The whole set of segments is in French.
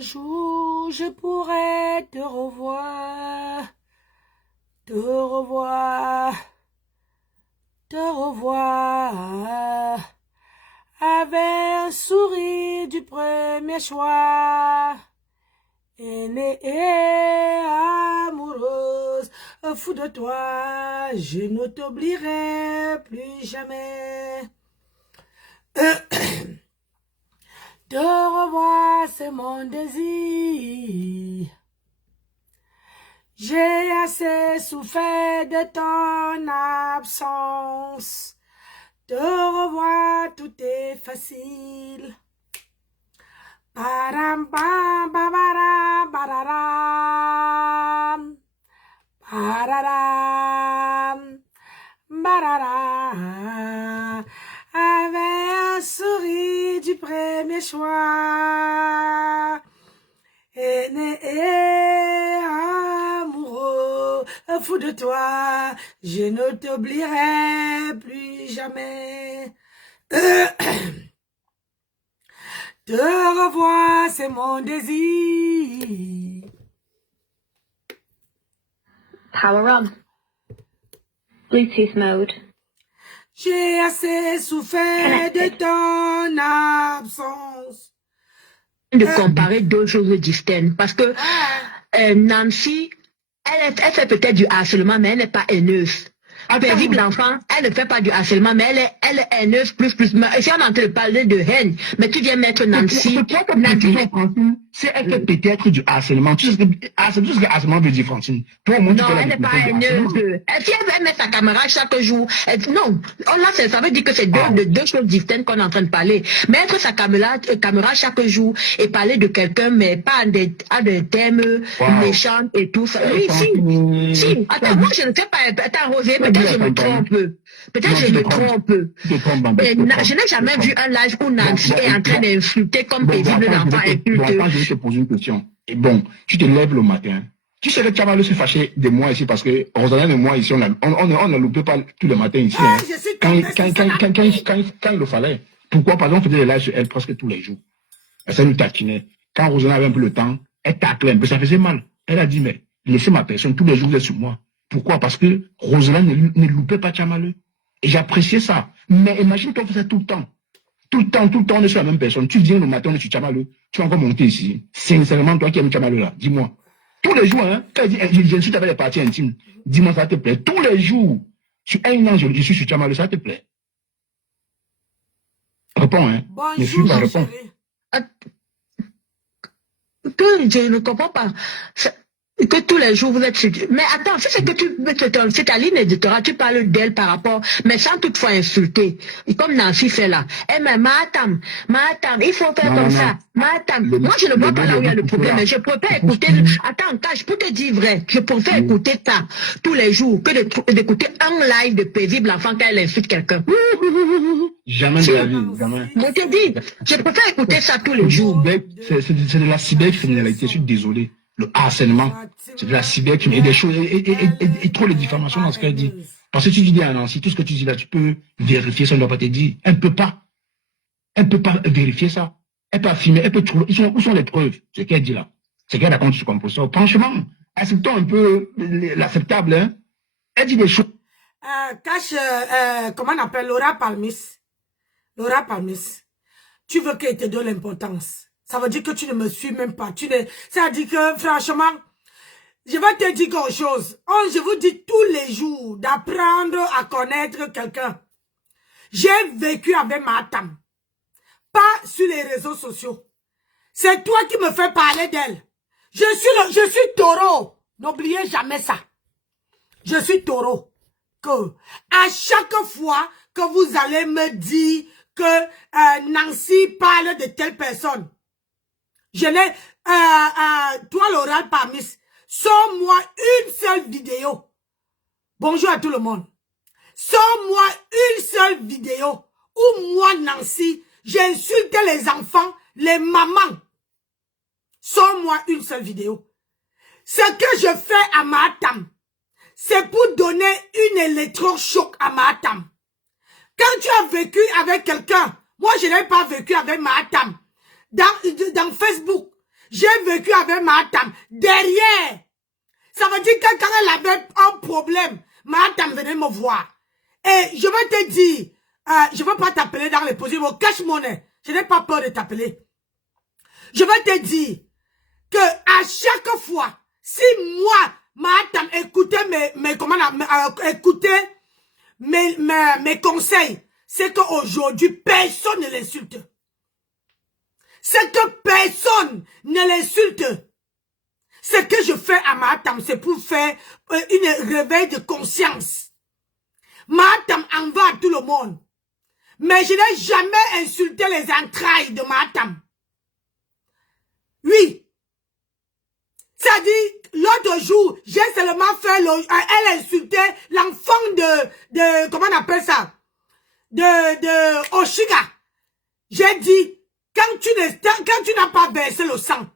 un jour je pourrais te revoir, te revoir, te revoir, avec un sourire du premier choix, aînée et amoureuse, fou de toi, je ne t'oublierai plus jamais. Te revoir, c'est mon désir. J'ai assez souffert de ton absence. Te revoir, tout est facile. Param, pam, paparam, pararam. Pararam, pararam. Avec un sourire du premier choix, aîné et amoureux, fou de toi, je ne t'oublierai plus jamais. Te revoir, c'est mon désir. Power on. Bluetooth mode. J'ai assez souffert de ton absence. De comparer deux choses distinctes parce que Nancy, elle fait peut-être du harcèlement, mais elle n'est pas haineuse. Paisible l'enfant, elle ne fait pas du harcèlement, mais elle est haineuse plus. Mais si on est en train de parler de haine, mais tu viens mettre Nancy. C'est elle fait peut-être du harcèlement. Tu sais ce que harcèlement veut dire, Francine? Toi, au moins, tu non, elle n'est pas haineuse. Si elle met sa caméra chaque jour, non. Là, ça veut dire que c'est deux choses distinctes qu'on est en train de parler. Mettre sa caméra chaque jour et parler de quelqu'un, mais pas à des thèmes méchants et tout ça. Oui, si. Attends, moi, je ne sais pas. Attends, Rosé, peut-être je me trompe. Peut-être je me trompe. Je n'ai jamais vu un live où Nancy est en train d'insulter comme paisible l'enfant insulte. Je vais te poser une question. Et bon, tu te lèves le matin. Tu sais que Tchamalo se fâchait de moi ici parce que Rosanne et moi ici, on ne loupait pas tous les matins ici. Quand il le fallait. Pourquoi? Parce qu'on faisait des lives sur elle presque tous les jours. Ça nous taquinait. Quand Rosanne avait un peu le temps, elle taclait un peu. Ça faisait mal. Elle a dit, mais laissez ma personne, tous les jours vous êtes sur moi. Pourquoi? Parce que Rosanne ne loupait pas Tchamalo. Et j'appréciais ça. Mais imagine qu'on faisait tout le temps. Tout le temps, on est sur la même personne. Tu viens le matin, on est sur Tchamalo. Tu vas encore monter ici. Sincèrement, toi qui aimes Tchamalo là, dis-moi. Tous les jours, hein, quand je suis avec les parties intimes, dis-moi ça te plaît. Tous les jours, sur un an, je suis sur Tchamalo, ça te plaît. Réponds, hein. Ne suis pas, réponds. Je ne comprends pas. Que tous les jours vous êtes sur... Mais attends, c'est que c'est ta ligne éditoriale, tu parles d'elle par rapport, mais sans toutefois insulter. Et comme Nancy fait là. Eh mais Matam, il faut faire comme ça. Matam. Moi je ne vois pas là où il y a le problème, mais je préfère écouter... Attends, je peux te dire vrai, je préfère écouter ça tous les jours que d'écouter un live de paisible enfant quand elle insulte quelqu'un. Jamais de la vie, jamais. Je te dis, je préfère écouter ça tous les jours. C'est de la cybercriminalité, je suis désolé. Le harcèlement, c'est de la cybercriminalité, et des choses, et trop de diffamations dans ce qu'elle dit. Parce que tu dis à Nancy, tout ce que tu dis là, tu peux vérifier ça, on ne doit pas te dire. Elle ne peut pas vérifier ça. Elle peut affirmer, elle peut trouver. Où sont les preuves? Ce qu'elle dit là. C'est qu'elle raconte sur composteur. Franchement, acceptons un peu l'acceptable, hein. Elle dit des choses. Comment on appelle Laura Palmis? Laura Palmis. Tu veux qu'elle te donne l'importance. Ça veut dire que tu ne me suis même pas. Ça veut dire que, franchement, je vais te dire quelque chose. Je vous dis tous les jours d'apprendre à connaître quelqu'un. J'ai vécu avec ma Tam. Pas sur les réseaux sociaux. C'est toi qui me fais parler d'elle. Je suis taureau. N'oubliez jamais ça. Je suis taureau. Que à chaque fois que vous allez me dire que Nancy parle de telle personne, je n'ai, toi l'oral Palmis, sors-moi une seule vidéo. Bonjour à tout le monde. Sors-moi une seule vidéo où moi, Nancy, j'insulte les enfants, les mamans. Sors-moi une seule vidéo. Ce que je fais à Matam, c'est pour donner une électrochoc à Matam. Quand tu as vécu avec quelqu'un, moi je n'ai pas vécu avec Matam. Dans Facebook, J'ai vécu avec Matam derrière. Ça veut dire que quand elle avait un problème, Matam venait me voir. Et je vais te dire, je ne vais pas t'appeler dans les positions, cash money. Je n'ai pas peur de t'appeler. Je vais te dire que à chaque fois, si moi, Matam écoutait mes conseils, c'est qu'aujourd'hui, personne ne l'insulte. C'est que personne ne l'insulte. Ce que je fais à Matam, c'est pour faire une réveil de conscience. Matam en va à tout le monde. Mais je n'ai jamais insulté les entrailles de Matam. Oui. Ça dit, l'autre jour, j'ai seulement fait, elle insultait l'enfant de, comment on appelle ça? De Oshiga. J'ai dit, quand tu n'as pas versé le sang,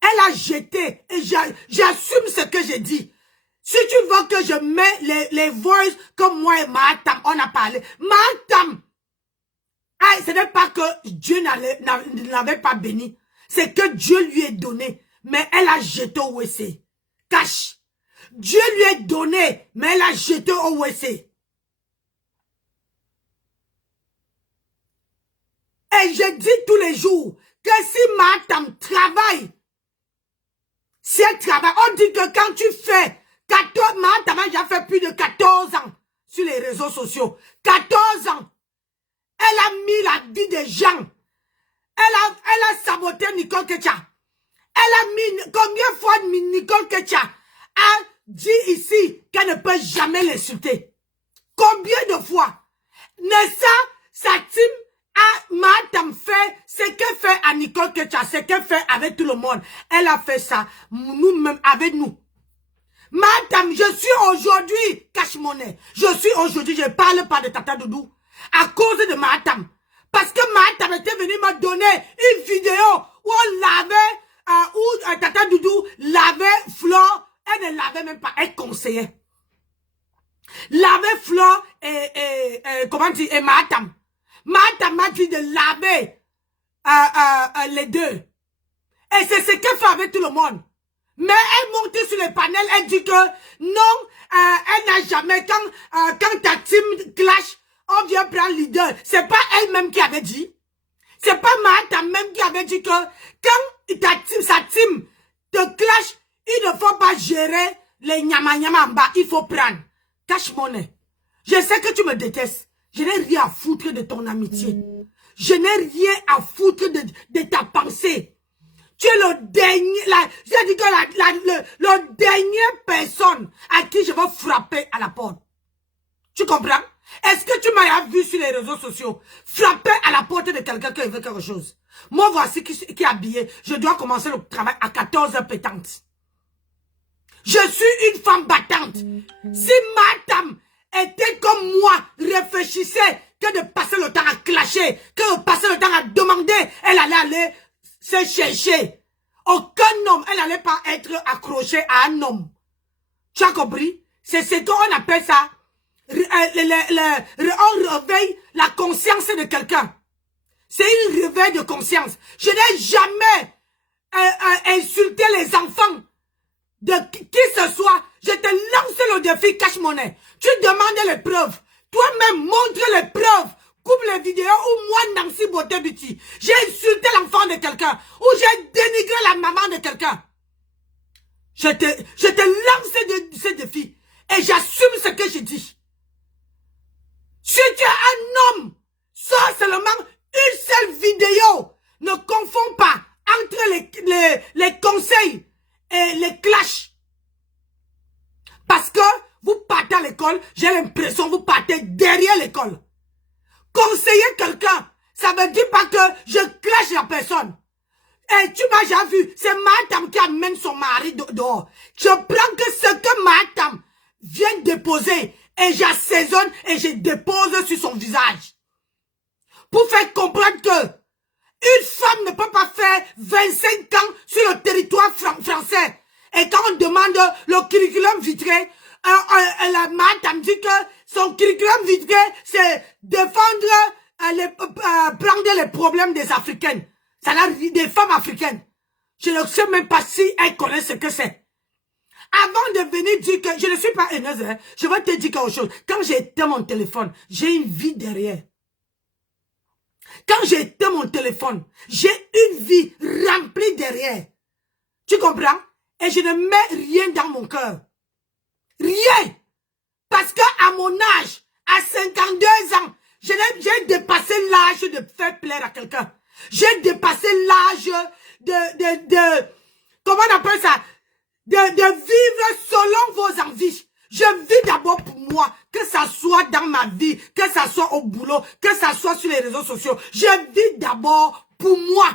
elle a jeté, et j'assume ce que j'ai dit. Si tu veux que je mets les voices comme moi et Matam, on a parlé. Matam, ce n'est pas que Dieu ne l'avait pas béni. C'est que Dieu lui est donné. Mais elle a jeté au WC. Cache. Dieu lui est donné, mais elle a jeté au WC. Et je dis tous les jours que si Matam travaille, si elle travaille, on dit que quand tu fais 14, Matam a déjà fait plus de 14 ans sur les réseaux sociaux. 14 ans. Elle a mis la vie des gens. Elle a saboté Nicole Ketia. Elle a mis, combien de fois Nicole Ketia a dit ici qu'elle ne peut jamais l'insulter? Combien de fois? Nessa, sa team a Matam fait ce qu'elle fait à Nicole Ketia, ce qu'elle fait avec tout le monde. Elle a fait ça, nous-mêmes, avec nous. Matam, je suis aujourd'hui cash money. Je suis aujourd'hui, je ne parle pas de Tata Doudou. À cause de Matam. Parce que Matam était venu me donner une vidéo où on lavait, où Tata Doudou lavait Flore. Elle ne lavait même pas, elle conseillait. Lavait Flore comment dire, et Matam. Matam m'a dit de laver les deux. Et c'est ce qu'elle fait avec tout le monde. Mais elle monte sur le panel, elle dit que non, elle n'a jamais, quand ta team clash, on vient prendre leader. C'est pas elle-même qui avait dit. C'est pas Matam même qui avait dit que quand sa team te clash, il ne faut pas gérer les nyama en bas, il faut prendre. Cash money. Je sais que tu me détestes. Je n'ai rien à foutre de ton amitié. Je n'ai rien à foutre de ta pensée. Tu es le dernier, j'ai dit que le dernier personne à qui je vais frapper à la porte. Tu comprends? Est-ce que tu m'as vu sur les réseaux sociaux frapper à la porte de quelqu'un qui veut quelque chose? Moi, voici qui est habillé. Je dois commencer le travail à 14h pétante. Je suis une femme battante. Si Matam était comme moi, réfléchissait que de passer le temps à clasher, que de passer le temps à demander, elle allait aller se chercher. Aucun homme, elle n'allait pas être accrochée à un homme. Tu as compris? C'est ce qu'on appelle ça. On réveille la conscience de quelqu'un. C'est une réveil de conscience. Je n'ai jamais insulté les enfants de qui ce soit. Je te lance le défi cash money. Tu demandes les preuves. Toi-même, montre les preuves. Coupe les vidéos où moi, Nancy Botebuti, j'ai insulté l'enfant de quelqu'un, ou j'ai dénigré la maman de quelqu'un. Je te lance ce défi. Et j'assume ce que je dis. Si tu es un homme, sors seulement une seule vidéo. Ne confonds pas entre les conseils et les clashs. Parce que vous partez à l'école, j'ai l'impression que vous partez derrière l'école. Conseiller quelqu'un, ça ne veut dire pas que je clash la personne. Et tu m'as déjà vu, c'est Matam qui amène son mari dehors. Je prends que ce que Matam vient déposer et j'assaisonne et je dépose sur son visage. Pour faire comprendre que une femme ne peut pas faire 25 ans sur le territoire français. Et quand on demande le curriculum vitae, la Matam dit que son curriculum vitae, c'est défendre, prendre les problèmes des Africaines. Ça a des femmes africaines. Je ne sais même pas si elle connaît ce que c'est. Avant de venir dire que je ne suis pas haineuse, hein, je vais te dire quelque chose. Quand j'ai éteint mon téléphone, j'ai une vie derrière. Quand j'ai éteint mon téléphone, j'ai une vie remplie derrière. Tu comprends? Et je ne mets rien dans mon cœur. Rien. Parce qu'à mon âge, à 52 ans, j'ai dépassé l'âge de faire plaire à quelqu'un. J'ai dépassé l'âge comment on appelle ça? De vivre selon vos envies. Je vis d'abord pour moi, que ça soit dans ma vie, que ça soit au boulot, que ça soit sur les réseaux sociaux. Je vis d'abord pour moi.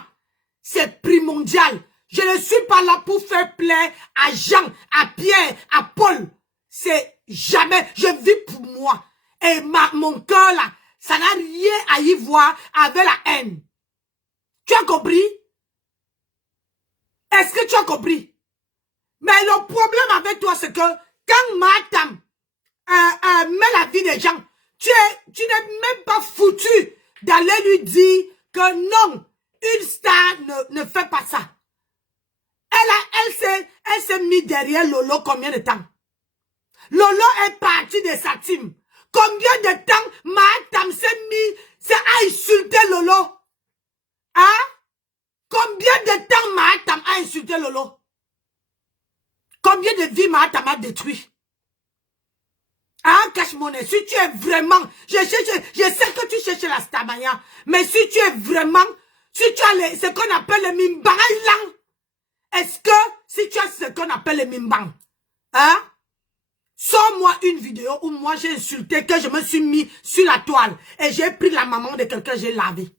C'est primordial. Je ne suis pas là pour faire plaisir à Jean, à Pierre, à Paul. C'est jamais. Je vis pour moi. Et mon cœur là, ça n'a rien à y voir avec la haine. Tu as compris? Est-ce que tu as compris? Mais le problème avec toi, c'est que quand Matam met la vie des gens, tu n'es même pas foutu d'aller lui dire que non, une star ne fait pas ça. Elle s'est mise derrière Lolo combien de temps? Lolo est parti de sa team. Combien de temps Matam s'est à insulter Lolo? Hein? Combien de temps Matam a insulté Lolo? Combien de vies Matam a détruit? Hein, cache-monnaie, si tu es vraiment, je sais que tu cherches la stamania, mais si tu es vraiment, si tu as ce qu'on appelle le mimbang, est-ce que, si tu as ce qu'on appelle le mimbang, hein, sors-moi une vidéo où moi j'ai insulté, que je me suis mis sur la toile, et j'ai pris la maman de quelqu'un, j'ai lavé.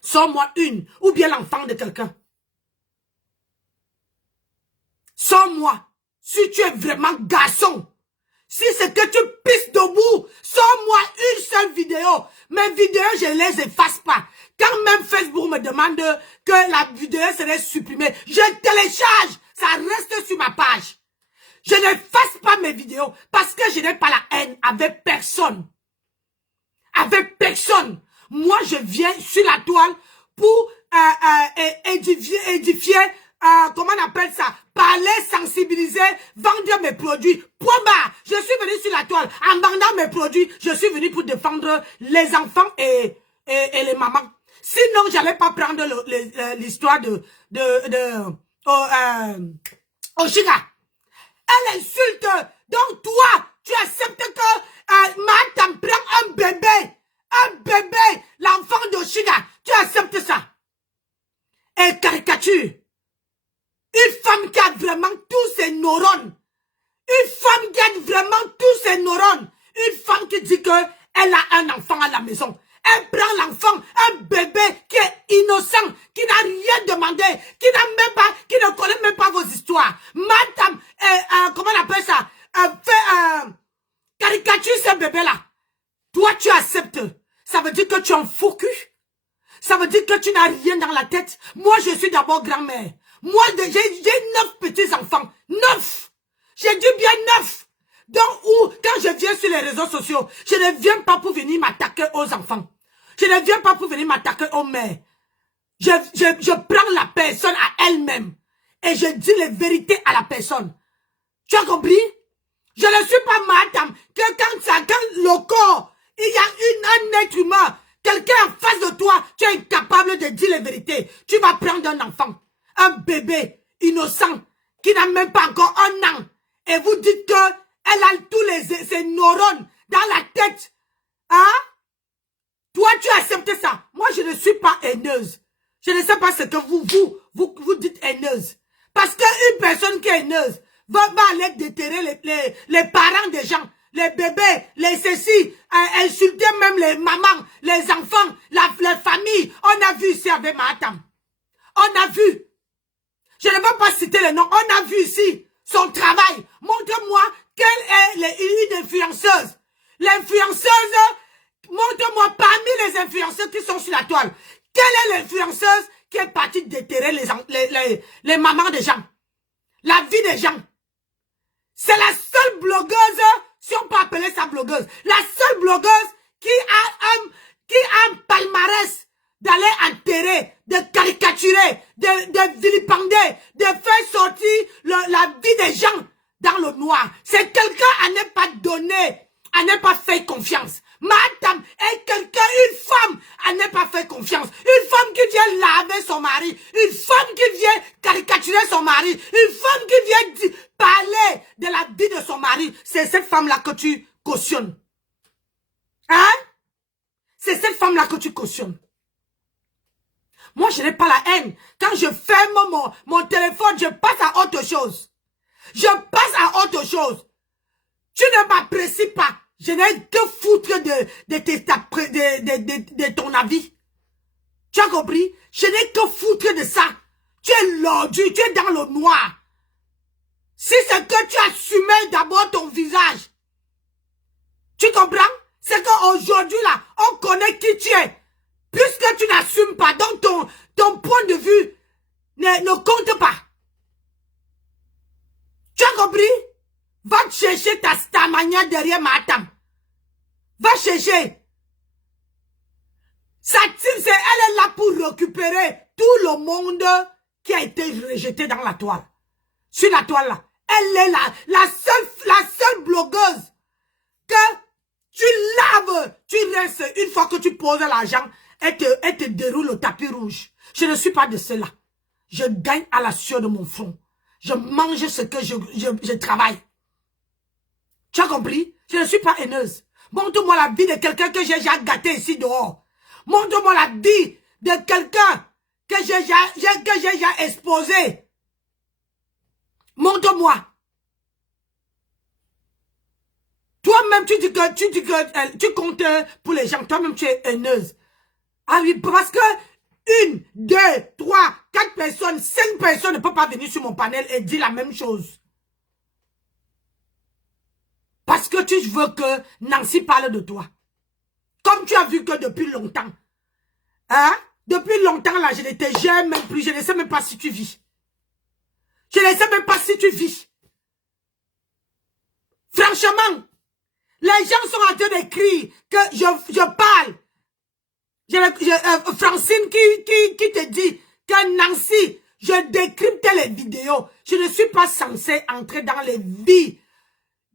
Sors-moi une, ou bien l'enfant de quelqu'un. Sors-moi, si tu es vraiment garçon. Si c'est que tu pisses debout, sors-moi une seule vidéo. Mes vidéos, je ne les efface pas. Quand même Facebook me demande que la vidéo serait supprimée, je télécharge, ça reste sur ma page. Je n'efface pas mes vidéos parce que je n'ai pas la haine avec personne. Avec personne. Moi, je viens sur la toile pour édifier, comment on appelle ça? Parler, sensibiliser, vendre mes produits. Point barre. Je suis venu sur la toile. En vendant mes produits, je suis venu pour défendre les enfants et les mamans. Sinon, j'allais pas prendre l'histoire de Oshiga. Elle insulte. Donc toi, tu acceptes que Matam prend un bébé, l'enfant d'Oshiga. Tu acceptes ça. Et caricature. Une femme qui a vraiment tous ses neurones. Une femme qui a vraiment tous ses neurones. Une femme qui dit que elle a un enfant à la maison. Elle prend l'enfant, un bébé qui est innocent, qui n'a rien demandé, qui ne connaît même pas vos histoires. Madame, comment on appelle ça? Caricature ce bébé-là. Toi, tu acceptes. Ça veut dire que tu es un faux cul. Ça veut dire que tu n'as rien dans la tête. Moi, je suis d'abord grand-mère. Moi, j'ai 9 petits-enfants. 9! J'ai dit bien 9! Donc, quand je viens sur les réseaux sociaux, je ne viens pas pour venir m'attaquer aux enfants. Je ne viens pas pour venir m'attaquer aux mères. Je prends la personne à elle-même. Et je dis les vérités à la personne. Tu as compris? Je ne suis pas madame. Que quand le corps, il y a un être humain, quelqu'un en face de toi, tu es incapable de dire les vérités. Tu vas prendre un enfant, un bébé innocent, qui n'a même pas encore 1 an. Et vous dites que elle a tous ses neurones dans la tête. Hein? Toi, tu acceptes ça. Moi, je ne suis pas haineuse. Je ne sais pas ce que vous dites haineuse. Parce qu'une personne qui est haineuse va aller déterrer les parents des gens, les bébés, les ceci, insulter même les mamans, les enfants, les familles. On a vu ici avec Matam. On a vu. Je ne vais pas citer les noms. On a vu ici son travail. Montre-moi quelle est une influenceuse. L'influenceuse, montre-moi parmi les influenceuses qui sont sur la toile. Quelle est l'influenceuse qui est partie déterrer les mamans des gens? La vie des gens. C'est la seule blogueuse, si on peut appeler ça blogueuse, la seule blogueuse qui a un palmarès d'aller enterrer, de caricaturer, de vilipender, de faire sortir la vie des gens dans le noir. C'est quelqu'un à ne pas donner, à ne pas faire confiance. Madame est quelqu'un, une femme à ne pas faire confiance. Une femme qui vient laver son mari. Une femme qui vient caricaturer son mari. Une femme qui vient parler de la vie de son mari. C'est cette femme-là que tu cautionnes. Hein? C'est cette femme-là que tu cautionnes. Moi, je n'ai pas la haine. Quand je ferme mon téléphone, je passe à autre chose. Je passe à autre chose. Tu ne m'apprécies pas. Je n'ai que foutre de ton avis. Tu as compris? Je n'ai que foutre de ça. Tu es lordu, tu es dans le noir. Si c'est que tu assumais d'abord ton visage. Tu comprends? C'est qu'aujourd'hui là, on connaît qui tu es. Puisque tu n'assumes pas, donc ton point de vue ne compte pas. Tu as compris? Va chercher ta manière derrière Matam. Va chercher. Sa team, elle est là pour récupérer tout le monde qui a été rejeté dans la toile. Sur la toile là. Elle est là, la seule blogueuse que tu laves, tu restes, une fois que tu poses l'argent, elle te déroule le tapis rouge. Je ne suis pas de cela. Je gagne à la sueur de mon front. Je mange ce que je travaille. Tu as compris? Je ne suis pas haineuse. Montre-moi la vie de quelqu'un que j'ai déjà gâté ici dehors. Montre-moi la vie de quelqu'un que j'ai déjà exposé. Montre-moi. Toi-même, tu dis que tu comptes pour les gens. Toi-même, tu es haineuse. Ah oui, parce que 1, 2, 3, 4 personnes, 5 personnes ne peuvent pas venir sur mon panel et dire la même chose. Parce que tu veux que Nancy parle de toi. Comme tu as vu que depuis longtemps. Hein? Depuis longtemps, là, je ne te gère même plus. Je ne sais même pas si tu vis. Je ne sais même pas si tu vis. Franchement, les gens sont en train d'écrire que je parle. Francine qui te dit que Nancy, je décrypte les vidéos. Je ne suis pas censée entrer dans les vies.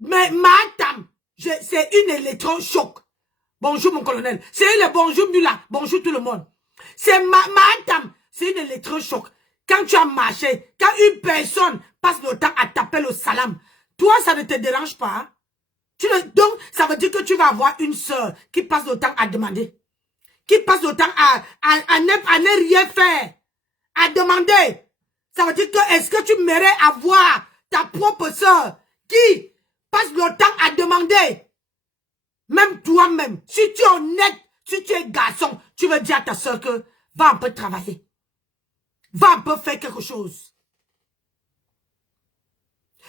Mais madame, c'est une électrochoc. Bonjour mon colonel. C'est le bonjour Mula. Bonjour tout le monde. C'est madame, c'est une électrochoc. Quand tu as marché, quand une personne passe le temps à taper le salam, toi ça ne te dérange pas. Hein? Donc ça veut dire que tu vas avoir une soeur qui passe le temps à demander. Qui passe le temps à ne rien faire. À demander. Ça veut dire que est-ce que tu mérites avoir ta propre soeur qui passe le temps à demander. Même toi-même, si tu es honnête, si tu es garçon, tu veux dire à ta soeur que va un peu travailler. Va un peu faire quelque chose.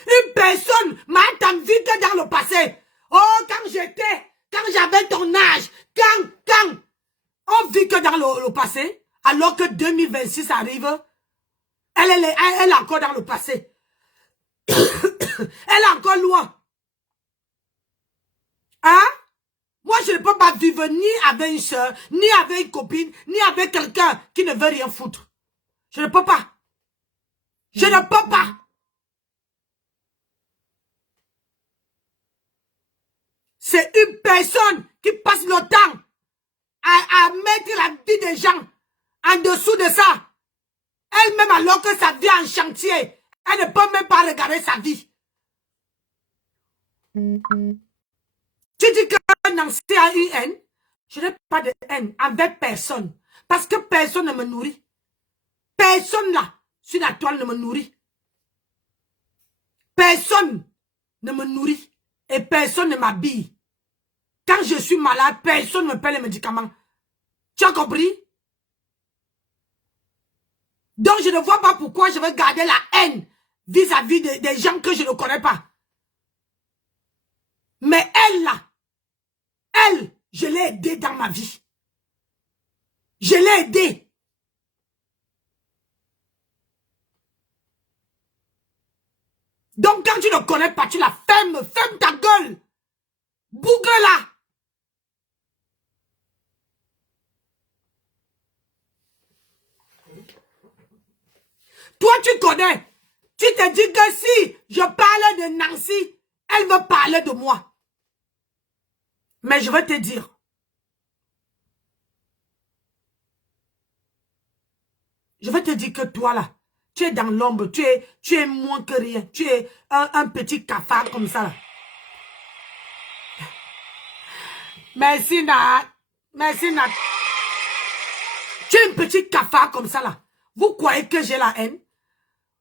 Une personne m'a entendu que dans le passé. Oh, quand j'avais ton âge, quand on vit que dans le passé, alors que 2026 arrive, elle est encore dans le passé. Elle est encore loin. Hein? Moi, je ne peux pas vivre ni avec une soeur, ni avec une copine, ni avec quelqu'un qui ne veut rien foutre. Je ne peux pas. Je ne peux pas. C'est une personne qui passe le temps à mettre la vie des gens en dessous de ça. Elle-même, alors que sa vie est en chantier, elle ne peut même pas regarder sa vie. Tu dis que Nancy a eu haine. Je n'ai pas de haine avec personne. Parce que personne ne me nourrit. Personne là, sur la toile, ne me nourrit. Personne ne me nourrit. Et personne ne m'habille. Quand je suis malade, personne ne me paie les médicaments. Tu as compris? Donc je ne vois pas pourquoi je veux garder la haine vis-à-vis des gens que je ne connais pas. Mais elle là, elle, je l'ai aidée dans ma vie. Je l'ai aidée. Donc quand tu ne connais pas, tu la fermes, ferme ta gueule. Bougre là. tu connais. Tu te dis que si je parle de Nancy, elle veut parler de moi. Mais je vais te dire. Je vais te dire que toi là, tu es dans l'ombre, tu es moins que rien. Tu es un petit cafard comme ça là. Merci Nat. Merci Nat. Tu es un petit cafard comme ça là. Vous croyez que j'ai la haine?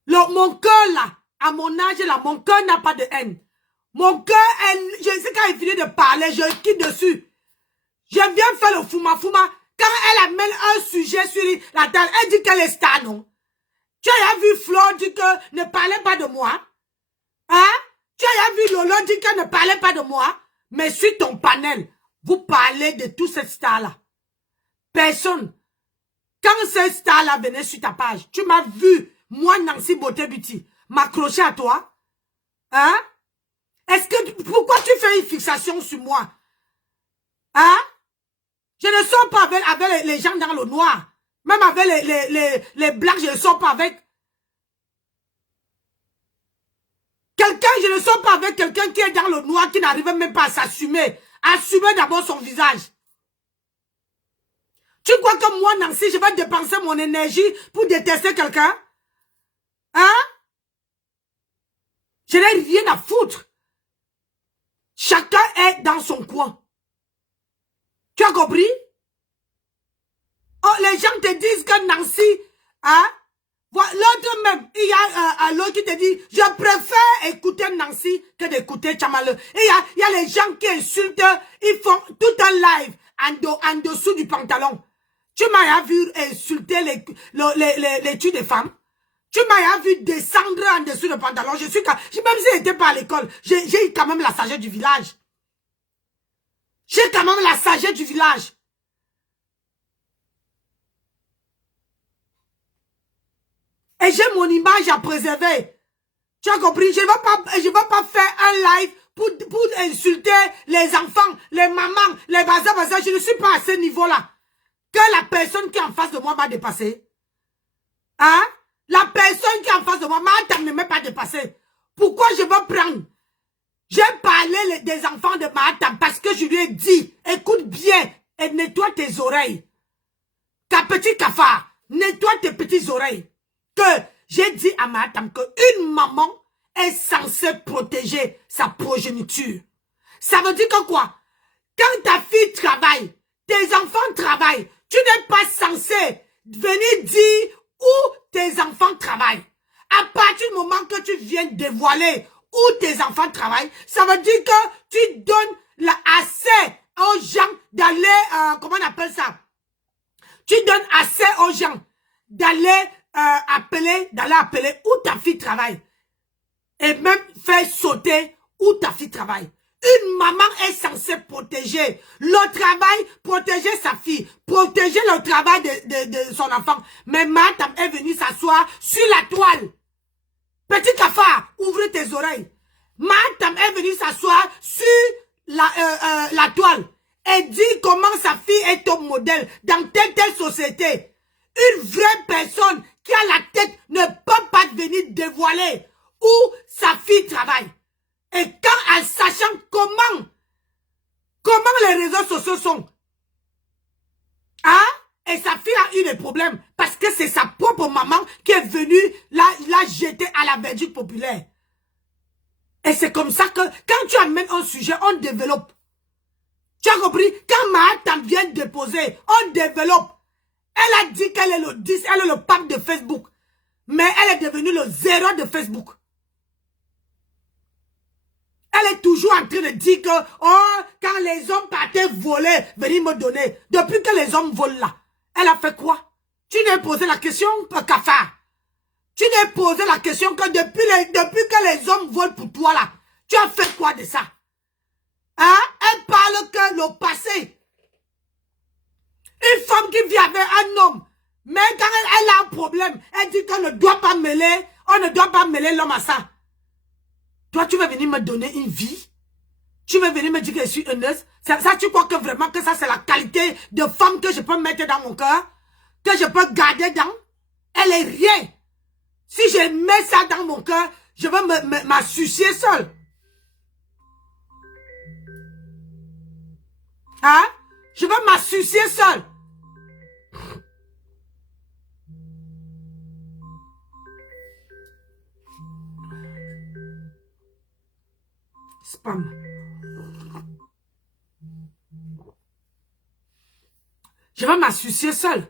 Mon cœur là, à mon âge là, mon cœur n'a pas de haine. Mon cœur, je sais quand il finit de parler, je quitte dessus. Je viens faire le fouma. Quand elle amène un sujet sur la table, elle dit qu'elle est star, non? Tu as vu Flo dire que ne parlez pas de moi? Hein? Tu as vu Lolo dire qu'elle ne parlait pas de moi? Mais sur ton panel, vous parlez de tous ces stars-là. Personne. Quand ces stars-là venaient sur ta page, tu m'as vu, moi, Nancy Beauté Beauty, m'accrocher à toi? Hein? Pourquoi tu fais une fixation sur moi? Hein? Je ne sors pas avec les gens dans le noir. Même avec les blancs, je ne sors pas avec. Je ne sors pas avec quelqu'un qui est dans le noir, qui n'arrive même pas à s'assumer. Assumer d'abord son visage. Tu crois que moi, Nancy, je vais dépenser mon énergie pour détester quelqu'un? Hein? Je n'ai rien à foutre. Chacun est dans son coin. Tu as compris? Oh, les gens te disent que Nancy, hein? L'autre même, il y a l'autre qui te dit, je préfère écouter Nancy que d'écouter Tchamaleu. Et il y a les gens qui insultent, ils font tout un live en dessous du pantalon. Tu m'as vu insulter les tues des femmes. Tu m'as vu descendre en dessous du pantalon. Même si je n'étais pas à l'école, j'ai quand même la sagesse du village. J'ai quand même la sagesse du village. Et j'ai mon image à préserver. Tu as compris? Je ne vais pas faire un live pour insulter les enfants, les mamans, les bazars. Je ne suis pas à ce niveau-là. Que la personne qui est en face de moi m'a dépassé. Hein? La personne qui est en face de moi ne m'a pas dépassé. Pourquoi je veux prendre? J'ai parlé des enfants de Mahatam parce que je lui ai dit, écoute bien et nettoie tes oreilles. Ta petit cafard, nettoie tes petites oreilles. Que j'ai dit à Mahatam qu'une maman est censée protéger sa progéniture. Ça veut dire que quoi? Quand ta fille travaille, tes enfants travaillent, tu n'es pas censé venir dire où tes enfants travaillent. À partir du moment que tu viens dévoiler où tes enfants travaillent, ça veut dire que tu donnes assez aux gens d'aller, comment on appelle ça? Tu donnes assez aux gens d'aller appeler où ta fille travaille. Et même faire sauter où ta fille travaille. Une maman est censée protéger le travail, protéger sa fille, protéger le travail de son enfant. Mais Mahatam est venue s'asseoir sur la toile. Petit cafard, ouvre tes oreilles. Mahatam est venue s'asseoir sur la toile et dit comment sa fille est top modèle dans telle société. Une vraie personne qui a la tête ne peut pas venir dévoiler où sa fille travaille. Et quand en sachant comment les réseaux sociaux sont, hein? Et sa fille a eu des problèmes parce que c'est sa propre maman qui est venue la jeter à la verdict populaire. Et c'est comme ça que quand tu amènes un sujet, on développe. Tu as compris? Quand Mahatam vient déposer, on développe. Elle a dit qu'elle est le 10, elle est le pape de Facebook. Mais elle est devenue le 0 de Facebook. Elle est toujours en train de dire que, oh, quand les hommes partaient voler, venir me donner. Depuis que les hommes volent là, elle a fait quoi? Tu n'as posé la question, cafard. Tu n'as posé la question que depuis que les hommes volent pour toi là, tu as fait quoi de ça? Hein? Elle parle que le passé. Une femme qui vit avec un homme, mais quand elle a un problème, elle dit qu'on ne doit pas mêler, on ne doit pas mêler l'homme à ça. Toi, tu veux venir me donner une vie? Tu veux venir me dire que je suis heureuse? Ça, tu crois que vraiment que ça, c'est la qualité de femme que je peux mettre dans mon cœur? Que je peux garder dans? Elle est rien. Si je mets ça dans mon cœur, je vais m'associer seul. Hein? Je vais m'associer seul. Spam. Je vais m'associer seul.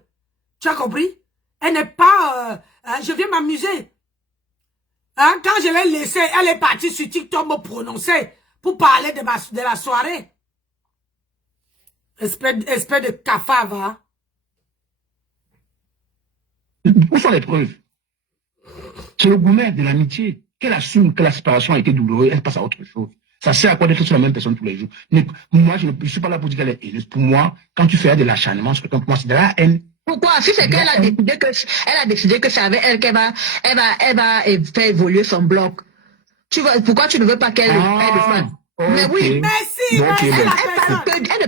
Tu as compris? Elle n'est pas... je viens m'amuser. Hein? Quand je l'ai laissée, elle est partie sur TikTok me prononcer pour parler de la soirée. Espèce de cafard, va. Où sont les preuves? C'est le gourmet de l'amitié. Qu'elle assume que la séparation a été douloureuse, elle passe à autre chose. Ça sert à quoi d'être sur la même personne tous les jours? Mais moi, je ne suis pas là pour dire qu'elle est haineuse. Pour moi, quand tu fais de l'acharnement sur quelqu'un, pour moi, c'est de la haine. Pourquoi? Si c'est qu'elle a décidé que c'est avec elle qu'elle va faire évoluer son blog. Pourquoi tu ne veux pas qu'elle le fasse? Mais oui, merci, merci. Elle ne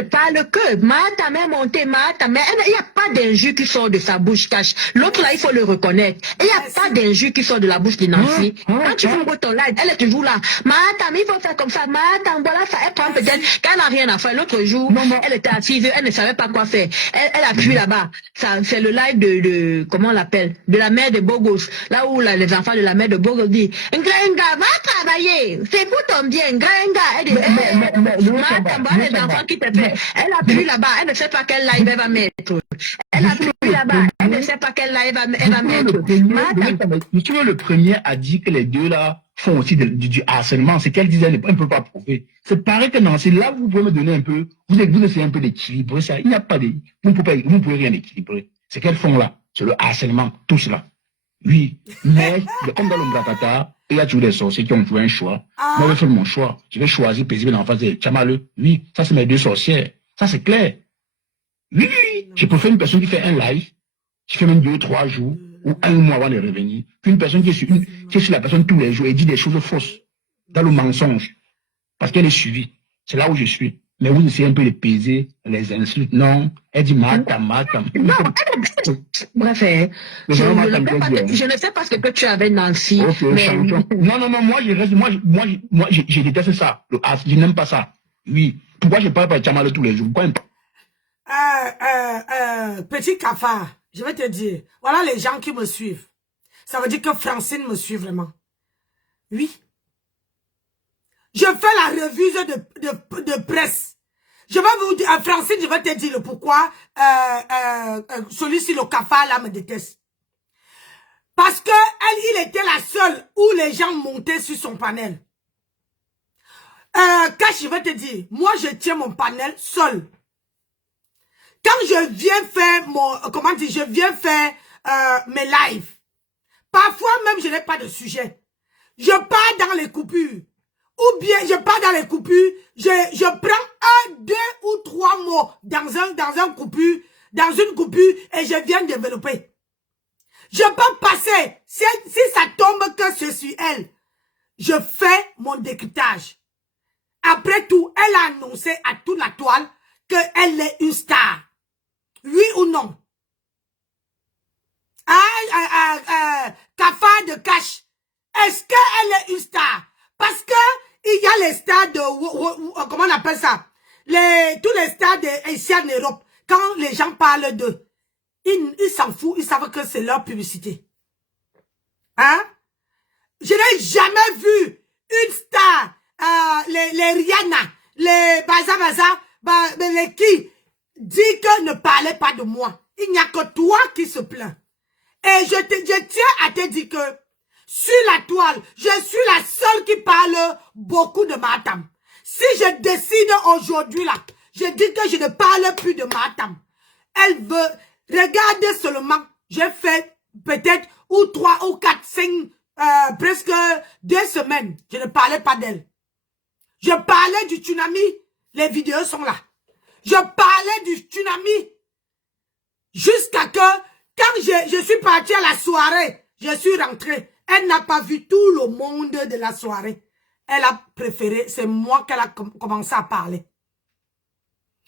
parle que. Ta mère montée, ta mère. Il n'y a pas d'injure qui sort de sa bouche cache. L'autre là, il faut le reconnaître. Il n'y a pas d'injure qui sort de la bouche de Nancy. Quand tu fais ton live, elle est toujours là. Ta mère, il faut faire comme ça. Voilà, ça. Elle prend peut-être qu'elle n'a rien à faire. L'autre jour, elle était assise, elle ne savait pas quoi faire. Elle appuie là-bas. C'est le live de comment on l'appelle? De la mère de Bogos. Là où les enfants de la mère de Bogos disent, Nga, va travailler. C'est pour ton bien. Elle appuie là-bas, elle ne sait pas quel live elle va mettre. Elle appuie là-bas, elle ne sait pas quel live elle va mettre. Le premier a dit que les deux là font aussi du harcèlement. C'est qu'elle disait, elle ne peut pas prouver. C'est pareil que Nancy, là vous pouvez me donner un peu, vous essayez un peu d'équilibrer ça. Il n'y a pas de, vous ne pouvez rien équilibrer. C'est qu'elles font là, c'est le harcèlement, tout cela. Oui, mais comme dans le Mbrakata, il y a toujours des sorciers qui ont joué un choix. Moi, je vais faire mon choix. Je vais choisir paisible en face de Tchamaleu. Oui, ça c'est mes deux sorcières. Ça c'est clair. Oui, je préfère une personne qui fait un live, qui fait même 2 ou 3 jours, ou 1 mois avant de revenir, qu'une personne qui est sur la personne tous les jours et dit des choses fausses, dans le mensonge, parce qu'elle est suivie. C'est là où je suis. Mais vous essayez un peu de peser les insultes. Non, elle dit matam. Non, bref, je ne sais pas ce que tu avais, Nancy. Okay, mais... Non, moi, je déteste ça. Je n'aime pas ça. Oui. Pourquoi je parle pas de Tchamaleu tous les jours? Pourquoi petit cafard, je vais te dire. Voilà les gens qui me suivent. Ça veut dire que Francine me suit vraiment. Oui. Je fais la revue de presse. Je vais vous dire, Francine, je vais te dire le pourquoi celui-ci, le cafard, là, me déteste. Parce que il était la seule où les gens montaient sur son panel. Cash, je vais te dire, moi, je tiens mon panel seul. Quand je viens faire mes lives, parfois même, je n'ai pas de sujet. Je pars dans les coupures. Ou bien, je pars dans les coupures, je prends 1, 2 ou 3 mots dans une coupure et je viens développer. Je peux passer, si ça tombe que je suis elle, je fais mon décryptage. Après tout, elle a annoncé à toute la toile qu'elle est une star. Oui ou non? Cafard de cash. Est-ce qu'elle est une star? Parce que il y a les stars de... Comment on appelle ça? Tous les stars d'Asian Europe. Quand les gens parlent d'eux, ils s'en foutent. Ils savent que c'est leur publicité. Hein? Je n'ai jamais vu une star, les Rihanna, les Baza, les qui dit que ne parlez pas de moi. Il n'y a que toi qui se plaint. Et je tiens à te dire que sur la toile, je suis la seule qui parle beaucoup de Matam. Si je décide aujourd'hui là, je dis que je ne parle plus de Matam. Elle veut, regarder seulement, j'ai fait peut-être ou 3 ou 4, 5, presque 2 semaines, je ne parlais pas d'elle. Je parlais du tsunami, les vidéos sont là. Je parlais du tsunami jusqu'à que, quand je suis partie à la soirée, je suis rentrée. Elle n'a pas vu tout le monde de la soirée. Elle a préféré, c'est moi qu'elle a commencé à parler.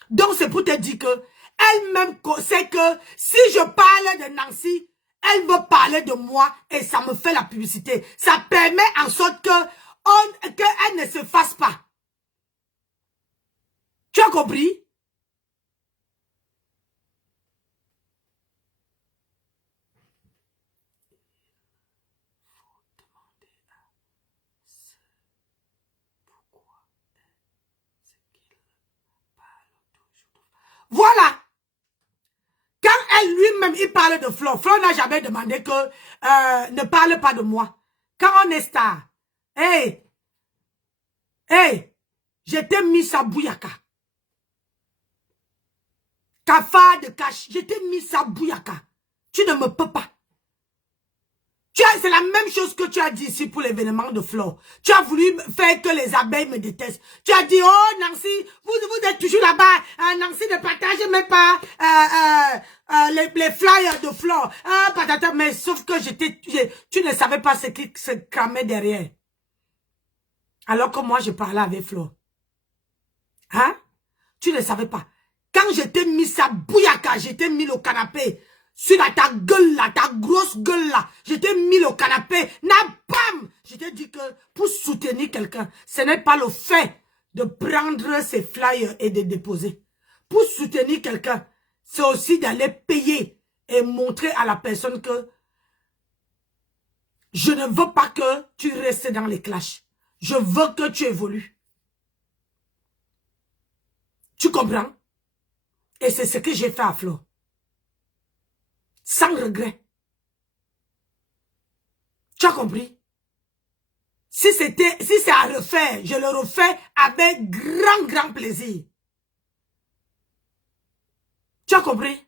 Donc c'est pour te dire que elle-même sait que si je parle de Nancy, elle veut parler de moi et ça me fait la publicité. Ça permet en sorte qu'elle ne se fasse pas. Tu as compris? Voilà. Quand elle lui-même, il parle de Flo, Flo n'a jamais demandé que ne parle pas de moi. Quand on est star, hey, je t'ai mis sa bouyaka. Cafard de cash, je t'ai mis sa bouyaka. Tu ne me peux pas. C'est la même chose que tu as dit ici pour l'événement de Flo. Tu as voulu faire que les abeilles me détestent. Tu as dit, oh Nancy, vous êtes toujours là-bas. Nancy ne partage même pas les flyers de Flo. Patata, mais sauf que tu ne savais pas ce qui se cramait derrière. Alors que moi, je parlais avec Flo. Hein? Tu ne savais pas. Quand je t'ai mis sa bouyaka, je t'ai mis le canapé. Sur ta gueule là, ta grosse gueule là, je t'ai mis le canapé, bam! Je t'ai dit que pour soutenir quelqu'un, ce n'est pas le fait de prendre ses flyers et de déposer. Pour soutenir quelqu'un, c'est aussi d'aller payer et montrer à la personne que je ne veux pas que tu restes dans les clashs. Je veux que tu évolues. Tu comprends? Et c'est ce que j'ai fait à Flo. Sans regret. Tu as compris? Si c'est à refaire, je le refais avec grand plaisir. Tu as compris?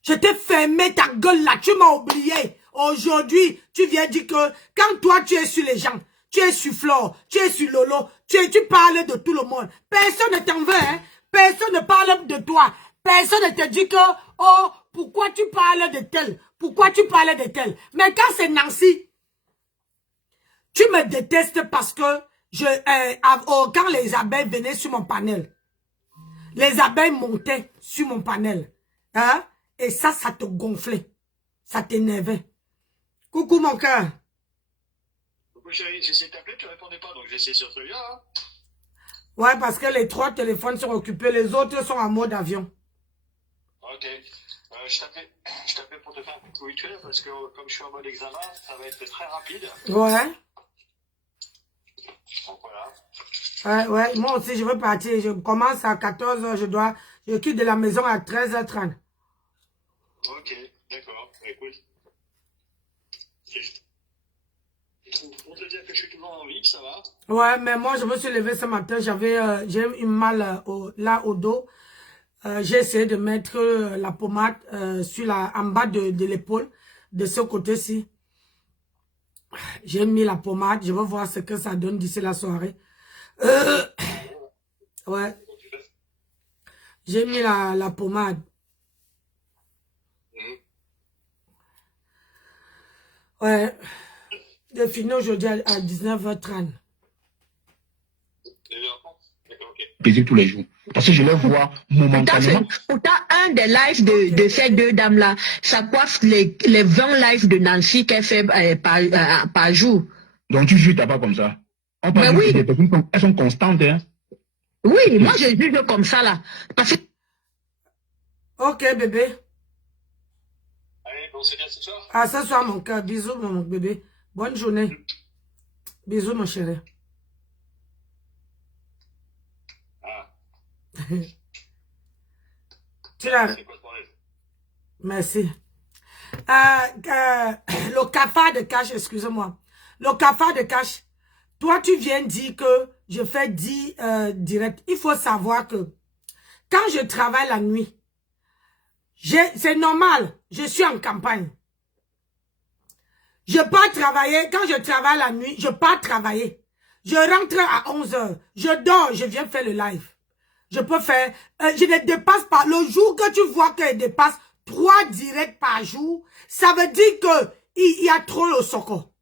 Je t'ai fermé ta gueule là, tu m'as oublié. Aujourd'hui, tu viens dire que quand toi tu es sur les gens, tu es sur Flore, tu es sur Lolo, tu parles de tout le monde. Personne ne t'en veut, hein? Personne ne parle de toi. Personne ne te dit que, oh, pourquoi tu parles de tel? Pourquoi tu parles de tel? Mais quand c'est Nancy, tu me détestes parce que quand les abeilles venaient sur mon panel, les abeilles montaient sur mon panel. Hein? Et ça te gonflait. Ça t'énervait. Coucou mon cœur. Coucou chérie, j'essaie de t'appeler, tu répondais pas, donc j'essaie sur celui-là. Hein. Ouais, parce que les 3 téléphones sont occupés, les autres sont en mode avion. Ok. Je t'appelais pour te faire un petit rituel parce que comme je suis en mode examen, ça va être très rapide. Ouais. Donc voilà. Ouais, moi aussi je veux partir. Je commence à 14h, je quitte de la maison à 13h30. Ok, d'accord. Écoute. On te dit que je suis toujours en vie, ça va? Ouais, mais moi je me suis levé ce matin, j'ai eu mal là au dos. J'ai essayé de mettre la pommade en bas de l'épaule, de ce côté-ci. J'ai mis la pommade, je vais voir ce que ça donne d'ici la soirée. Ouais. J'ai mis la pommade. Ouais. J'ai fini aujourd'hui à 19h30. Baiser tous les jours. Parce que je les vois momentanément. Pourtant, un des lives de ces deux dames-là, ça coiffe les 20 lives de Nancy qu'elle fait par jour. Donc tu juges pas comme ça. On parle oui. des personnes, elles sont constantes. Hein? Oui, moi je juge comme ça là. Parce que... Ok bébé. Allez, bon, c'est bien ce soir. À ce soir mon cœur. Bisous mon bébé. Bonne journée. Bisous mon chéri. Tu l'as... Merci. Le cafard de cash, excusez-moi. Le cafard de cash, toi tu viens dire que je fais 10 directs. Il faut savoir que quand je travaille la nuit, c'est normal, je suis en campagne. Je pars travailler, quand je travaille la nuit, je pars travailler. Je rentre à 11h, je dors, je viens faire le live. Je peux faire, je ne dépasse pas, le jour que tu vois que je dépasse 3 directs par jour, ça veut dire que il y a trop le soco.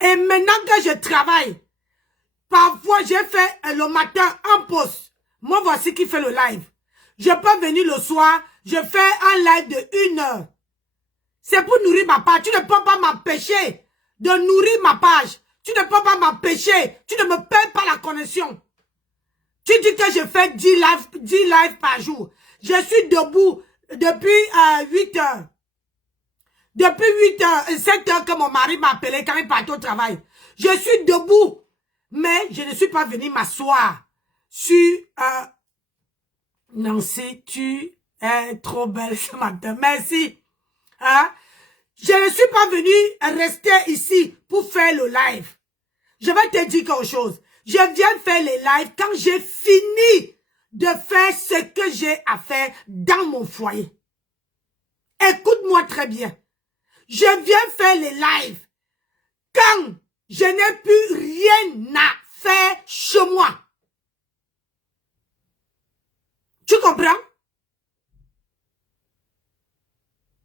Et maintenant que je travaille, parfois j'ai fait le matin en pause. Moi voici qui fait le live. Je peux venir le soir, je fais un live de 1 heure. C'est pour nourrir ma page. Tu ne peux pas m'empêcher de nourrir ma page. Tu ne peux pas m'empêcher. Tu ne me payes pas la connexion. Tu dis que je fais 10 lives par jour. Je suis debout depuis 8 heures. Depuis 8 heures, 7 heures que mon mari m'a appelé quand il partait au travail. Je suis debout. Mais je ne suis pas venu m'asseoir sur... Nancy, tu es trop belle ce matin. Merci. Hein? Je ne suis pas venu rester ici pour faire le live. Je vais te dire quelque chose. Je viens faire les lives quand j'ai fini de faire ce que j'ai à faire dans mon foyer. Écoute-moi très bien. Je viens faire les lives quand je n'ai plus rien à faire chez moi. Tu comprends?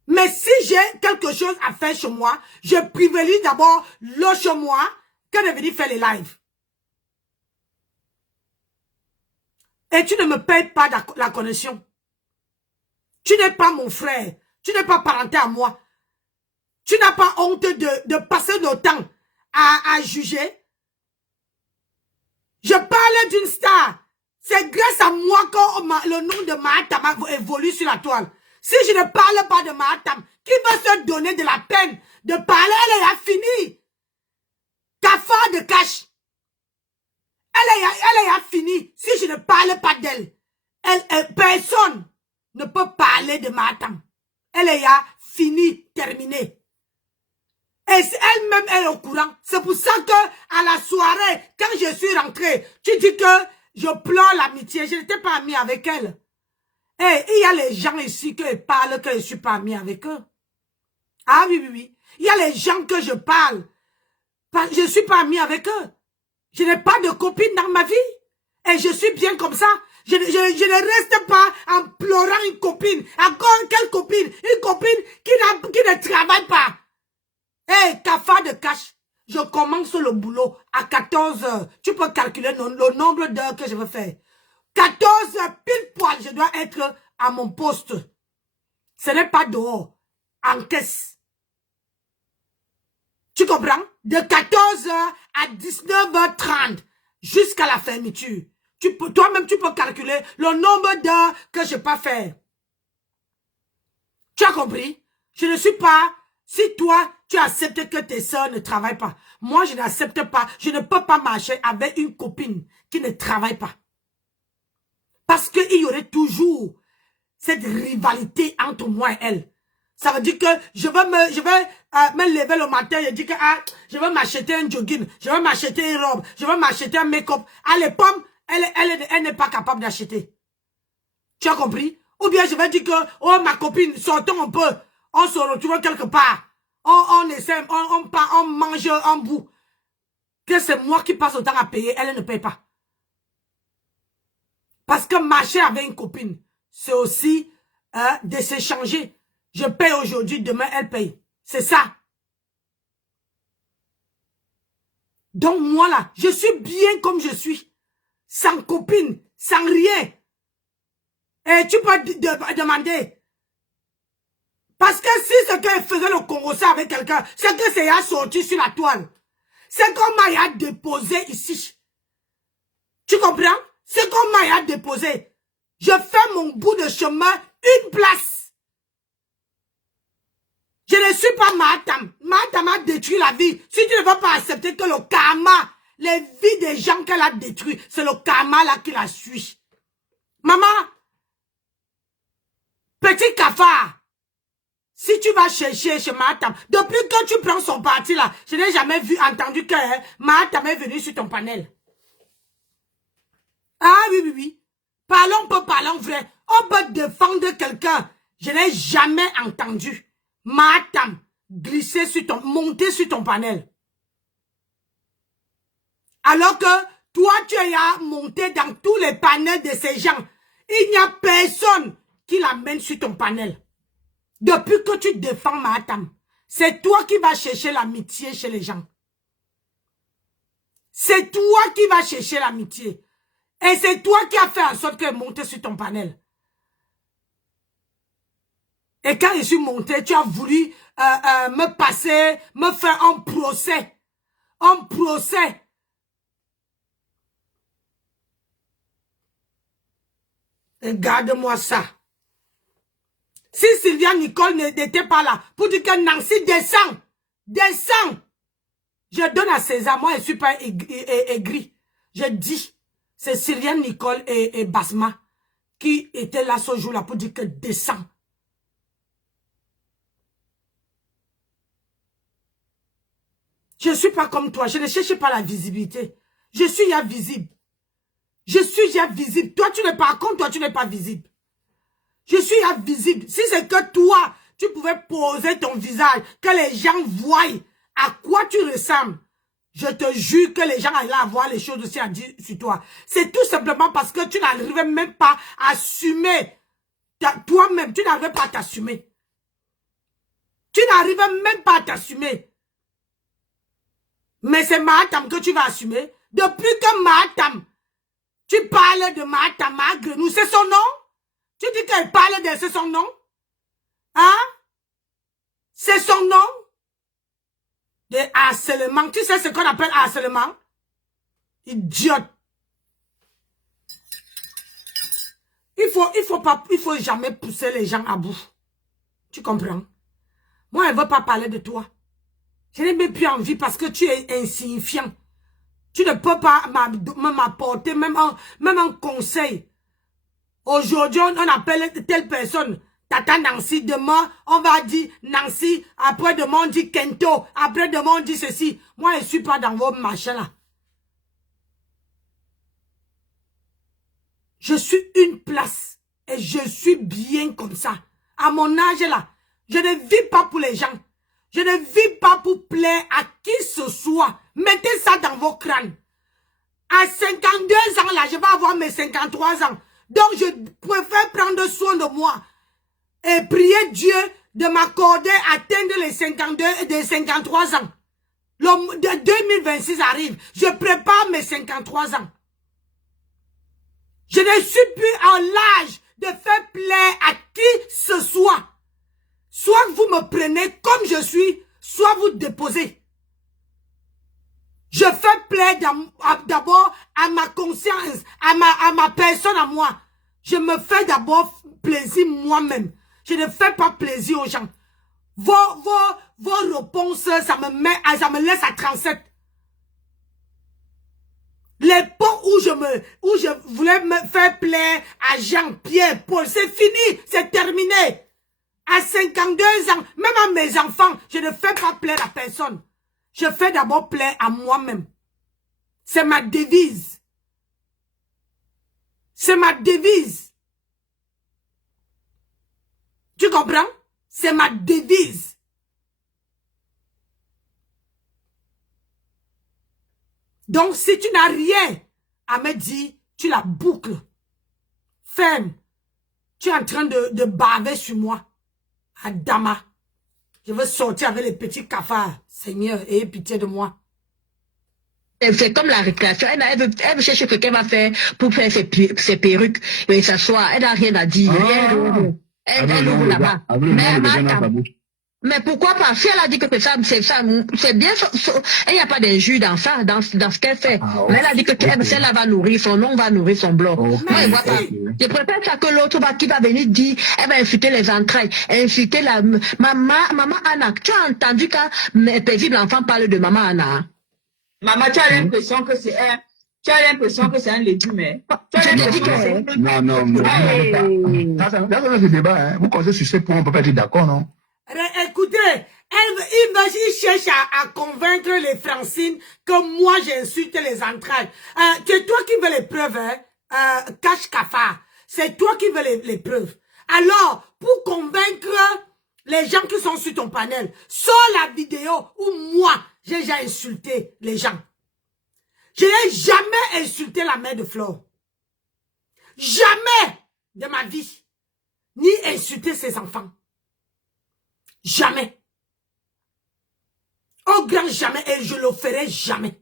Mais si j'ai quelque chose à faire chez moi, je privilégie d'abord le chez moi que de venir faire les lives. Et tu ne me payes pas la connexion. Tu n'es pas mon frère. Tu n'es pas parenté à moi. Tu n'as pas honte de passer notre temps à juger. Je parlais d'une star. C'est grâce à moi que le nom de Mahatam évolue sur la toile. Si je ne parle pas de Mahatam, qui va se donner de la peine de parler? Elle a fini. Cafard de cash. Elle a fini. Si je ne parle pas d'elle, personne ne peut parler de Mahatam. Elle a fini, terminé. Et elle-même est au courant. C'est pour ça que à la soirée, quand je suis rentrée, tu dis que je pleure l'amitié. Je n'étais pas amie avec elle. Et il y a les gens ici qui parlent que je ne suis pas amie avec eux. Ah oui, oui, oui. Il y a les gens que je parle. Je ne suis pas amie avec eux. Je n'ai pas de copine dans ma vie. Et je suis bien comme ça. Je ne reste pas en pleurant une copine. Encore quelle copine? Une copine qui ne travaille pas. Hé, cafard de cash. Je commence le boulot à 14 heures. Tu peux calculer le nombre d'heures que je veux faire. 14 heures, pile poil, je dois être à mon poste. Ce n'est pas dehors, en caisse. Tu comprends? De 14 heures à 19h30 jusqu'à la fermeture. Toi-même, tu peux calculer le nombre d'heures que je peux faire. Tu as compris? Je ne suis pas... Si toi, tu acceptes que tes soeurs ne travaillent pas, moi, je n'accepte pas. Je ne peux pas marcher avec une copine qui ne travaille pas. Parce qu'il y aurait toujours cette rivalité entre moi et elle. Ça veut dire que je vais me lever le matin et dire que je vais m'acheter un jogging, je vais m'acheter une robe, je vais m'acheter un make-up. À l'époque, elle n'est pas capable d'acheter. Tu as compris? Ou bien je vais dire que, oh ma copine, sortons un peu, on se retrouve quelque part, on essaie, on mange un bout. Que c'est moi qui passe le temps à payer, elle ne paye pas. Parce que marcher avec une copine, c'est aussi de s'échanger. Je paye aujourd'hui, demain elle paye. C'est ça. Donc moi là, je suis bien comme je suis. Sans copine, sans rien. Et tu peux demander. Parce que si ce qu'elle faisait le Congo avec quelqu'un, c'est que c'est à sortir sur la toile. C'est comme Maya déposé ici. Tu comprends? C'est comme Maya déposé. Je fais mon bout de chemin, une place. Je ne suis pas Mahatam. Mahatam a détruit la vie. Si tu ne veux pas accepter que le karma, les vies des gens qu'elle a détruit, c'est le karma là qui la suit. Maman, petit cafard, si tu vas chercher chez Mahatam, depuis que tu prends son parti là, je n'ai jamais entendu que Mahatam est venu sur ton panel. Ah oui, oui, oui. Parlons vrai. On peut défendre quelqu'un. Je n'ai jamais entendu Mahatam monter sur ton panel. Alors que toi, tu as monté dans tous les panels de ces gens. Il n'y a personne qui l'amène sur ton panel. Depuis que tu défends Mahatam, c'est toi qui vas chercher l'amitié chez les gens. C'est toi qui vas chercher l'amitié. Et c'est toi qui as fait en sorte qu'elle monte sur ton panel. Et quand je suis montée, tu as voulu me faire un procès. Un procès. Regarde-moi ça. Si Sylvia Nicole n'était pas là, pour dire que Nancy descend. Descend. Je donne à César, moi je suis pas aigri. Je dis, c'est Sylvia Nicole et Basma qui étaient là ce jour-là pour dire que descend. Je ne suis pas comme toi, je ne cherche pas la visibilité. Je suis ya visible. Je suis ya visible. Toi, tu n'es pas comme toi, tu n'es pas visible. Je suis ya visible. Si c'est que toi, tu pouvais poser ton visage, que les gens voient à quoi tu ressembles, je te jure que les gens allaient avoir les choses aussi à dire sur toi. C'est tout simplement parce que tu n'arrivais même pas à assumer toi-même. Tu n'arrivais pas à t'assumer. Tu n'arrivais même pas à t'assumer. Mais c'est Mahatam que tu vas assumer. Depuis que Mahatam, tu parles de Mahatam, Magrenou, c'est son nom? Tu dis qu'elle parle de c'est son nom? Hein? C'est son nom? De harcèlement. Tu sais ce qu'on appelle harcèlement? Idiote. Il faut jamais pousser les gens à bout. Tu comprends? Moi, elle ne veut pas parler de toi. Je n'ai même plus envie parce que tu es insignifiant. Tu ne peux pas m'apporter même un conseil. Aujourd'hui, on appelle telle personne Tata Nancy. Demain, on va dire Nancy. Après, demain, on dit Kento. Après, demain, on dit ceci. Moi, je ne suis pas dans vos machins là. Je suis une place. Et je suis bien comme ça. À mon âge là, je ne vis pas pour les gens. Je ne vis pas pour plaire à qui ce soit. Mettez ça dans vos crânes. À 52 ans, là, je vais avoir mes 53 ans. Donc, je préfère prendre soin de moi. Et prier Dieu de m'accorder à atteindre les 52 et les 53 ans. De 2026 arrive. Je prépare mes 53 ans. Je ne suis plus en l'âge de faire plaire à qui ce soit. Soit vous me prenez comme je suis, soit vous déposez. Je fais plaire d'abord à ma conscience, à ma personne, à moi. Je me fais d'abord plaisir moi-même. Je ne fais pas plaisir aux gens. Vos réponses, ça me laisse à 37. L'époque où je voulais me faire plaire à Jean, Pierre, Paul, c'est fini, c'est terminé. À 52 ans, même à mes enfants, je ne fais pas plaire à personne. Je fais d'abord plaire à moi-même. C'est ma devise. C'est ma devise. Tu comprends? C'est ma devise. Donc, si tu n'as rien à me dire, tu la boucles. Ferme. Tu es en train de baver sur moi. Adama. Je veux sortir avec les petits cafards. Seigneur, ayez pitié de moi. C'est comme la récréation. Elle veut chercher ce qu'elle va faire pour faire ses perruques et s'asseoir. Elle n'a rien à dire. Elle ouvre là-bas. Mais pourquoi pas? Si elle a dit que c'est bien. Il n'y a pas d'injure dans ça, dans ce qu'elle fait. Mais elle a dit que celle-là va nourrir, son nom va nourrir son blog. Moi, je vois pas. Je préfère ça que l'autre qui va venir dire, elle va insulter les entrailles, insulter la maman Anna. Tu as entendu quand mes paisibles enfants parlent de maman Anna? Maman, tu as l'impression que c'est un... Tu as l'impression que c'est un légume, hein? Non. Ça, c'est le débat, hein. Vous causez sur ce point, on ne peut pas être d'accord, non? Écoutez, il cherche à convaincre les Francines que moi j'insulte les entrailles. C'est toi qui veux les preuves, hein? Cache cafard. C'est toi qui veux les preuves. Alors, pour convaincre les gens qui sont sur ton panel, sors la vidéo où moi j'ai déjà insulté les gens. Je n'ai jamais insulté la mère de Flore. Jamais de ma vie. Ni insulté ses enfants. Jamais. Au grand jamais, et je le ferai jamais.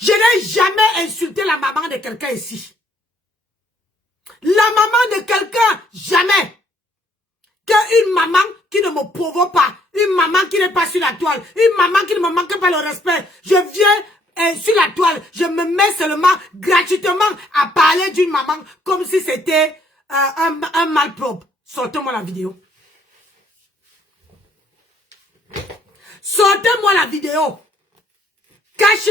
Je n'ai jamais insulté la maman de quelqu'un ici. La maman de quelqu'un, jamais. qu'une maman qui ne me provoque pas, une maman qui n'est pas sur la toile, une maman qui ne me manque pas le respect. Je viens sur la toile, je me mets seulement gratuitement à parler d'une maman comme si c'était un malpropre. Sortez-moi la vidéo. Sortez-moi la vidéo. Cache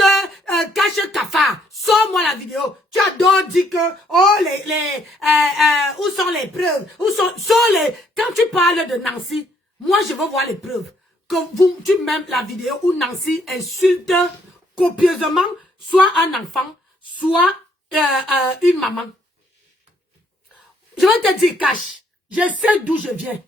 cafard. Sors-moi la vidéo. Tu adores dire que, oh, où sont les preuves? Quand tu parles de Nancy, moi je veux voir les preuves. Que tu mets la vidéo où Nancy insulte copieusement soit un enfant, soit une maman. Je vais te dire, Cache, je sais d'où je viens.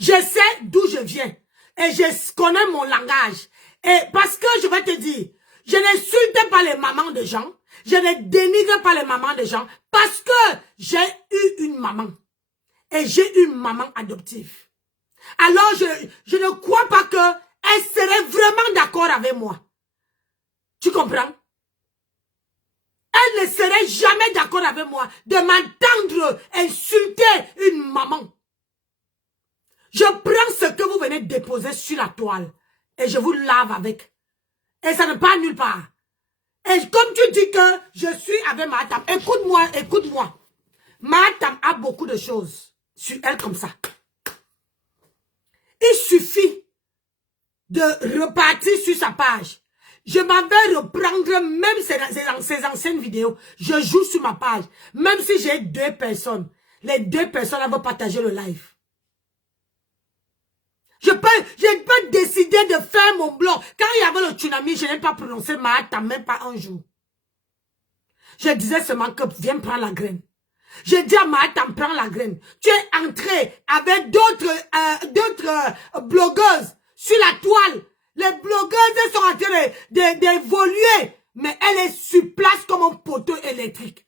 Je sais d'où je viens. Et je connais mon langage. Et parce que je vais te dire, je n'insulte pas les mamans de gens. Je ne dénigre pas les mamans de gens. Parce que j'ai eu une maman. Et j'ai une maman adoptive. Alors je ne crois pas qu'elle serait vraiment d'accord avec moi. Tu comprends? Elle ne serait jamais d'accord avec moi de m'entendre insulter une maman. Je prends ce que vous venez déposer sur la toile et je vous lave avec. Et ça ne part nulle part. Et comme tu dis que je suis avec Mahatam, écoute-moi. Mahatam a beaucoup de choses sur elle comme ça. Il suffit de repartir sur sa page. Je m'en vais reprendre même ses anciennes vidéos. Je joue sur ma page. Même si j'ai 2 personnes. Les 2 personnes vont partager le live. Je peux décider de faire mon blog. Quand il y avait le tsunami, je n'ai pas prononcé Mahatam, même pas un jour. Je disais seulement que viens prendre la graine. Je dis à Mahatam, prends la graine. Tu es entré avec d'autres blogueuses sur la toile. Les blogueuses sont en train d'évoluer. Mais elle est sur place comme un poteau électrique.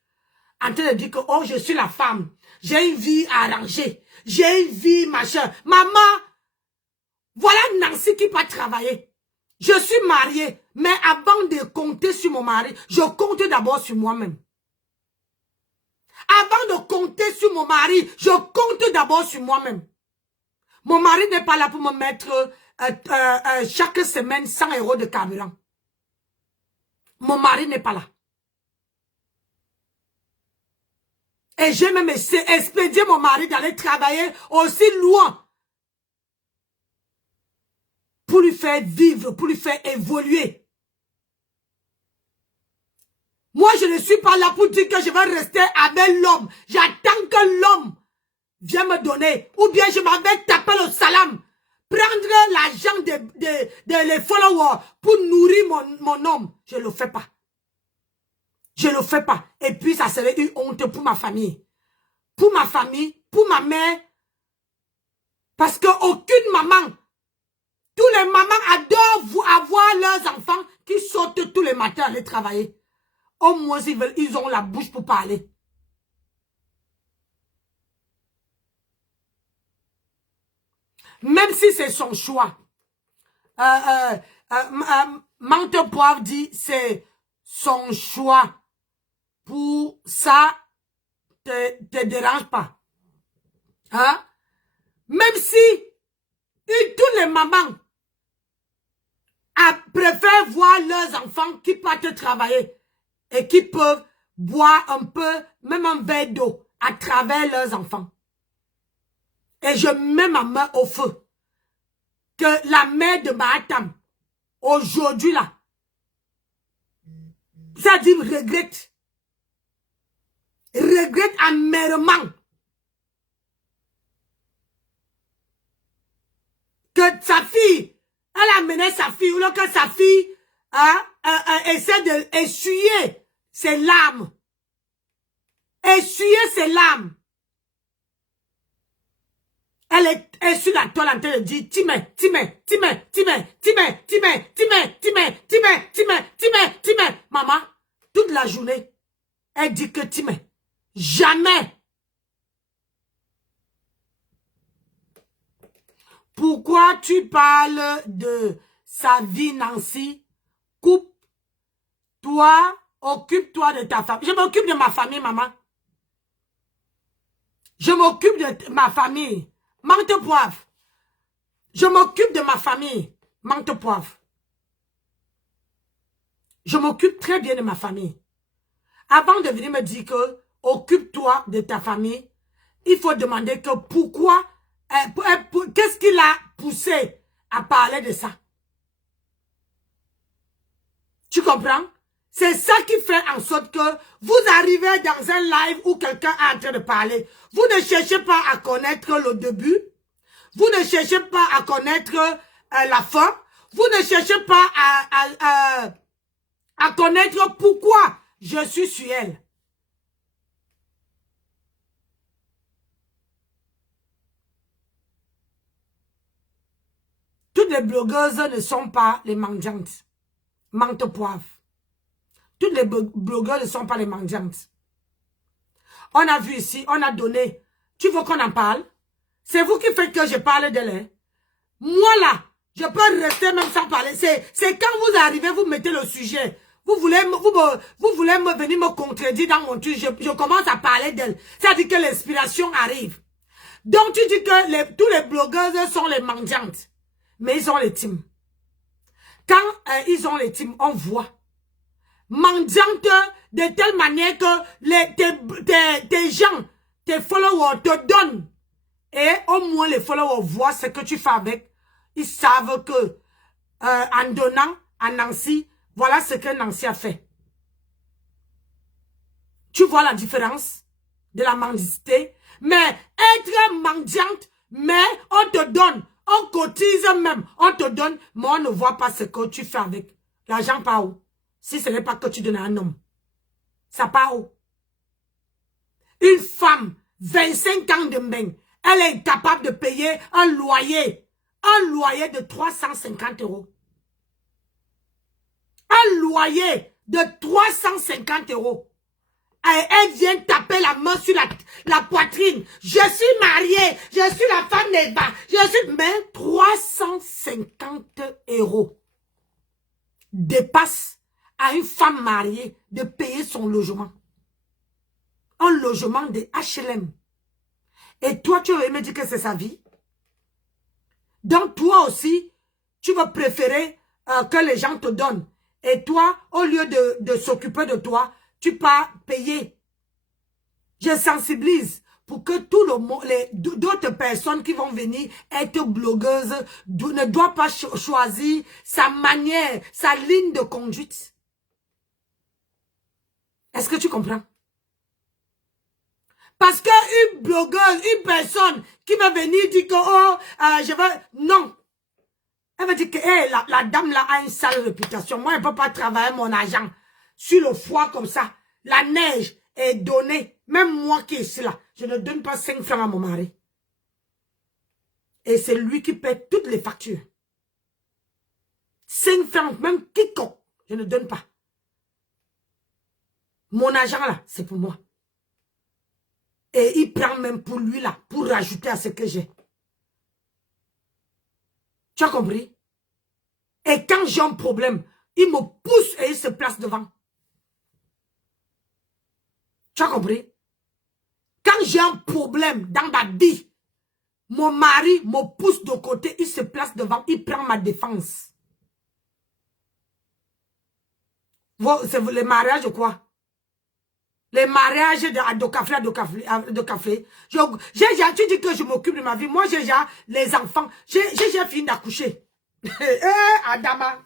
En train de dire que, oh, je suis la femme. J'ai une vie arrangée. J'ai une vie, machin. Maman, voilà Nancy qui va travailler. Je suis mariée. Mais avant de compter sur mon mari, je compte d'abord sur moi-même. Avant de compter sur mon mari, je compte d'abord sur moi-même. Mon mari n'est pas là pour me mettre chaque semaine 100 € de carburant. Mon mari n'est pas là. Et j'ai même expédié mon mari d'aller travailler aussi loin. Pour lui faire vivre, pour lui faire évoluer. Moi, je ne suis pas là pour dire que je vais rester avec l'homme. J'attends que l'homme vienne me donner. Ou bien je m'en vais taper le salam. Prendre l'argent de les followers pour nourrir mon homme. Je ne le fais pas. Je ne le fais pas. Et puis, ça serait une honte pour ma famille. Pour ma famille, pour ma mère. Parce qu'aucune maman, tous les mamans adorent avoir leurs enfants qui sortent tous les matins aller travailler. Au moins, ils ont la bouche pour parler. Même si c'est son choix. Mante Poivre dit c'est son choix. Pour ça, te dérange pas. Hein? Même si toutes les mamans préfèrent voir leurs enfants qui partent travailler et qui peuvent boire un peu, même un verre d'eau, à travers leurs enfants. Et je mets ma main au feu. Que la mère de Mahatam, aujourd'hui là, ça dit regrette. Regrette amèrement. Que sa fille, elle a mené sa fille, ou que sa fille essaie d'essuyer ses larmes. Essuyer ses larmes. Elle est sur la toile en train de dire Timé, maman, toute la journée, elle dit que Timé. Jamais. Pourquoi tu parles de sa vie, Nancy? Coupe-toi, occupe-toi de ta famille. Je m'occupe de ma famille, maman. Je m'occupe de ma famille. Menthe poivre. Je m'occupe de ma famille. Menthe poivre. Je m'occupe très bien de ma famille. Avant de venir me dire que occupe-toi de ta famille, il faut demander que pourquoi, qu'est-ce qui l'a poussé à parler de ça? Tu comprends? C'est ça qui fait en sorte que vous arrivez dans un live où quelqu'un est en train de parler. Vous ne cherchez pas à connaître le début. Vous ne cherchez pas à connaître la fin. Vous ne cherchez pas à connaître pourquoi je suis sur elle. Toutes les blogueuses ne sont pas les mendiantes. Menthe poivre. Toutes les blogueuses ne sont pas les mendiantes. On a vu ici, on a donné. Tu veux qu'on en parle? C'est vous qui faites que je parle d'elle. Hein? Moi là, je peux rester même sans parler. C'est quand vous arrivez, vous mettez le sujet. Vous voulez me venir me contredire dans mon truc. Je commence à parler d'elle. Ça dit que l'inspiration arrive. Donc tu dis que tous les blogueuses sont les mendiantes. Mais ils ont les teams. Quand ils ont les teams, on voit. Mendiante de telle manière que tes gens, tes followers te donnent. Et au moins les followers voient ce que tu fais avec. Ils savent que en donnant à Nancy, voilà ce que Nancy a fait. Tu vois la différence de la mendicité. Mais être mendiante, mais on te donne, on cotise même, on te donne, mais on ne voit pas ce que tu fais avec. L'argent part où? Si ce n'est pas que tu donnes à un homme. Ça part où? Une femme, 25 ans de main, elle est capable de payer un loyer de 350 €. Un loyer de 350 €. Elle vient taper la main sur la poitrine. Je suis mariée, je suis la femme d'Eva, mais 350 € dépasse à une femme mariée de payer son logement. Un logement de HLM. Et toi, tu veux me dire que c'est sa vie? Donc, toi aussi, tu vas préférer que les gens te donnent. Et toi, au lieu de s'occuper de toi, tu pars payer. Je sensibilise pour que d'autres personnes qui vont venir être blogueuses ne doivent pas choisir sa manière, sa ligne de conduite. Est-ce que tu comprends? Parce qu'une blogueuse, une personne qui va venir dire que, oh, je veux... Non. Elle va dire que hey, la dame là a une sale réputation. Moi, elle ne peut pas travailler mon argent sur le foie comme ça. La neige est donnée. Même moi qui suis là, je ne donne pas 5 francs à mon mari. Et c'est lui qui paie toutes les factures. 5 francs, même quiconque, je ne donne pas. Mon argent là, c'est pour moi. Et il prend même pour lui là, pour rajouter à ce que j'ai. Tu as compris? Et quand j'ai un problème, il me pousse et il se place devant. Tu as compris? Quand j'ai un problème dans ma vie, mon mari me pousse de côté, il se place devant, il prend ma défense. C'est les mariages quoi? Les mariages de café. Tu dis que je m'occupe de ma vie. Moi, j'ai déjà les enfants. J'ai déjà fini d'accoucher. Adama.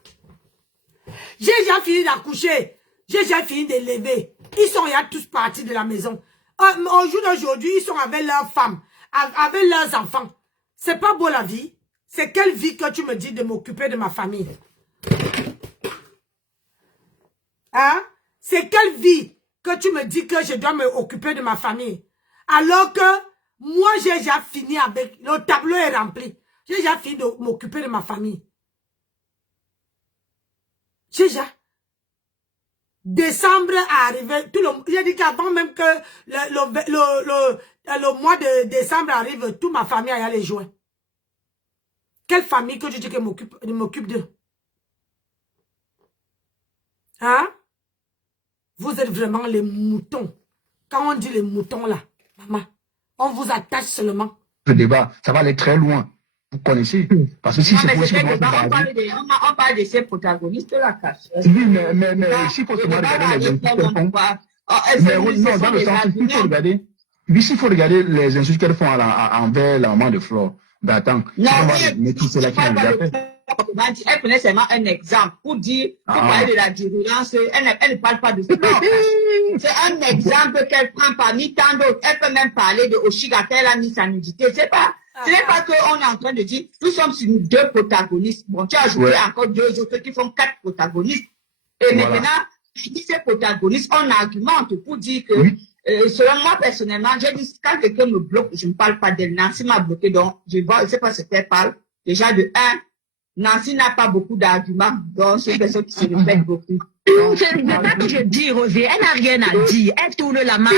J'ai déjà fini d'accoucher. J'ai déjà fini de lever. Ils sont déjà tous partis de la maison. Au jour d'aujourd'hui, ils sont avec leurs femmes, avec leurs enfants. C'est pas beau la vie. C'est quelle vie que tu me dis de m'occuper de ma famille? Hein? C'est quelle vie que tu me dis que je dois m'occuper de ma famille? Alors que moi, j'ai déjà fini avec... Le tableau est rempli. J'ai déjà fini de m'occuper de ma famille. J'ai déjà... Décembre est arrivé. J'ai dit qu'avant même que le mois de décembre arrive, toute ma famille a les jouer. Quelle famille que tu dis que m'occupe d'eux? Hein? Vous êtes vraiment les moutons. Quand on dit les moutons là, maman, On vous attache seulement. Le débat, ça va aller très loin. Vous connaissez. Parce que si c'est possible, on parle de ces protagonistes-là, cache. Oui, mais s'il faut se regarder les insultes qu'elles font. Mais non, dans le sens où il faut regarder. Oui, s'il faut regarder les insultes qu'elles font envers la maman de Flore. Ben attends, non, mais tout c'est là qui a déjà fait. Elle prenait seulement un exemple pour dire, pour parler de la virulence, elle ne parle pas de ça. C'est un exemple qu'elle prend parmi tant d'autres. Elle peut même parler de Oshiga, elle a mis sa nudité. Ce n'est pas qu'on est en train de dire, nous sommes sur nous 2 protagonistes. Bon, tu as ajouté encore 2 autres qui font 4 protagonistes. Et maintenant, si ces protagonistes, on argumente pour dire que, selon moi personnellement, j'ai dit, quand quelqu'un me bloque, je ne parle pas d'elle. Nancy m'a bloqué, donc je vois, je ne sais pas ce qu'elle parle. Déjà de 1, Nancy n'a pas beaucoup d'arguments, donc c'est une personne qui se répète beaucoup. C'est ça que je dis, Rosé, elle n'a rien à dire. Elle tourne la main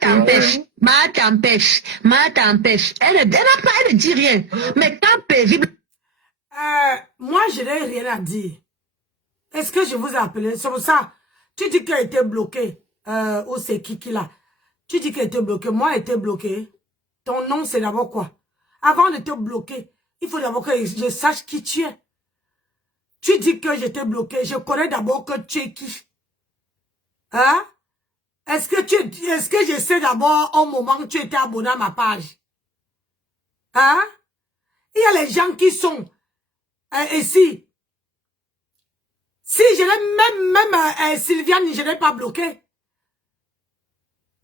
t'empêche. Elle ne dit rien. Mais quand paisible. Moi, je n'ai rien à dire. Est-ce que je vous ai appelé? C'est pour ça. Tu dis qu'elle a été bloquée. Ou c'est qui là? Tu dis qu'elle a été bloquée. Moi, elle a été bloquée. Ton nom, c'est d'abord quoi? Avant de te bloquer, il faut d'abord que je sache qui tu es. Tu dis que j'étais bloqué. Je connais d'abord que tu es qui. Hein? Est-ce que je sais d'abord au moment où tu étais abonné à ma page? Hein? Il y a les gens qui sont ici. Si je n'ai même Sylviane, je n'ai pas bloqué.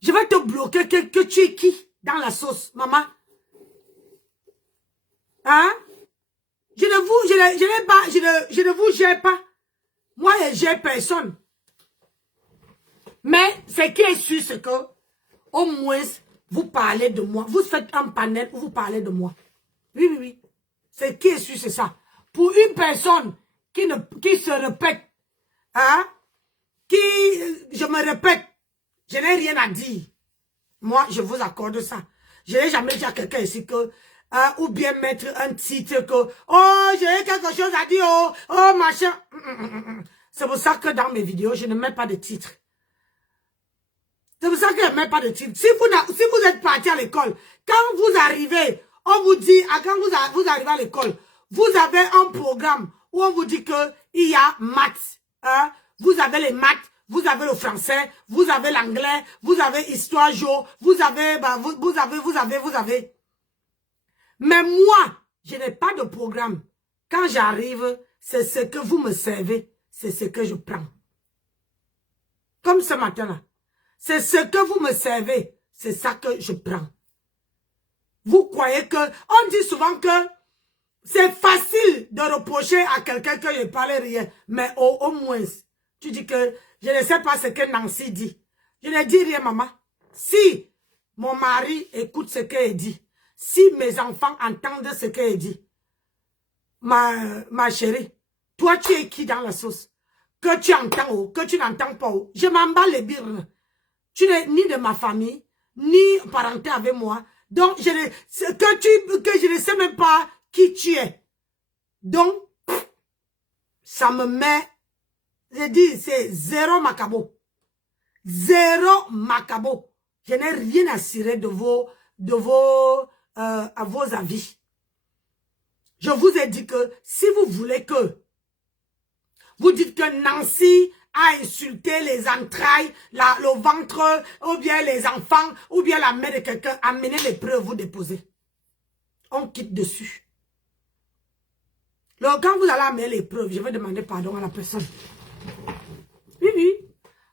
Je vais te bloquer que tu es qui dans la sauce, maman? Hein? Je ne vous gère pas. Moi, je gère personne. Mais ce qui est sûr, c'est que, au moins, vous parlez de moi. Vous faites un panel où vous parlez de moi. Oui. Ce qui est sûr, c'est ça. Pour une personne qui se répète, hein, je me répète, je n'ai rien à dire. Moi, je vous accorde ça. Je n'ai jamais dit à quelqu'un ici que, ou bien mettre un titre que, oh, j'ai quelque chose à dire, oh, machin. C'est pour ça que dans mes vidéos, je ne mets pas de titre. C'est pour ça que je ne mets pas de titre. Si vous êtes parti à l'école, quand vous arrivez, on vous dit, quand vous arrivez à l'école, vous avez un programme où on vous dit que il y a maths. Hein? Vous avez les maths, vous avez le français, vous avez l'anglais, vous avez histoire géo, vous avez. Mais moi, je n'ai pas de programme. Quand j'arrive, c'est ce que vous me servez, c'est ce que je prends. Comme ce matin-là. C'est ce que vous me servez, c'est ça que je prends. Vous croyez que, on dit souvent que c'est facile de reprocher à quelqu'un que je ne parle rien, mais au moins, tu dis que je ne sais pas ce que Nancy dit. Je ne dis rien, maman. Si mon mari écoute ce qu'elle dit, si mes enfants entendent ce qu'elle dit, ma chérie, toi tu es qui dans la sauce? Que tu entends ou que tu n'entends pas ou? Je m'en bats les birnes. Tu n'es ni de ma famille, ni parenté avec moi. Donc, que je ne sais même pas qui tu es. Donc, ça me met, je dis, c'est zéro macabo. Zéro macabo. Je n'ai rien à cirer de vos avis. Je vous ai dit que si vous voulez que, vous dites que Nancy a insulté les entrailles, le ventre, ou bien les enfants, ou bien la mère de quelqu'un, amenez les preuves, vous déposez. On quitte dessus. Donc, quand vous allez amener les preuves, je vais demander pardon à la personne. Oui.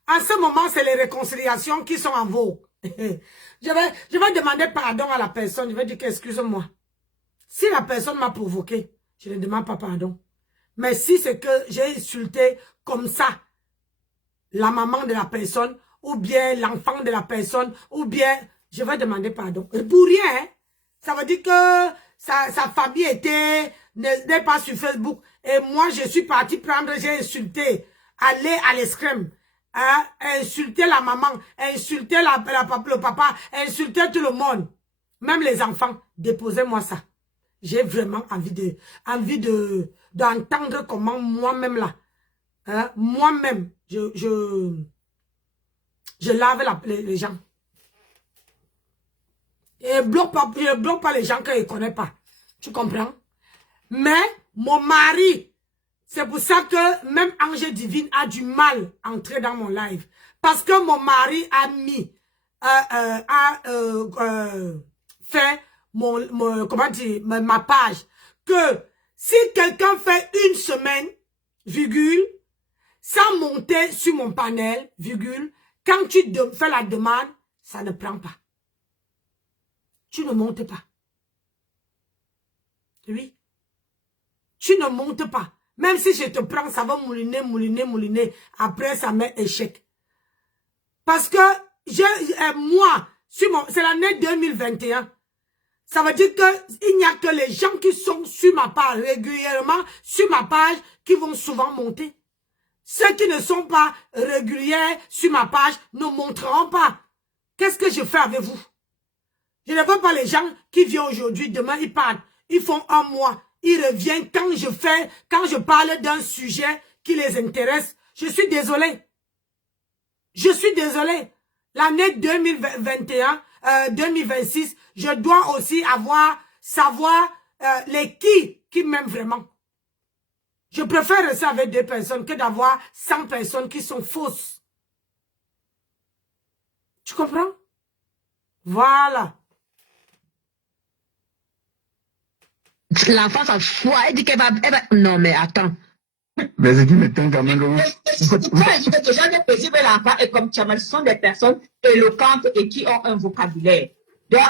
En ce moment, c'est les réconciliations qui sont en vogue. Je vais demander pardon à la personne, je vais dire excuse-moi. Si la personne m'a provoqué, je ne demande pas pardon. Mais si c'est que j'ai insulté comme ça, la maman de la personne, ou bien l'enfant de la personne, ou bien, je vais demander pardon. Et pour rien, hein, ça veut dire que sa famille n'est pas sur Facebook. Et moi, je suis partie prendre, j'ai insulté, aller à l'escrime, hein, insulter la maman, insulter le papa, insulter tout le monde. Même les enfants, déposez-moi ça. J'ai vraiment envie d'entendre comment moi-même là, hein, moi-même, je lave les gens. Et je ne bloque pas les gens que je ne connais pas. Tu comprends? Mais mon mari, c'est pour ça que même Ange Divine a du mal à entrer dans mon live. Parce que mon mari a mis, fait comment dire, ma page. Que si quelqu'un fait une semaine, virgule, sans monter sur mon panel, virgule, quand tu fais la demande, ça ne prend pas. Tu ne montes pas. Oui. Tu ne montes pas. Même si je te prends, ça va mouliner, mouliner, mouliner. Après, ça met échec. Parce que, moi, c'est l'année 2021. Ça veut dire qu'il n'y a que les gens qui sont sur ma page, régulièrement, sur ma page, qui vont souvent monter. Ceux qui ne sont pas réguliers sur ma page ne monteront pas. Qu'est-ce que je fais avec vous? Je ne veux pas les gens qui viennent aujourd'hui, demain ils partent. Ils font un mois. Ils reviennent quand je parle d'un sujet qui les intéresse. Je suis désolé. Je suis désolé. L'année 2026, je dois aussi savoir les qui m'aiment vraiment. Je préfère rester avec 2 personnes que d'avoir 100 personnes qui sont fausses. Tu comprends? Voilà. L'enfant s'en fout. Elle dit qu'elle va... Non, mais attends. Mais c'est qui m'étonne quand même. Pourquoi je dis que les gens de paisible l'enfant et comme Chamel sont des personnes éloquentes et qui ont un vocabulaire. Donc,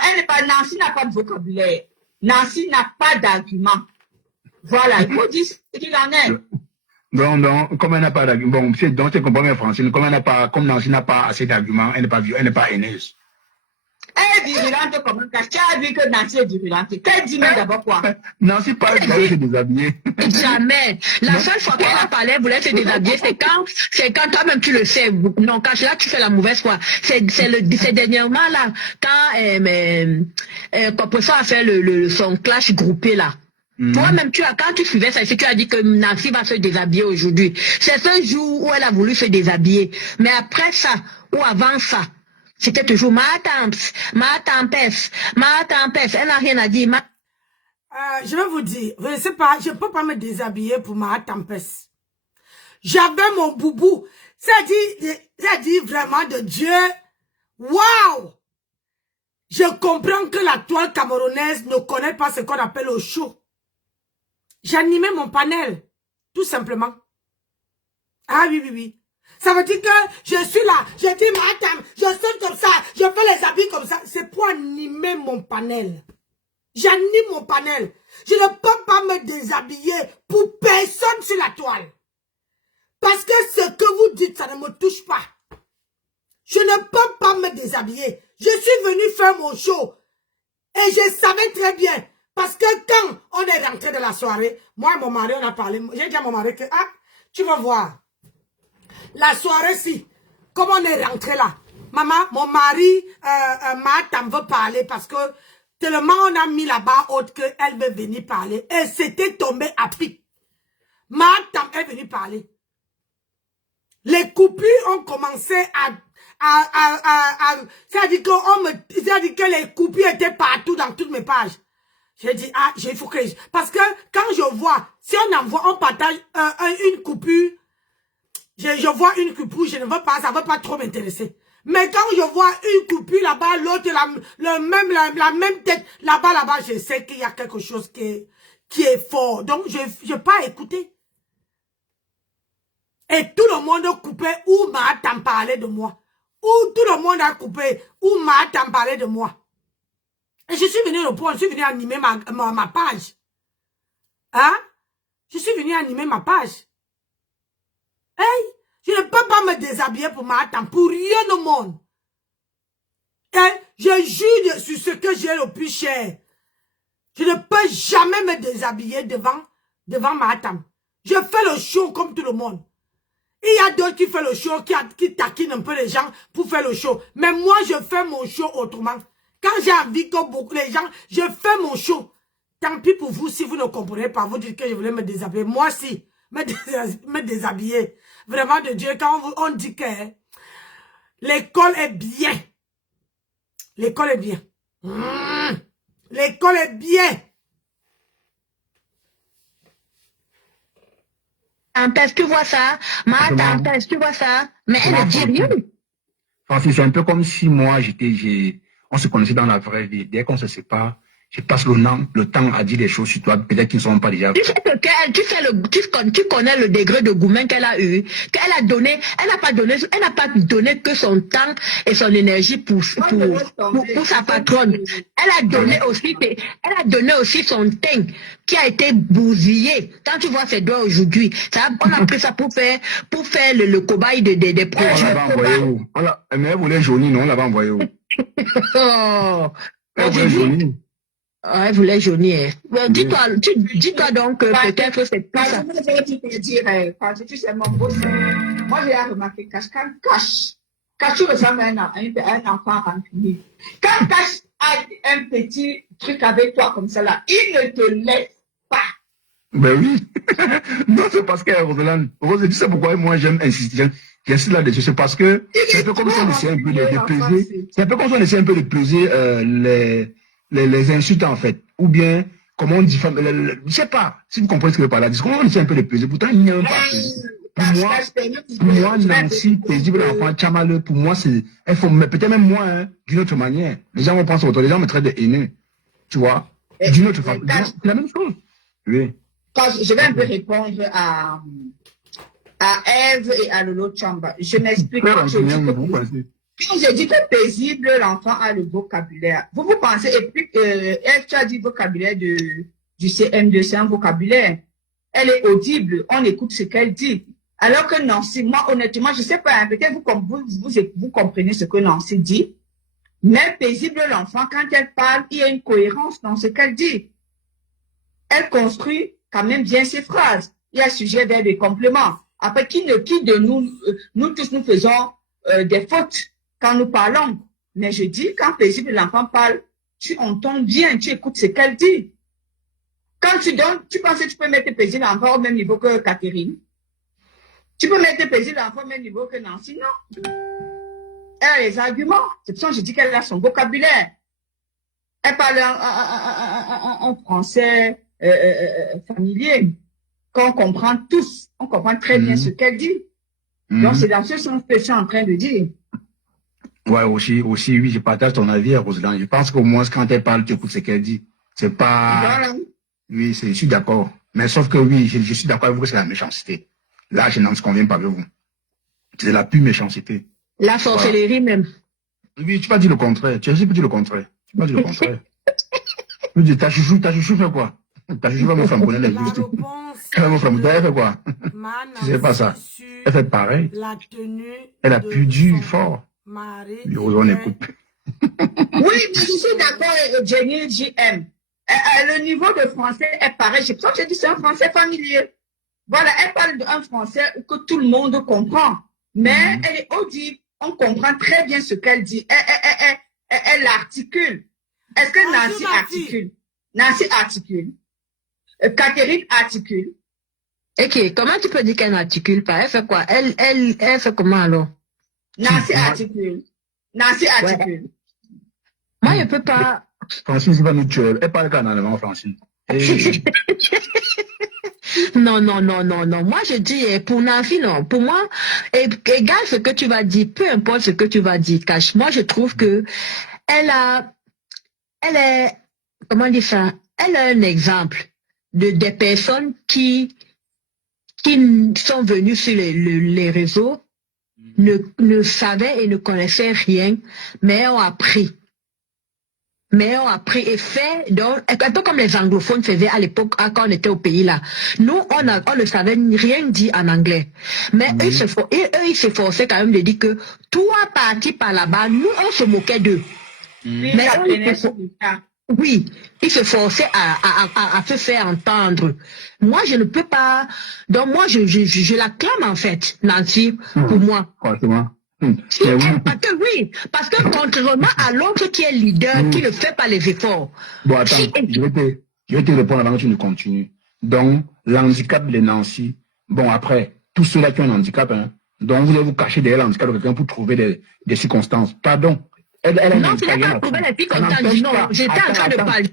Nancy n'a pas de vocabulaire. Nancy n'a pas d'argument. Voilà, il faut dire ce qu'il en est. Donc, comme elle n'a pas d'argument, bon, donc c'est comprends bien Francine, comme Nancy n'a pas assez d'arguments, elle n'est pas haineuse. Elle est virulente comme un cache. Tu as vu que Nancy est virulente. Qu'elle dit mais d'abord quoi? Nancy parle d'aller se déshabiller. Jamais. La seule fois qu'elle a parlé, elle voulait se déshabiller, c'est quand toi-même tu le sais. Non, quand là tu fais la mauvaise foi. C'est dernièrement là, quand Poisson a fait son clash groupé là. Toi-même, quand tu suivais ça, tu as dit que Nancy va se déshabiller aujourd'hui. C'est ce jour où elle a voulu se déshabiller. Mais après ça, ou avant ça, c'était toujours ma tempête. Elle n'a rien à dire. Je vais vous dire, je ne sais pas, je ne peux pas me déshabiller pour ma tempête. J'avais mon boubou. Ça dit vraiment de Dieu. Waouh! Je comprends que la toile camerounaise ne connaît pas ce qu'on appelle le show. J'animais mon panel, tout simplement. Ah oui. Ça veut dire que je suis là, je dis madame, je saute comme ça, je fais les habits comme ça. C'est pour animer mon panel. J'anime mon panel. Je ne peux pas me déshabiller pour personne sur la toile. Parce que ce que vous dites, ça ne me touche pas. Je ne peux pas me déshabiller. Je suis venu faire mon show. Et je savais très bien. Parce que quand on est rentré de la soirée, moi et mon mari, on a parlé. J'ai dit à mon mari que, tu vas voir. La soirée-ci, comme on est rentré là, maman, mon mari, Matam veut parler parce que tellement on a mis là-bas autre qu'elle veut venir parler. Et c'était tombé à pic. Matam est venue parler. Les coupures ont commencé c'est-à-dire que les coupures étaient partout dans toutes mes pages. J'ai dit, il faut que... Parce que quand je vois, si on partage une coupure, je vois une coupure, je ne veux pas, ça ne veut pas trop m'intéresser. Mais quand je vois une coupure là-bas, l'autre, la même tête, là-bas, je sais qu'il y a quelque chose qui est fort. Donc, je n'ai pas écouté. Et tout le monde coupait où Matam parlait de moi. Où tout le monde a coupé où Matam parlait de moi. Et je suis venu au point, je suis venu animer ma page. Hein? Je suis venu animer ma page. Hey, je ne peux pas me déshabiller pour Matam, pour rien au monde. Et je jure sur ce que j'ai le plus cher. Je ne peux jamais me déshabiller devant Matam. Je fais le show comme tout le monde. Il y a d'autres qui font le show, qui taquinent un peu les gens pour faire le show. Mais moi, je fais mon show autrement. Quand j'ai envie que beaucoup les gens, je fais mon show. Tant pis pour vous, si vous ne comprenez pas, vous dites que je voulais me déshabiller. Moi, si, me déshabiller. Vraiment de Dieu, quand on dit que l'école est bien. L'école est bien. L'école est bien. Est-ce que tu vois ça? Est-ce que tu vois ça? Mais elle ne dit rien. Francis, c'est un peu comme si moi, on se connaissait dans la vraie vie. Dès qu'on se sépare, je passe le temps à dire des choses sur toi, peut-être qu'ils ne sont pas déjà. Tu sais tu connais le degré de gourmand qu'elle a eu, qu'elle a donné, elle n'a pas donné que son temps et son énergie pour sa patronne. Elle a donné aussi son teint qui a été bousillé. Quand tu vois ses doigts aujourd'hui, on a pris ça pour faire le cobaye des projets. On l'avait envoyé où? Mais elle voulait jaunir, non? On l'avait envoyé où? Oh. Elle voulait jaunir. Elle voulait jaunir. Dis-toi donc que peut-être que c'est plus ça. Je vais te dire, parce que tu sais, mon beau, moi j'ai remarqué que quand Cash, tu ressembles à un enfant rancunier. Quand Cash a un petit truc avec toi comme ça là, il ne te laisse pas. Ben oui. Non, c'est parce que Roselyne, tu sais pourquoi moi j'aime insister. J'insiste là-dessus, c'est parce que c'est un peu comme si on essayait un peu de peser. C'est un peu comme si on essayait un peu de peser les insultes en fait. Ou bien, comment on dit, je sais pas, si vous comprenez ce que je veux parler, comment on essaie un peu de peser. Pourtant, il n'y a pas peser. Pour moi, Nancy, paisible enfant, Tchamaleux, pour moi, c'est, mais peut-être même moi, hein, d'une autre manière. Les gens vont penser autant, les gens me traitent de haineux. Tu vois? D'une autre façon. C'est la même chose. Oui. Je vais un peu répondre à Eve et à Lolo Chamba. Je m'explique. Quand je dis que paisible, l'enfant a le vocabulaire. Vous pensez, et puis Eve, tu as dit vocabulaire du CM2, c'est un vocabulaire. Elle est audible, on écoute ce qu'elle dit. Alors que Nancy, moi honnêtement, je sais pas, hein, peut-être vous comprenez ce que Nancy dit, mais paisible l'enfant, quand elle parle, il y a une cohérence dans ce qu'elle dit. Elle construit quand même bien ses phrases. Il y a sujet, verbe et complément. Après, qui de nous tous, nous faisons des fautes quand nous parlons. Mais je dis, quand paisible l'enfant parle, tu entends bien, tu écoutes ce qu'elle dit. Quand tu donnes, tu penses que tu peux mettre paisible l'enfant au même niveau que Catherine? Tu peux mettre paisible l'enfant au même niveau que Nancy? Non. Elle a les arguments. C'est pour ça que je dis qu'elle a son vocabulaire. Elle parle un français familier qu'on comprend tous. On comprend très bien ce qu'elle dit. Donc, c'est dans ce sens que je suis en train de dire. Ouais, aussi, oui, je partage ton avis, Roselyne. Je pense qu'au moins, quand elle parle, tu écoutes ce qu'elle dit. C'est pas... Voilà. Oui, je suis d'accord. Mais sauf que oui, je suis d'accord avec vous que c'est la méchanceté. Là, je n'en conviens pas avec vous. C'est la pure méchanceté. La sorcellerie même. Oui, tu vas dire le contraire. Tu as dit le contraire. Tu vas dire le contraire. Tu dis, ta chouchou fait quoi? Ta chouchou va me faire connaître les justes. Elle va me faire elle fait quoi? C'est pas ça. Elle fait pareil. Elle a pu dire fort. On écoute. Oui, je suis d'accord avec Jenny JM. Le niveau de français est pareil. C'est pour ça que j'ai dit c'est un français familier. Voilà, elle parle d'un français que tout le monde comprend. Mais elle est audible. On comprend très bien ce qu'elle dit. Elle articule. Est-ce que Nancy articule? Nancy articule. Catherine articule. Ok, comment tu peux dire qu'elle n'articule pas? Elle fait quoi? Elle fait comment alors? Nancy articule. Nancy articule. Ouais. Moi, je ne peux pas. Francine, va nous tuer. Elle parle qu'en allemand, Francine. Non. Moi, je dis, pour Nancy, non. Pour moi, égal ce que tu vas dire, peu importe ce que tu vas dire, Cash. Moi, je trouve que elle est, comment dire ça? Elle a un exemple des personnes qui sont venues sur les réseaux, ne savaient et ne connaissaient rien, mais ont appris. Et fait, donc, un peu comme les anglophones faisaient à l'époque, quand on était au pays là. Nous, on ne savait rien dire en anglais. Mais eux, ils s'efforçaient quand même de dire que, toi, parti par là-bas, nous, on se moquait d'eux. Mais oui, ils se forçaient à se faire entendre. Moi, je ne peux pas. Donc, moi, je l'acclame en fait, Nancy, pour moi. Franchement. Parce que contrairement à l'autre qui est leader, qui ne fait pas les efforts. Bon, attends, je vais te répondre avant que tu ne continues. Donc, l'handicap de Nancy, bon, après, tous ceux-là qui ont un handicap, hein, donc vous allez vous cacher derrière l'handicap de quelqu'un pour trouver des circonstances. Pardon. Elle a Non, un tu n'as Instagram pas trouvé là-dessus. les filles Ça comme ça. n'empêche Non, pas. j'étais en train de Attends. parler.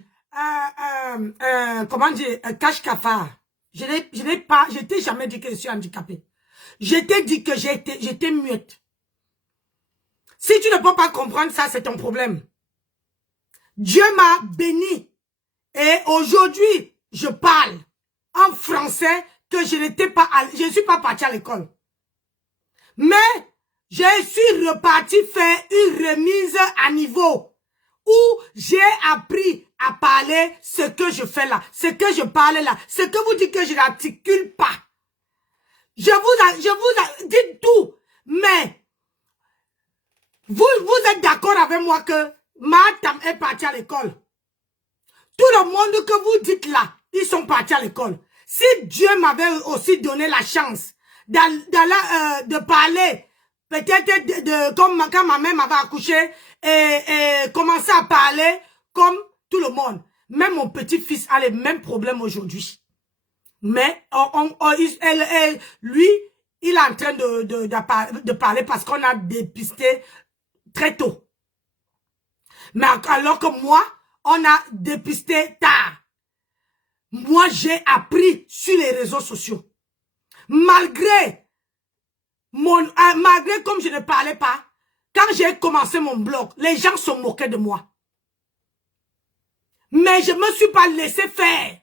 Comment dire, cache cafard. Je n'ai pas, je t'ai jamais dit que je suis handicapée. Je t'ai dit que j'étais muette. Si tu ne peux pas comprendre ça, c'est ton problème. Dieu m'a béni. Et aujourd'hui, je parle en français que je n'étais pas, je ne suis pas partie à l'école. Mais, je suis reparti faire une remise à niveau où j'ai appris à parler ce que je fais là, ce que je parle là, ce que vous dites que je n'articule pas. Je vous dis tout, mais vous êtes d'accord avec moi que ma tante est partie à l'école. Tout le monde que vous dites là, ils sont partis à l'école. Si Dieu m'avait aussi donné la chance de parler, peut-être comme quand ma mère m'avait accouché et commencer à parler comme tout le monde. Même mon petit-fils a les mêmes problèmes aujourd'hui. Mais lui, il est en train de parler parce qu'on a dépisté très tôt. Mais alors que moi, on a dépisté tard. Moi, j'ai appris sur les réseaux sociaux. Malgré comme je ne parlais pas, quand j'ai commencé mon blog, les gens se moquaient de moi. Mais je ne me suis pas laissé faire.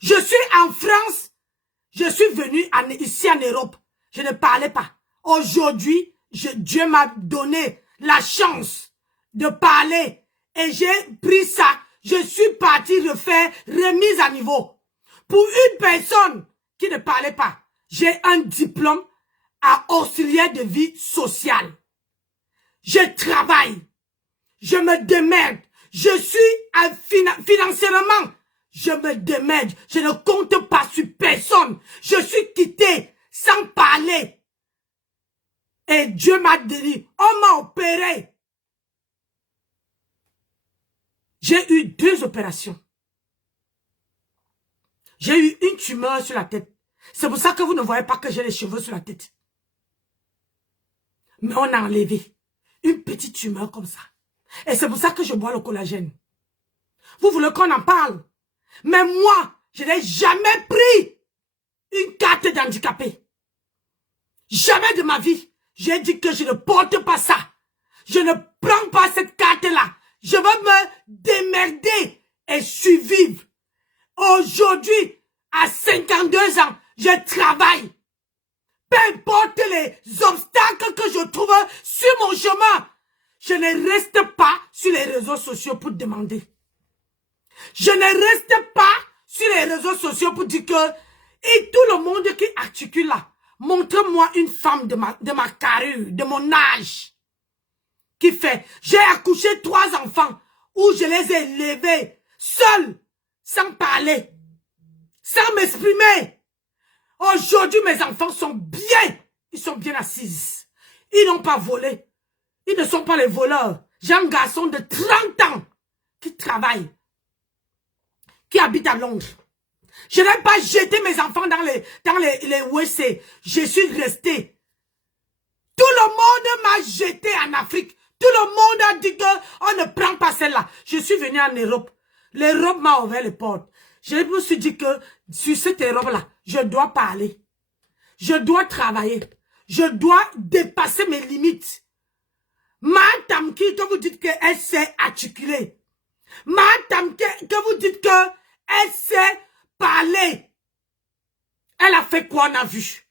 Je suis en France, je suis venu ici en Europe. Je ne parlais pas. Aujourd'hui, Dieu m'a donné la chance de parler. Et j'ai pris ça. Je suis parti refaire remise à niveau. Pour une personne qui ne parlait pas, j'ai un diplôme à auxiliaire de vie sociale. Je travaille. Je me démerde. Je suis financièrement. Je me démerde. Je ne compte pas sur personne. Je suis quitté sans parler. Et Dieu m'a dit, on m'a opéré. J'ai eu 2 opérations. J'ai eu une tumeur sur la tête. C'est pour ça que vous ne voyez pas que j'ai les cheveux sur la tête. Mais on a enlevé une petite tumeur comme ça. Et c'est pour ça que je bois le collagène. Vous voulez qu'on en parle? Mais moi, je n'ai jamais pris une carte d'handicapé. Jamais de ma vie. J'ai dit que je ne porte pas ça. Je ne prends pas cette carte-là. Je veux me démerder et survivre. Aujourd'hui, à 52 ans, je travaille. Peu importe les obstacles que je trouve sur mon chemin, je ne reste pas sur les réseaux sociaux pour demander. Je ne reste pas sur les réseaux sociaux pour dire que... Et tout le monde qui articule là, montre-moi une femme de ma carrure, de mon âge, qui fait... J'ai accouché 3 enfants où je les ai élevés seuls, sans parler, sans m'exprimer. Aujourd'hui, mes enfants sont bien. Ils sont bien assis. Ils n'ont pas volé. Ils ne sont pas les voleurs. J'ai un garçon de 30 ans qui travaille, qui habite à Londres. Je n'ai pas jeté mes enfants dans les WC. Je suis resté. Tout le monde m'a jeté en Afrique. Tout le monde a dit qu'on ne prend pas celle-là. Je suis venu en Europe. L'Europe m'a ouvert les portes. Je me suis dit que sur cette Europe-là, je dois parler. Je dois travailler. Je dois dépasser mes limites. Ma Tamki, que vous dites qu'elle sait articuler. Ma Tamki, que vous dites qu'elle sait parler. Elle a fait quoi, on a vu?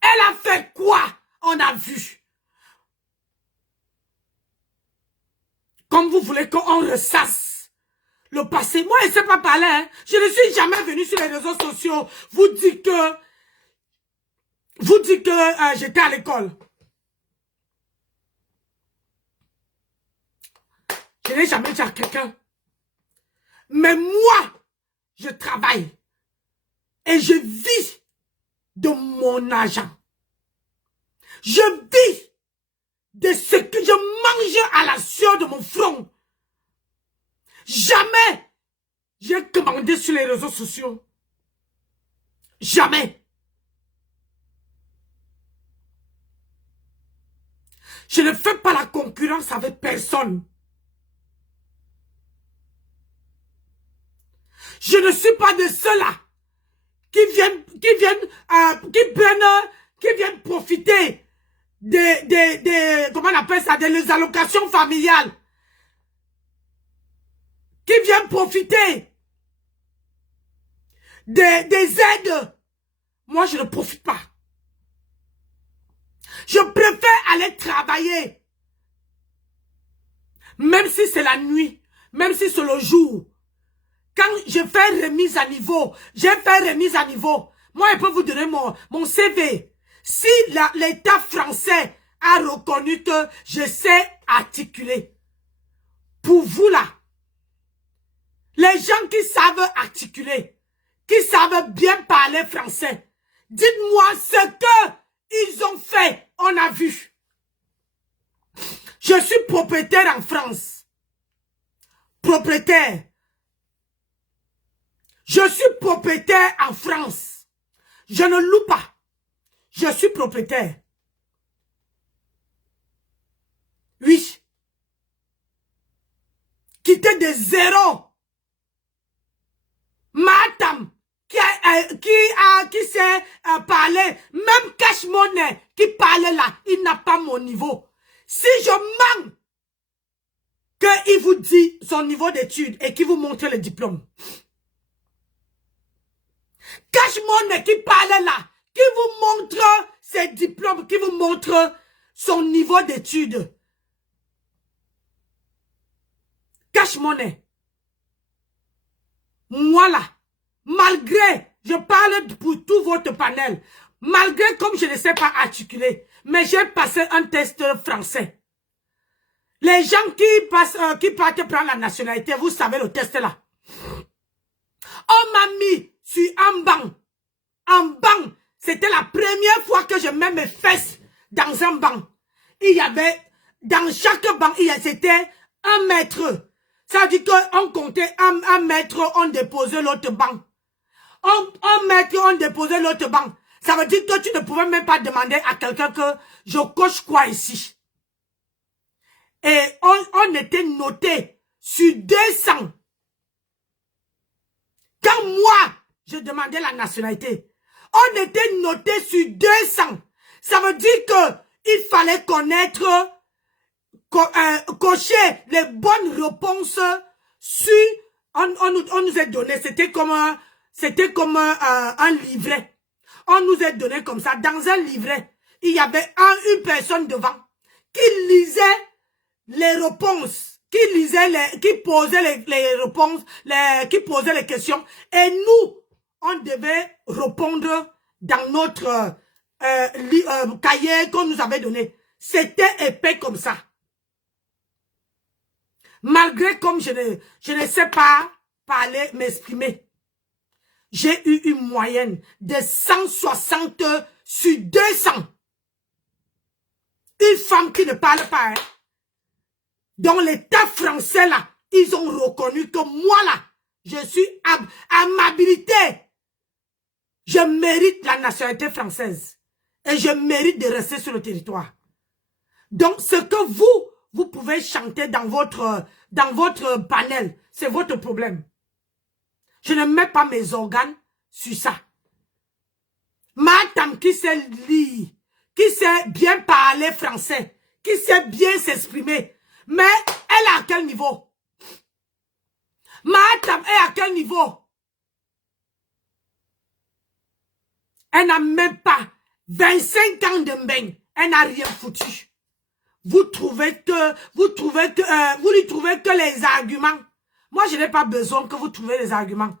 Elle a fait quoi, on a vu? Comme vous voulez qu'on ressasse le passé. Moi, je ne sais pas parler. Hein. Je ne suis jamais venu sur les réseaux sociaux. Vous dites que j'étais à l'école. Je n'ai jamais dit à quelqu'un. Mais moi, je travaille. Et je vis de mon argent. Je vis de ce que je mange à la sueur de mon front. Jamais j'ai commandé sur les réseaux sociaux. Jamais. Je ne fais pas la concurrence avec personne. Je ne suis pas de ceux-là qui viennent profiter comment on appelle ça, des allocations familiales. Qui viennent profiter des aides. Moi, je ne profite pas. Je préfère aller travailler. Même si c'est la nuit, même si c'est le jour. Quand je fais remise à niveau, j'ai fait remise à niveau. Moi, je peux vous donner mon CV. Si l'État français a reconnu que je sais articuler, pour vous là, les gens qui savent articuler, qui savent bien parler français, dites-moi ce que ils ont fait, on a vu. Je suis propriétaire en France. Propriétaire. Je suis propriétaire en France. Je ne loue pas. Je suis propriétaire. Oui. Quitter de zéro. Madame qui sait parler, même Cash Money qui parle là, il n'a pas mon niveau. Si je mens qu'il vous dit son niveau d'études et qu'il vous montre le diplôme. Cash Money qui parle là, qui vous montre ses diplômes, qui vous montre son niveau d'études. Cash Money. Moi là, malgré, je parle pour tout votre panel, malgré comme je ne sais pas articuler, mais j'ai passé un test français. Les gens qui partent prendre la nationalité, vous savez le test là. On m'a mis sur un banc. En banc, c'était la première fois que je mets mes fesses dans un banc. Il y avait, dans chaque banc, c'était 1 mètre. Ça veut dire qu'on comptait 1 mètre, on déposait l'autre banc. 1 mètre, on déposait l'autre banc. Ça veut dire que tu ne pouvais même pas demander à quelqu'un que je coche quoi ici. Et on était noté sur 200. Quand moi, je demandais la nationalité, on était noté sur 200. Ça veut dire que il fallait connaître, cocher les bonnes réponses sur, on nous a donné, c'était comme un livret. On nous a donné comme ça, dans un livret, il y avait une personne devant qui lisait les réponses, qui posait les réponses, qui posait les questions, et nous, on devait répondre dans notre cahier qu'on nous avait donné. C'était épais comme ça. Malgré comme je ne sais pas parler, m'exprimer. J'ai eu une moyenne de 160 sur 200. Une femme qui ne parle pas. Hein. Dans l'État français là, ils ont reconnu que moi là, je suis à ma habilité. Je mérite la nationalité française. Et je mérite de rester sur le territoire. Donc, ce que vous pouvez chanter dans votre panel, c'est votre problème. Je ne mets pas mes organes sur ça. Madame qui sait lire, qui sait bien parler français, qui sait bien s'exprimer, mais elle est à quel niveau? Madame est à quel niveau? Elle n'a même pas 25 ans de bain. Elle n'a rien foutu. Vous lui trouvez que les arguments. Moi, je n'ai pas besoin que vous trouviez les arguments.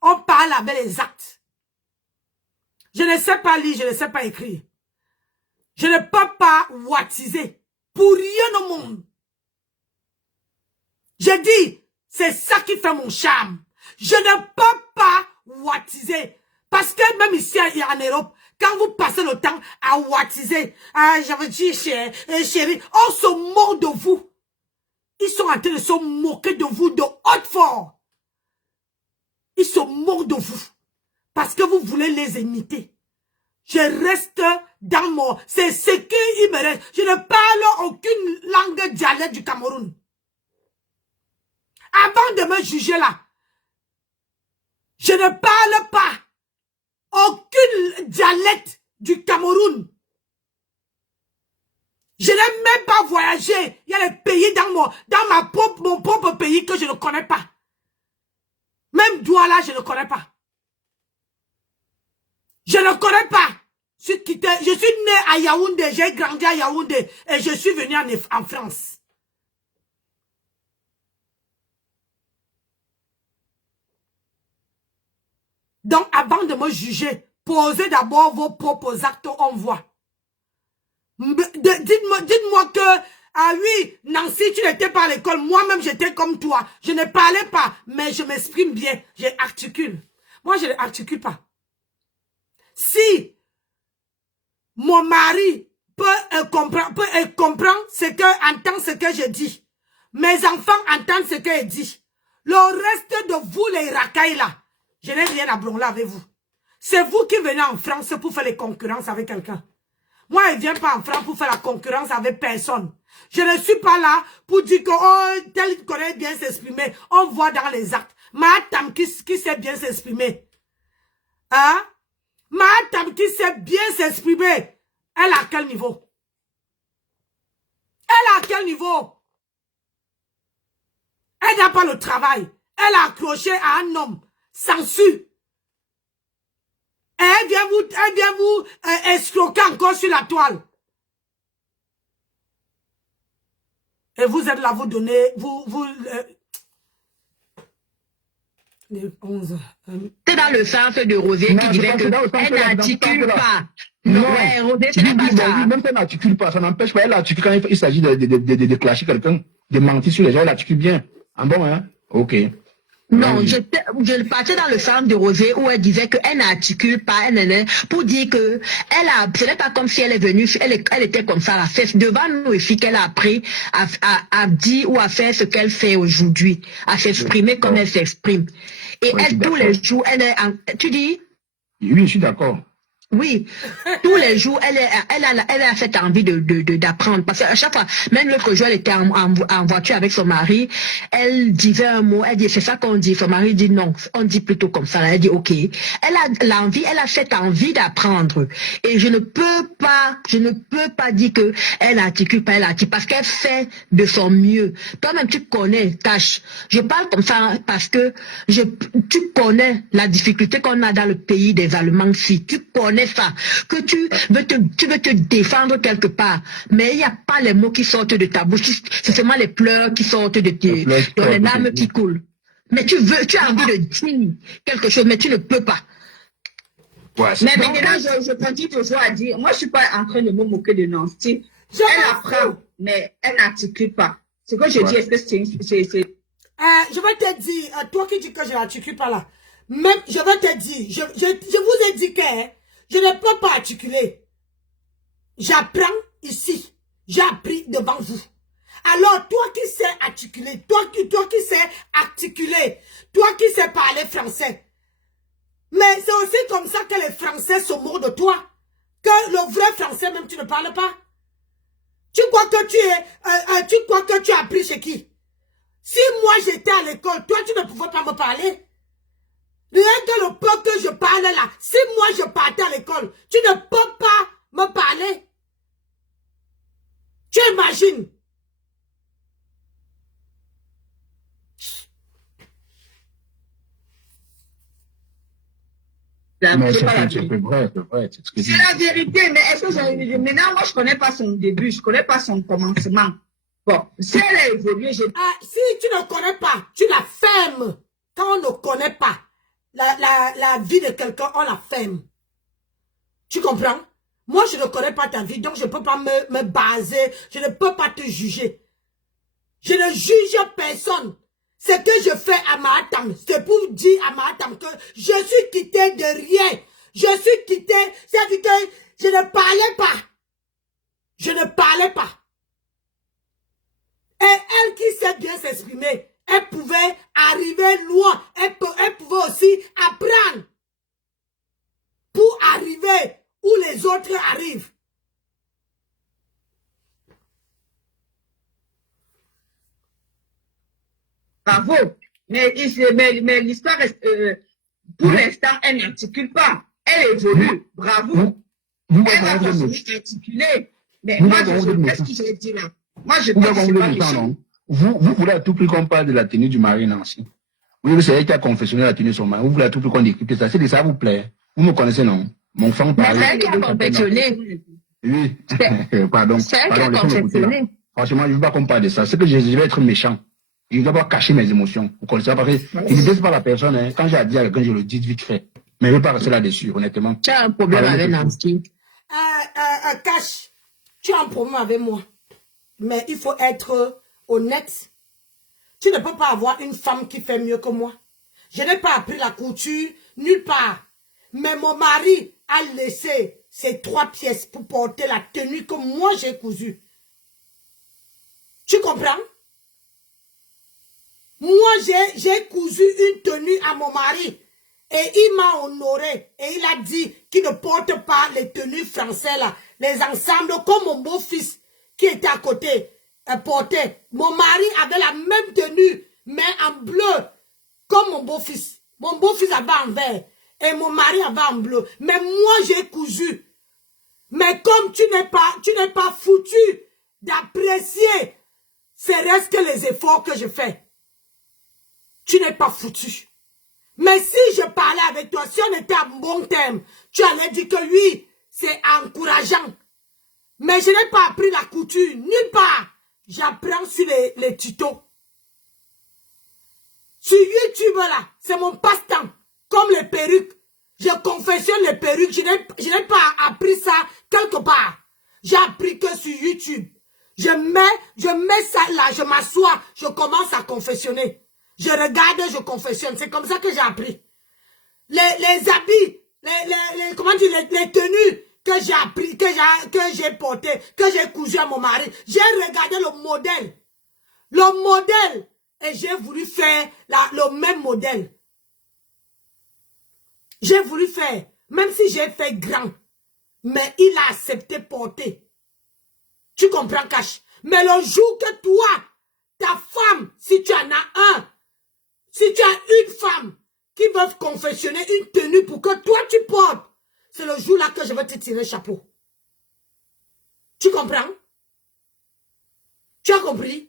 On parle avec les actes. Je ne sais pas lire, je ne sais pas écrire. Je ne peux pas wattiser. Pour rien au monde. Je dis, c'est ça qui fait mon charme. Je ne peux pas wattiser. Parce que même ici en Europe, quand vous passez le temps à wattiser, j'avais dit chérie, on se moque de vous. Ils sont en train de se moquer de vous de haute fort. Ils se moquent de vous. Parce que vous voulez les imiter. Je reste dans mon... C'est ce qu'il me reste. Je ne parle aucune langue dialecte du Cameroun. Avant de me juger là, je ne parle pas aucune dialecte du Cameroun. Je n'ai même pas voyagé. Il y a des pays dans mon propre pays que je ne connais pas. Même Douala, je ne connais pas. Je ne connais pas. Je suis né à Yaoundé, j'ai grandi à Yaoundé et je suis venu en France. Donc, avant de me juger, posez d'abord vos propres actes, on voit. Dites-moi que, ah oui, Nancy, tu n'étais pas à l'école, moi-même j'étais comme toi. Je ne parlais pas, mais je m'exprime bien, j'articule. Moi, je n'articule pas. Si mon mari peut comprendre ce que, entend ce que je dis, mes enfants entendent ce que je dis, le reste de vous, les racailles là, je n'ai rien à branler avec vous. C'est vous qui venez en France pour faire les concurrences avec quelqu'un. Moi, je ne viens pas en France pour faire la concurrence avec personne. Je ne suis pas là pour dire que oh, tel connaît bien s'exprimer. On voit dans les actes. Ma tante qui sait bien s'exprimer. Hein? Ma tante qui sait bien s'exprimer. Elle est à quel niveau? Elle est à quel niveau? Elle n'a pas le travail. Elle a accroché à un homme. Sensu. Elle vient vous escroquer encore sur la toile. Et vous êtes là, vous donnez, les 11. C'est dans le sens de Rosé qui disait qu'elle n'articule pas. Non, ouais, Rosé, c'est pas ça. Même si elle n'articule pas, ça n'empêche pas, elle articule quand il s'agit de clasher quelqu'un, de mentir sur les gens, elle articule bien. Ah bon, hein? Ok. Non, je partais dans le sens de Rosé où elle disait qu'elle n'articule pas, pour dire que ce n'est pas comme si elle est venue, elle était comme ça, c'est devant nous ici qu'elle a appris à dire ou à faire ce qu'elle fait aujourd'hui, à s'exprimer comme elle s'exprime. Et ouais, elle, tous les jours, tu dis? Oui, je suis d'accord. Oui, tous les jours, elle a cette envie d'apprendre. Parce qu'à chaque fois, même l'autre jour, elle était en voiture avec son mari, elle disait un mot, elle dit, c'est ça qu'on dit. Son mari dit non, on dit plutôt comme ça. Elle dit, ok. Elle a cette envie d'apprendre. Et je ne peux pas dire que elle articule pas, parce qu'elle fait de son mieux. Toi-même, tu connais, tâche. Je parle comme ça parce que tu connais la difficulté qu'on a dans le pays des Allemands. Si tu connais ça, que tu veux te défendre quelque part, mais il n'y a pas les mots qui sortent de ta bouche, c'est seulement les pleurs qui sortent de tes, dans les larmes qui coulent. Mais tu as envie de dire quelque chose, mais tu ne peux pas. Ouais, mais maintenant, je continue toujours à dire, moi je suis pas en train de me moquer de Nancy. Elle apprend, mais elle n'articule pas. Ce que je dis, est-ce que c'est... je vais te dire, toi qui dis que je n'articule pas là, même, je vais te dire, je vous ai dit que je ne peux pas articuler. J'apprends ici. J'ai appris devant vous. Alors, toi qui sais articuler, toi qui sais articuler, toi qui sais parler français. Mais c'est aussi comme ça que les Français se moquent de toi. Que le vrai français même tu ne parles pas. Tu crois que tu as appris chez qui? Si moi j'étais à l'école, toi tu ne pouvais pas me parler. Rien que le peu que je parle là, si moi je partais à l'école, tu ne peux pas me parler. Tu imagines? C'est vrai. C'est la vérité, mais est-ce que maintenant, moi, je connais pas son début, je connais pas son commencement. Bon, si elle a évolué, si tu ne connais pas, tu la fermes. Quand on ne connaît pas la vie de quelqu'un, on la ferme. Tu comprends? Moi, je ne connais pas ta vie, donc je ne peux pas me baser, je ne peux pas te juger. Je ne juge personne. Ce que je fais à Mahatam, c'est pour dire à Mahatam que je suis quitté de rien. Je suis quitté, c'est-à-dire que je ne parlais pas. Je ne parlais pas. Et elle qui sait bien s'exprimer, elle pouvait arriver loin. Elle pouvait aussi apprendre. Pour arriver où Bravo. Mais l'histoire, pour l'instant, elle n'articule pas. Elle évolue. Bravo. Elle va continuer d'articuler. Mais moi, qu'est-ce que j'ai dit là? Moi, je pense que c'est pas méchant. Vous voulez à tout prix qu'on parle de la tenue du mari, Nancy. Oui, c'est elle qui a confectionné la tenue de son mari. Vous voulez à tout prix qu'on décrypte ça. C'est ça vous plaît. Vous me connaissez, non? Mon frère parle. C'est elle qui a confectionné. Oui. Pardon. C'est elle qui a confectionné. Franchement, je ne veux pas qu'on parle de ça. C'est que je vais être méchant. Je ne dois pas cacher mes émotions. Vous connaissez pas parce que je ne dis pas la personne. Hein. Quand j'ai à dire à quelqu'un, je le dis vite fait. Mais je ne veux pas rester là-dessus, honnêtement. Tu as un problème avec Nancy. Cash, tu as un problème avec moi. Mais il faut être honnête. Tu ne peux pas avoir une femme qui fait mieux que moi. Je n'ai pas appris la couture nulle part. Mais mon mari a laissé ces 3 pièces pour porter la tenue que moi j'ai cousue. Tu comprends? Moi, j'ai cousu une tenue à mon mari. Et il m'a honoré. Et il a dit qu'il ne porte pas les tenues françaises là. Les ensembles comme mon beau-fils qui était à côté portait. Mon mari avait la même tenue, mais en bleu, comme mon beau-fils. Mon beau-fils avait en vert. Et mon mari avait en bleu. Mais moi, j'ai cousu. Mais comme tu n'es pas foutu d'apprécier, c'est reste les efforts que je fais. Tu n'es pas foutu. Mais si je parlais avec toi, si on était à bon terme, tu allais dire que oui, c'est encourageant. Mais je n'ai pas appris la couture, nulle part. J'apprends sur les tutos. Sur YouTube, là, c'est mon passe-temps. Comme les perruques. Je confectionne les perruques. Je n'ai pas appris ça quelque part. J'ai appris que sur YouTube. Je mets ça là, je m'assois, je commence à confectionner. Je regarde, je confectionne. C'est comme ça que j'ai appris. Les habits, comment dire, les tenues que j'ai appris, que j'ai porté, que j'ai cousu à mon mari. J'ai regardé le modèle. Le modèle. Et j'ai voulu faire le même modèle. J'ai voulu faire, même si j'ai fait grand. Mais il a accepté porter. Tu comprends, Cash? Mais le jour que toi, ta femme, si tu en as un, si tu as une femme qui veut confectionner une tenue pour que toi tu portes, c'est le jour là que je vais te tirer le chapeau. Tu comprends? Tu as compris?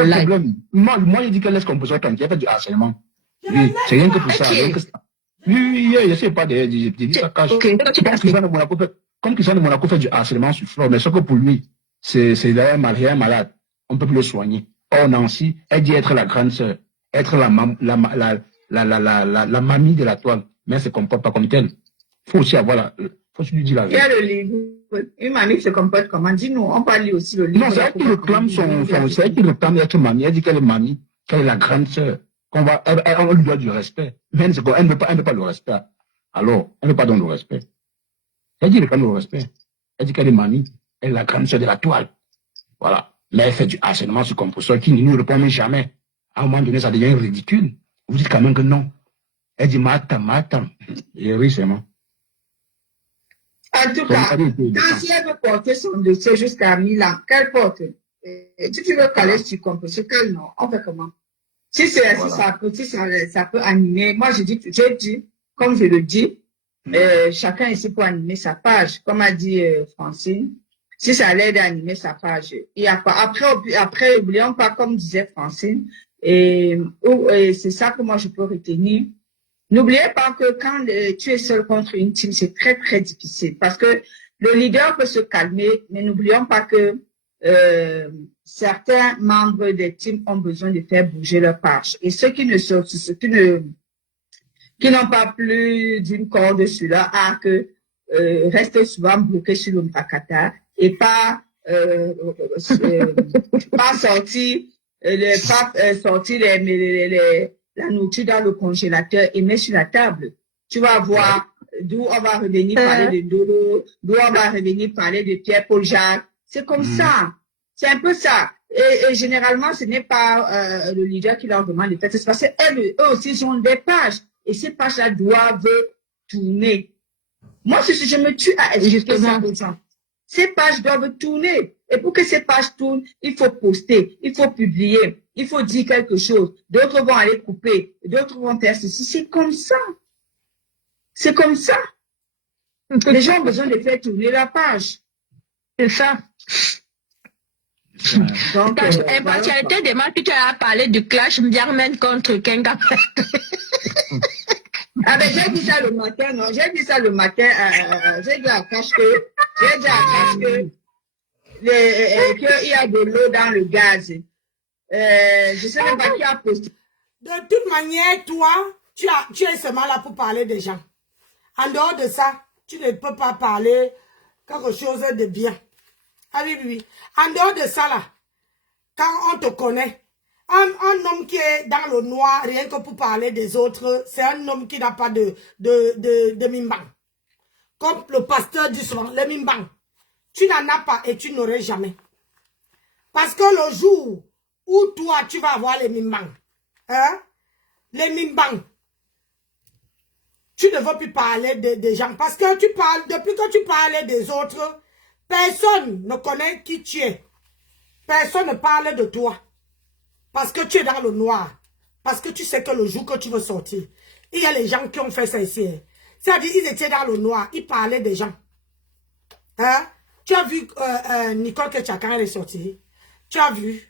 Le problème. Moi, il dit qu'elle laisse composer quand il y a fait du harcèlement. Oui, c'est rien que pour ça. Oui, je ne sais pas, j'ai dit ça cache. Comme Christian de Monaco fait du harcèlement sur Flore, mais ce que pour lui, c'est un malade. On ne peut plus le soigner. Or, Nancy, elle dit être la grande sœur, être la mamie de la toile, mais elle ne se comporte pas comme telle. Il faut aussi avoir faut lui dire la vérité. Il y a le livre. Une mamie se comporte comment? Dis-nous, on parle lire aussi le livre. Non, c'est elle qui réclame c'est elle qui réclame être mamie. Elle dit qu'elle est mamie, qu'elle est la grande sœur. On lui doit du respect. Mais elle ne veut pas le respect. Alors, elle ne veut pas donner le respect. Elle dit qu'elle réclame le respect. Elle dit qu'elle est mamie, elle est la grande sœur de la toile. Voilà. Mais elle fait du harcèlement sur composteur qui ne nous répond même jamais. À un moment donné, ça devient ridicule. Vous dites quand même que non. Elle dit, matam. Et oui, c'est moi. En tout cas, si elle veut porter son dossier jusqu'à Milan, qu'elle porte. Si tu veux caler sur composteur, qu'elle non. On fait comment? Si ça peut animer, moi j'ai dit, comme je le dis, chacun ici peut animer sa page, comme a dit Francine. Si ça l'aide à animer sa page, il y a pas. Après, oublions pas, comme disait Francine, et c'est ça que moi je peux retenir. N'oubliez pas que quand tu es seul contre une team, c'est très très difficile parce que le leader peut se calmer, mais n'oublions pas que certains membres des teams ont besoin de faire bouger leur page. Et ceux qui n'ont pas plus d'une corde sur leur arc, restent souvent bloqués sur le Mrakata et pas sortir la nourriture dans le congélateur et mettre sur la table. Tu vas voir d'où on va revenir parler de Dolo, d'où on va revenir parler de Pierre-Paul Jacques. C'est comme ça. C'est un peu ça. Et généralement, ce n'est pas le leader qui leur demande de faire. C'est parce qu'eux aussi ont des pages. Et ces pages-là doivent tourner. Moi, je me tue à expliquer ça aux gens. Ces pages doivent tourner. Et pour que ces pages tournent, il faut poster, il faut publier, il faut dire quelque chose. D'autres vont aller couper, d'autres vont faire ceci. C'est comme ça. C'est comme ça. Les gens ont besoin de faire tourner la page. C'est ça. Donc, Impartialité des marques, tu as parlé du clash Mdiarmen contre Kenga. Ah ben j'ai dit ça le matin, non, j'ai dit ça le matin, j'ai dit à Cache que qu'il y a de l'eau dans le gaz. Je sais même pas qui a posté. De toute manière, toi, tu es seulement là pour parler des gens. En dehors de ça, tu ne peux pas parler quelque chose de bien. Ah oui, oui. En dehors de ça, là, quand on te connaît, un homme qui est dans le noir, rien que pour parler des autres, c'est un homme qui n'a pas de mimbang. Comme le pasteur dit souvent, le mimbang. Tu n'en as pas et tu n'aurais jamais. Parce que le jour où toi, tu vas avoir les mimbang, hein, les mimbang, tu ne veux plus parler des gens. Parce que tu parles, depuis que tu parlais des autres, personne ne connaît qui tu es. Personne ne parle de toi. Parce que tu es dans le noir. Parce que tu sais que le jour que tu veux sortir, il y a les gens qui ont fait ça ici. C'est-à-dire, ils étaient dans le noir. Ils parlaient des gens. Hein? Tu as vu Nicole Ketchakan, elle est sortie. Tu as vu.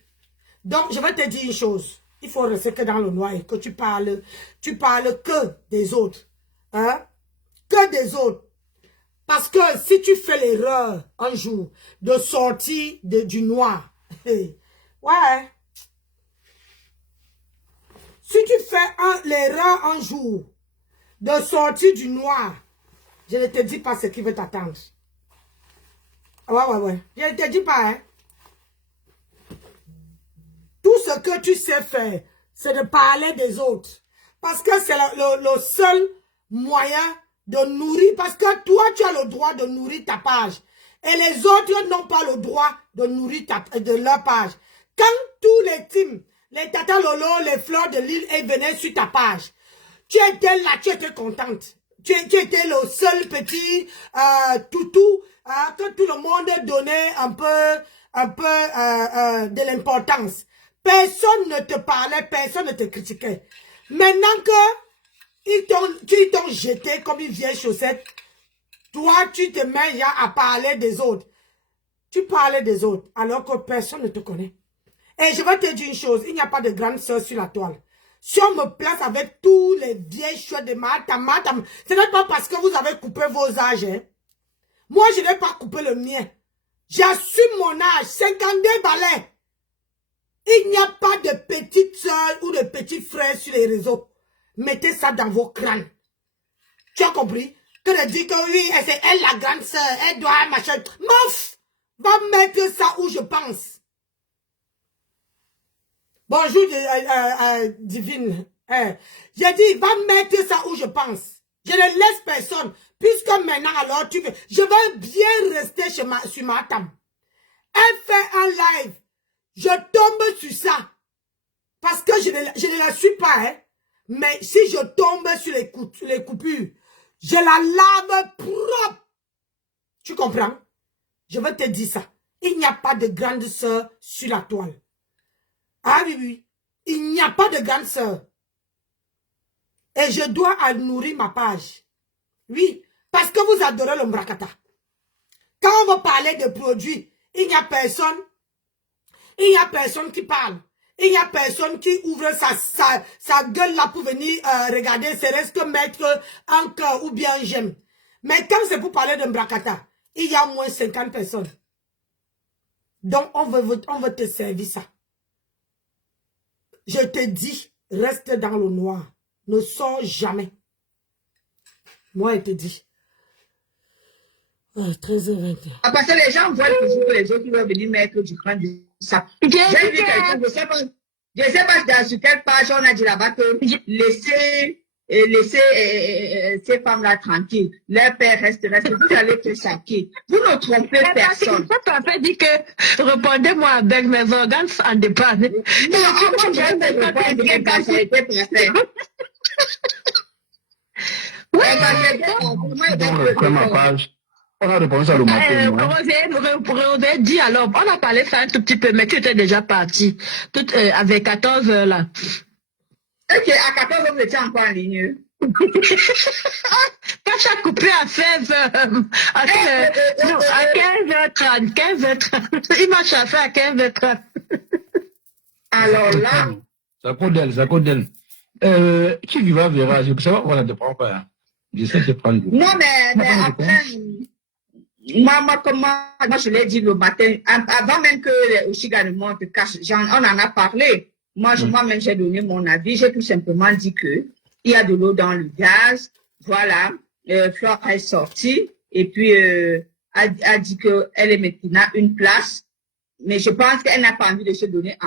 Donc, je vais te dire une chose. Il faut rester que dans le noir et que tu parles que des autres. Hein? Que des autres. Parce que si tu fais l'erreur un jour de sortir du noir, ouais. Si tu fais l'erreur un jour de sortir du noir, je ne te dis pas ce qui va t'attendre. Ouais. Je ne te dis pas, hein. Tout ce que tu sais faire, c'est de parler des autres. Parce que c'est le seul moyen de nourrir. Parce que toi, tu as le droit de nourrir ta page. Et les autres n'ont pas le droit de nourrir de leur page. Quand tous les teams, les Tata Lolo, les Fleurs de l'île venaient sur ta page, tu étais là, tu étais contente. Tu étais le seul petit toutou que tout le monde donnait un peu de l'importance. Personne ne te parlait, personne ne te critiquait. Maintenant qu'ils t'ont jeté comme une vieille chaussette, toi, tu te mets à parler des autres. Tu parlais des autres alors que personne ne te connaît. Et je vais te dire une chose, il n'y a pas de grande sœur sur la toile. Si on me place avec tous les vieilles choses de Matam, ce n'est pas parce que vous avez coupé vos âges. Hein. Moi, je n'ai pas coupé le mien. J'assume mon âge, 52 balais. Il n'y a pas de petite sœur ou de petit frère sur les réseaux. Mettez ça dans vos crânes. Tu as compris? Que de dire que oui, c'est elle la grande sœur, elle doit machin. Mouf! Va mettre ça où je pense. Bonjour, divine. J'ai dit, va mettre ça où je pense. Je ne laisse personne. Puisque maintenant, alors, je vais bien rester sur ma table. Elle fait un live. Je tombe sur ça. Parce que je ne la suis pas, hein. Mais si je tombe sur les coupures, je la lave propre. Tu comprends? Je vais te dire ça. Il n'y a pas de grande sœur sur la toile. Ah oui, oui. Il n'y a pas de grande sœur. Et je dois nourrir ma page. Oui, parce que vous adorez le mbrakata. Quand on va parler de produits, il n'y a personne. Il n'y a personne qui parle. Il n'y a personne qui ouvre sa gueule là pour venir regarder, serait-ce que mettre un cœur ou bien j'aime. Mais quand c'est pour parler de mbrakata, il y a au moins 50 personnes. Donc on veut te servir ça. Je te dis, reste dans le noir. Ne sors jamais. Moi, je te dis. 13h21. Parce que les gens voient toujours que les autres vont venir mettre du cran du sable. J'ai vu quelqu'un, je sais pas sur quelle page on a dit là-bas que laissez ces femmes-là tranquilles. Leur père reste. Vous allez te saquer. Vous ne trompez personne. Ça fait dire que répondez-moi avec mes organes en départ. Non, moi, j'ai fait le point de mes gars, ça a été parfait. Dans ma page, On a répondu ça le matin. Non? Rosé, dis alors, on a parlé ça un tout petit peu, mais tu étais déjà parti avec 14 heures là. Ok, à 14 heures, vous étiez encore en ligne. Kacha a coupé à 16 heures. À 15h30. 15h30. Il m'a chassé à 15h30. Alors là. Ça compte d'elle. Qui vivra verra. Je sais pas pourquoi ça ne te prend pas. Hein. Je sais que tu prends. Non, mais après, moi, je l'ai dit le matin, avant même que les Oshiga ne montent, on en a parlé. Moi-même, j'ai donné mon avis. J'ai tout simplement dit que il y a de l'eau dans le gaz. Voilà. Flore est sortie et puis a dit qu'elle est maintenant une place. Mais je pense qu'elle n'a pas envie de se donner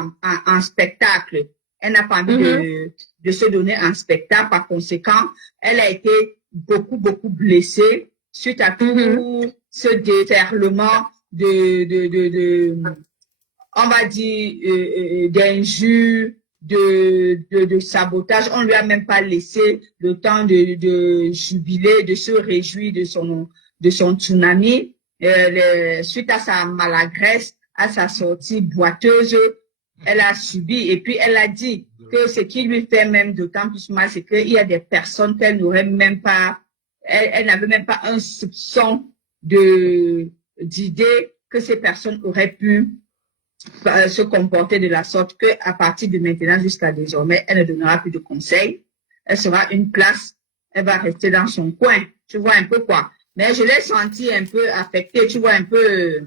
en spectacle. Elle n'a pas envie de se donner en spectacle. Par conséquent, elle a été beaucoup blessée suite à tout ce déferlement on va dire, d'injures, de sabotage. On lui a même pas laissé le temps de jubiler, de se réjouir de son tsunami. Suite à sa maladresse, à sa sortie boiteuse, elle a subi. Et puis, elle a dit que ce qui lui fait même d'autant plus mal, c'est qu'il y a des personnes qu'elle n'aurait même pas, elle n'avait même pas un soupçon d'idée que ces personnes auraient pu se comporter de la sorte que à partir de maintenant jusqu'à désormais, elle ne donnera plus de conseils. Elle sera une place, elle va rester dans son coin. Tu vois un peu quoi. Mais je l'ai senti un peu affectée, tu vois un peu.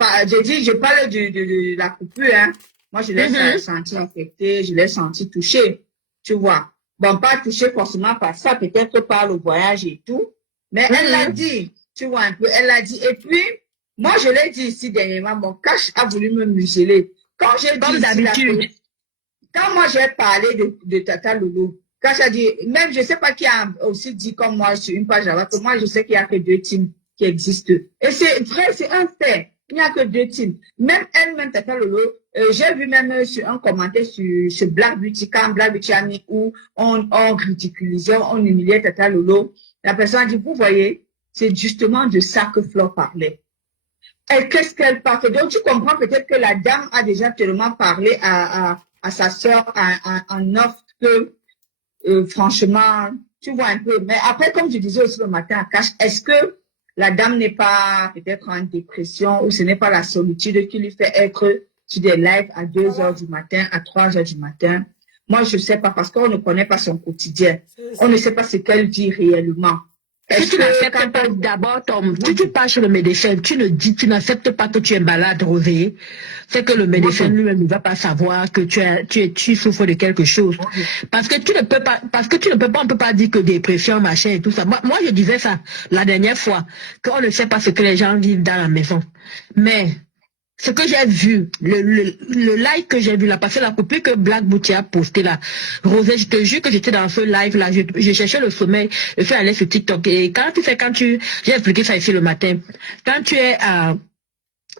Je parle de la coupure, hein. Moi, je l'ai senti affectée, je l'ai senti touchée, tu vois. Bon, pas touchée forcément par ça, peut-être par le voyage et tout. Mais elle l'a dit, tu vois un peu, elle l'a dit. Et puis, moi, je l'ai dit ici dernièrement, mon cash a voulu me museler. Quand j'ai dit d'habitude, quand moi j'ai parlé de Tata Loulou, Cash a dit, même je sais pas qui a aussi dit comme moi sur une page là-bas, que moi je sais qu'il y a que 2 teams qui existent. Et c'est vrai, c'est un fait. Il n'y a que 2 teams. Même elle-même, Tata Lolo, j'ai vu même sur un commentaire sur Black Beauty, quand Black Beauty a mis où on ridiculisait, on humiliait Tata Lolo. La personne a dit, vous voyez, c'est justement de ça que Flore parlait. Et qu'est-ce qu'elle parle? Donc tu comprends peut-être que la dame a déjà tellement parlé à sa sœur en off que franchement, tu vois un peu. Mais après, comme je disais aussi le matin à Cash, est-ce que la dame n'est pas peut-être en dépression ou ce n'est pas la solitude qui lui fait être sur des lives à 2 heures du matin, à 3 heures du matin? Moi, je ne sais pas parce qu'on ne connaît pas son quotidien. On ne sait pas ce qu'elle dit réellement. Si tu n'acceptes pas d'abord, si tu pars chez le médecin, tu n'acceptes pas que tu es malade, Rosé, c'est que le médecin lui-même ne va pas savoir que tu souffres de quelque chose. Parce que tu ne peux pas, on peut pas dire que dépression, machin et tout ça. Moi, je disais ça la dernière fois, qu'on ne sait pas ce que les gens vivent dans la maison. Mais, ce que j'ai vu, le live que j'ai vu là, parce que la copie que Black Beauty a posté là, Rosé, je te jure que j'étais dans ce live là, je cherchais le sommeil, je fais aller sur TikTok. Et j'ai expliqué ça ici le matin, quand tu es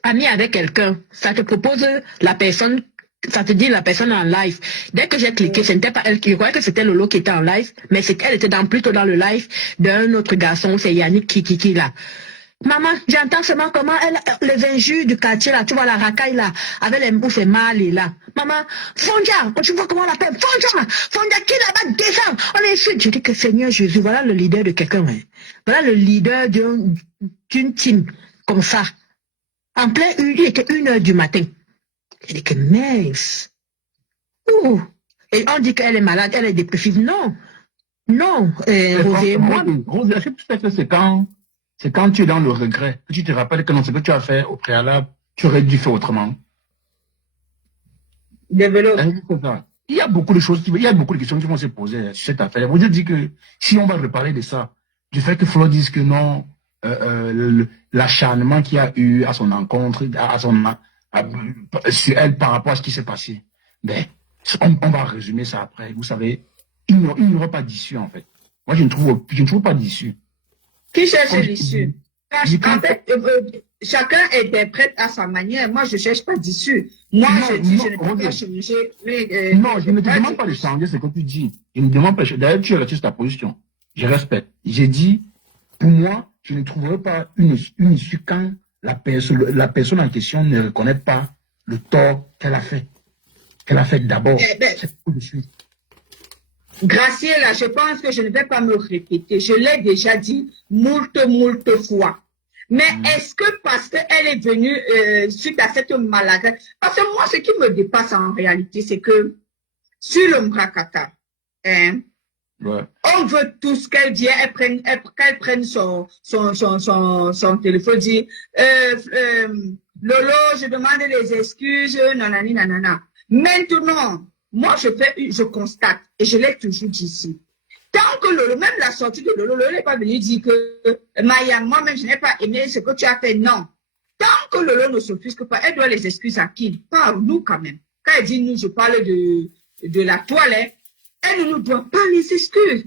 ami avec quelqu'un, ça te propose la personne, ça te dit la personne en live. Dès que j'ai cliqué, ce n'était pas elle, je croyais que c'était Lolo qui était en live, mais c'est qu'elle était plutôt dans le live d'un autre garçon, c'est Yannick qui là. Maman, j'entends seulement comment les injures du quartier là, tu vois la racaille là, avec les mots c'est mal et là. Maman, Fondia, tu vois comment on l'appelle? Fondia qui là-bas descend. On est ici. Je dis que Seigneur Jésus, voilà le leader de quelqu'un. Hein. Voilà le leader d'une team comme ça. En plein il était 1 heure du matin. Je dis que mince. Ouh. Et on dit qu'elle est malade, elle est dépressive. Non. Non, Rosé, moi. Rosé, est-ce que tu sais que c'est quand tu es dans le regret, que tu te rappelles que non, ce que tu as fait au préalable, tu aurais dû faire autrement. Développe. Il y a beaucoup de choses, il y a beaucoup de questions qui vont se poser sur cette affaire. Vous dit que si on va reparler de ça, du fait que Flore dise que non, l'acharnement qu'il y a eu à son encontre, sur elle par rapport à ce qui s'est passé, ben, on va résumer ça après. Vous savez, il n'y aura pas d'issue en fait. Moi, je ne trouve pas d'issue. Qui cherche l'issue? En fait, chacun interprète à sa manière. Moi, je ne cherche pas d'issue. Moi, je dis, je ne peux pas changer. Non, je ne te demande pas de changer ce que tu dis. Je ne demande pas. D'ailleurs, tu respectes ta position. Je respecte. J'ai dit, pour moi, je ne trouverai pas une issue quand la personne en question ne reconnaît pas le tort qu'elle a fait. Qu'elle a fait d'abord. C'est où je suis. Graciela, je pense que je ne vais pas me répéter. Je l'ai déjà dit moult fois. Mais est-ce que parce qu'elle est venue suite à cette maladie, parce que moi, ce qui me dépasse en réalité, c'est que sur le Mrakata, hein, on veut tous qu'elle vienne, qu'elle prenne son téléphone, dit Lolo, je demande des excuses, nanani, nanana. Maintenant, moi, je constate, et je l'ai toujours dit ici, tant que Lolo, même la sortie de Lolo, Lolo n'est pas venu dire que Maya, moi-même, je n'ai pas aimé ce que tu as fait. Non. Tant que Lolo ne s'offusque pas, elle doit les excuses à qui? Pas à nous, quand même. Quand elle dit nous, je parle de la toilette, elle ne nous doit pas les excuses.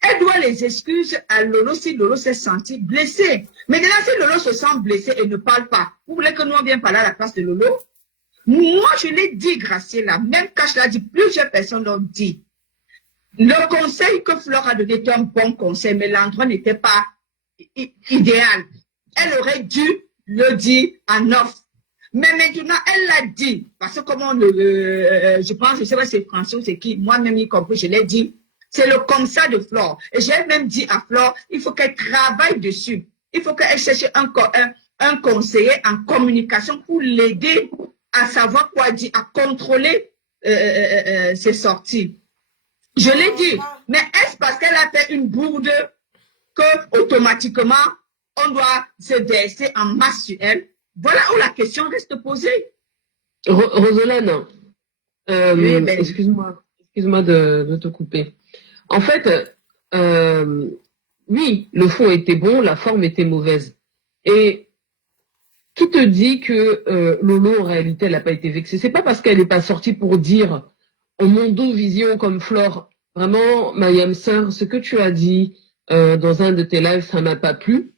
Elle doit les excuses à Lolo si Lolo s'est senti blessé. Maintenant, si Lolo se sent blessé et ne parle pas, vous voulez que nous on vienne parler à la place de Lolo? Moi, je l'ai dit, Graciela, même quand je l'ai dit, plusieurs personnes l'ont dit. Le conseil que Flore a donné était un bon conseil, mais l'endroit n'était pas idéal. Elle aurait dû le dire en off. Mais maintenant, elle l'a dit. Parce que comment je pense, je sais pas si c'est François ou c'est qui, moi-même y compris, je l'ai dit. C'est le comme ça de Flore. Et j'ai même dit à Flore, il faut qu'elle travaille dessus. Il faut qu'elle cherche un conseiller en communication pour l'aider à savoir quoi dire, à contrôler ses sorties. Je l'ai dit, mais est-ce parce qu'elle a fait une bourde que automatiquement on doit se verser en masse sur elle? Voilà où la question reste posée. Rosolène, Oui, ben, excuse-moi de te couper. En fait, oui, le fond était bon, la forme était mauvaise. Et qui te dit que Lolo, en réalité, elle n'a pas été vexée? C'est pas parce qu'elle n'est pas sortie pour dire au Mondo Vision comme Flore, vraiment, Mayam Sœur, ce que tu as dit dans un de tes lives, ça m'a pas plu,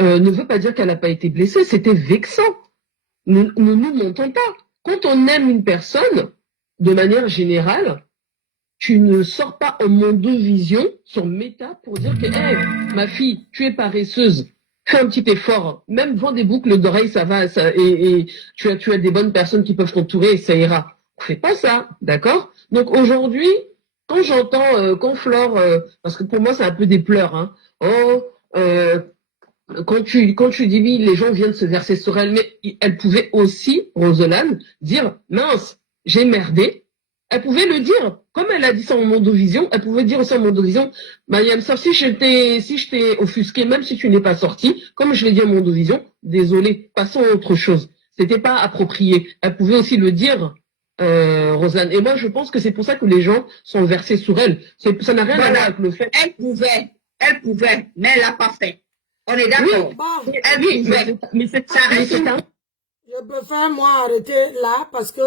ne veut pas dire qu'elle n'a pas été blessée. C'était vexant. Nous montons pas. Quand on aime une personne, de manière générale, tu ne sors pas en Mondo Vision sur Meta pour dire que, hey, ma fille, tu es paresseuse. Fais un petit effort. Même vends des boucles d'oreilles, ça va, et tu as des bonnes personnes qui peuvent t'entourer et ça ira. On fait pas ça, d'accord? Donc aujourd'hui, quand j'entends, quand Flore, parce que pour moi c'est un peu des pleurs, hein. Quand tu dis oui, les gens viennent se verser sur elle, mais elle pouvait aussi, Rosolane, dire mince, j'ai merdé. Elle pouvait le dire, comme elle a dit ça en Mondovision, elle pouvait dire aussi en Mondovision, Mariam, sauf si je t'ai offusqué, même si tu n'es pas sorti, comme je l'ai dit en Mondovision, désolé, passons à autre chose. C'était pas approprié. Elle pouvait aussi le dire, Rosanne. Et moi, je pense que c'est pour ça que les gens sont versés sur elle. Ça n'a rien à voir avec le fait. Elle pouvait, mais elle l'a pas fait. On est d'accord. Bon, Elle pouvait. Mais ça reste je préfère moi arrêter là parce que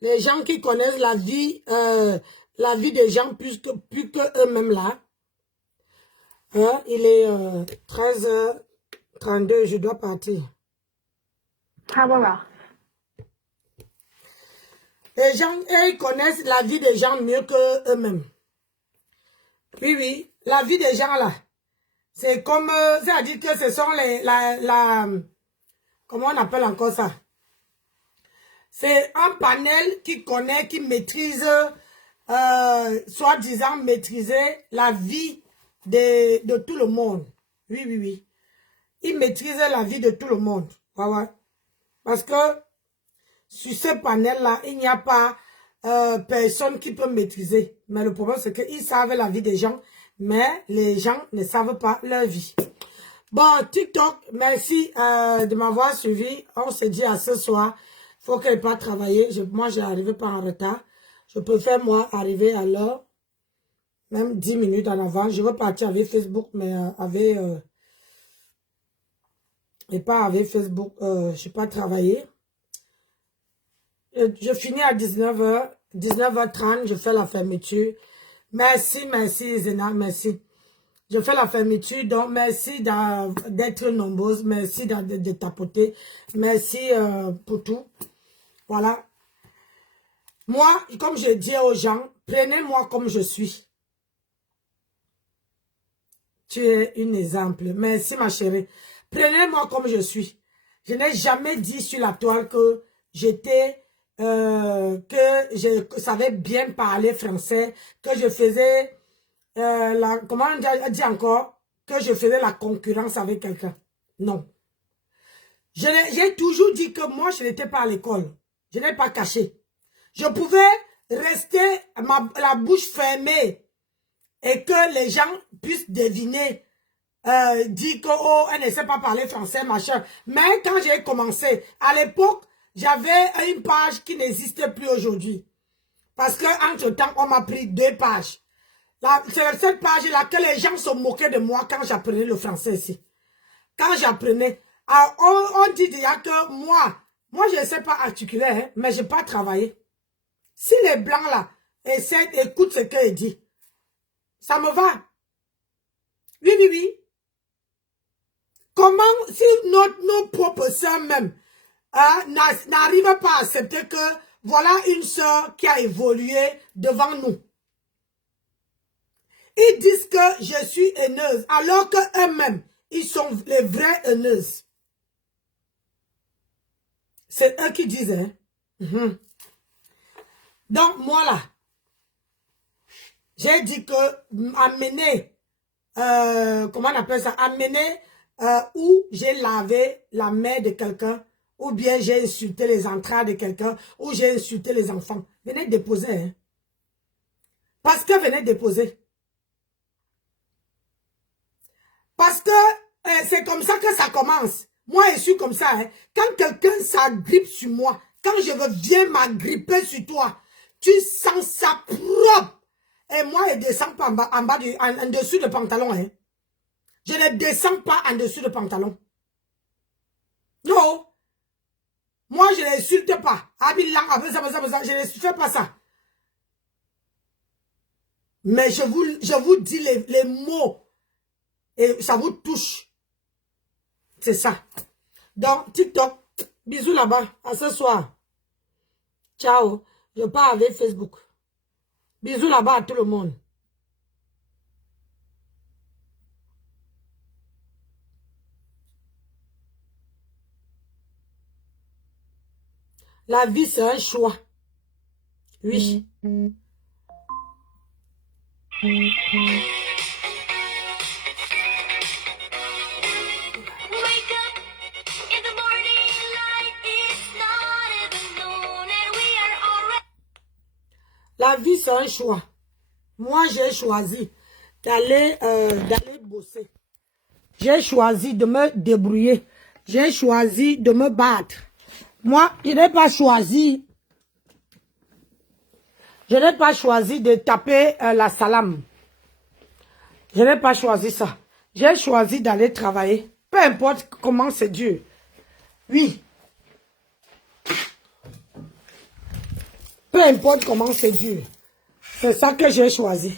les gens qui connaissent la vie des gens plus que eux-mêmes là. Hein, il est 13h32, je dois partir. Power off. Les gens, ils connaissent la vie des gens mieux que eux-mêmes. Oui, la vie des gens là. C'est comme, c'est-à-dire que ce sont comment on appelle encore ça? C'est un panel qui connaît, qui maîtrise, soi-disant maîtriser la vie de tout le monde. Oui. Il maîtrise la vie de tout le monde. Voilà. Parce que sur ce panel-là, il n'y a pas personne qui peut maîtriser. Mais le problème, c'est qu'ils savent la vie des gens, mais les gens ne savent pas leur vie. Bon, TikTok, merci de m'avoir suivi. On se dit à ce soir. Il faut qu'elle parte travailler. Moi, je n'arrive pas en retard. Je préfère, moi, arriver à l'heure. Même 10 minutes en avant. Je veux partir avec Facebook, mais avec... et pas avec Facebook. Je ne suis pas travaillé. Je finis à 19h. 19h30, je fais la fermeture. Merci Zena, merci. Je fais la fermeture, donc merci d'être nombreuses, merci de tapoter, merci pour tout. Voilà. Moi, comme je dis aux gens, prenez-moi comme je suis. Tu es un exemple. Merci, ma chérie. Prenez-moi comme je suis. Je n'ai jamais dit sur la toile que j'étais... que je savais bien parler français, que je faisais... comment on dit encore? Que je faisais la concurrence avec quelqu'un. Non. J'ai toujours dit que moi, je n'étais pas à l'école. Je n'ai pas caché. Je pouvais rester la bouche fermée et que les gens puissent deviner, dire que, oh, elle ne sait pas parler français, machin. Mais quand j'ai commencé, à l'époque, j'avais une page qui n'existe plus aujourd'hui. Parce que entre-temps, on m'a pris 2 pages. C'est cette page-là que les gens se moquaient de moi quand j'apprenais le français ici. Quand j'apprenais, on dit déjà que moi je ne sais pas articuler, hein, mais je n'ai pas travaillé. Si les blancs là écoutent ce qu'il dit, ça me va. Oui, oui, oui. Comment, si nos propres sœurs même n'arrivent pas à accepter que voilà une sœur qui a évolué devant nous. Ils disent que je suis haineuse, alors qu'eux-mêmes, ils sont les vraies haineuses. C'est eux qui disent, hein. Donc, moi là, j'ai dit que amener, comment on appelle ça, amener où j'ai lavé la main de quelqu'un, ou bien j'ai insulté les entrailles de quelqu'un, ou j'ai insulté les enfants. Venez déposer, hein. Parce que venez déposer. Parce que c'est comme ça que ça commence. Moi, je suis comme ça. Hein. Quand quelqu'un s'agrippe sur moi, quand je viens m'agripper sur toi, tu sens ça propre. Et moi, je ne descends pas en dessous du pantalon. Hein. Je ne descends pas en dessous du pantalon. Non. Moi, je n'insulte pas. Je ne fais pas ça. Mais je vous dis les mots. Et ça vous touche. C'est ça. Donc, TikTok, bisous là-bas. À ce soir. Ciao. Je pars avec Facebook. Bisous là-bas à tout le monde. La vie, c'est un choix. Oui. La vie, c'est un choix. Moi, j'ai choisi d'aller bosser. J'ai choisi de me débrouiller. J'ai choisi de me battre. Moi, je n'ai pas choisi. Je n'ai pas choisi de taper la salame. Je n'ai pas choisi ça. J'ai choisi d'aller travailler. Peu importe comment c'est dur. Oui. Peu importe comment c'est dur. C'est ça que j'ai choisi.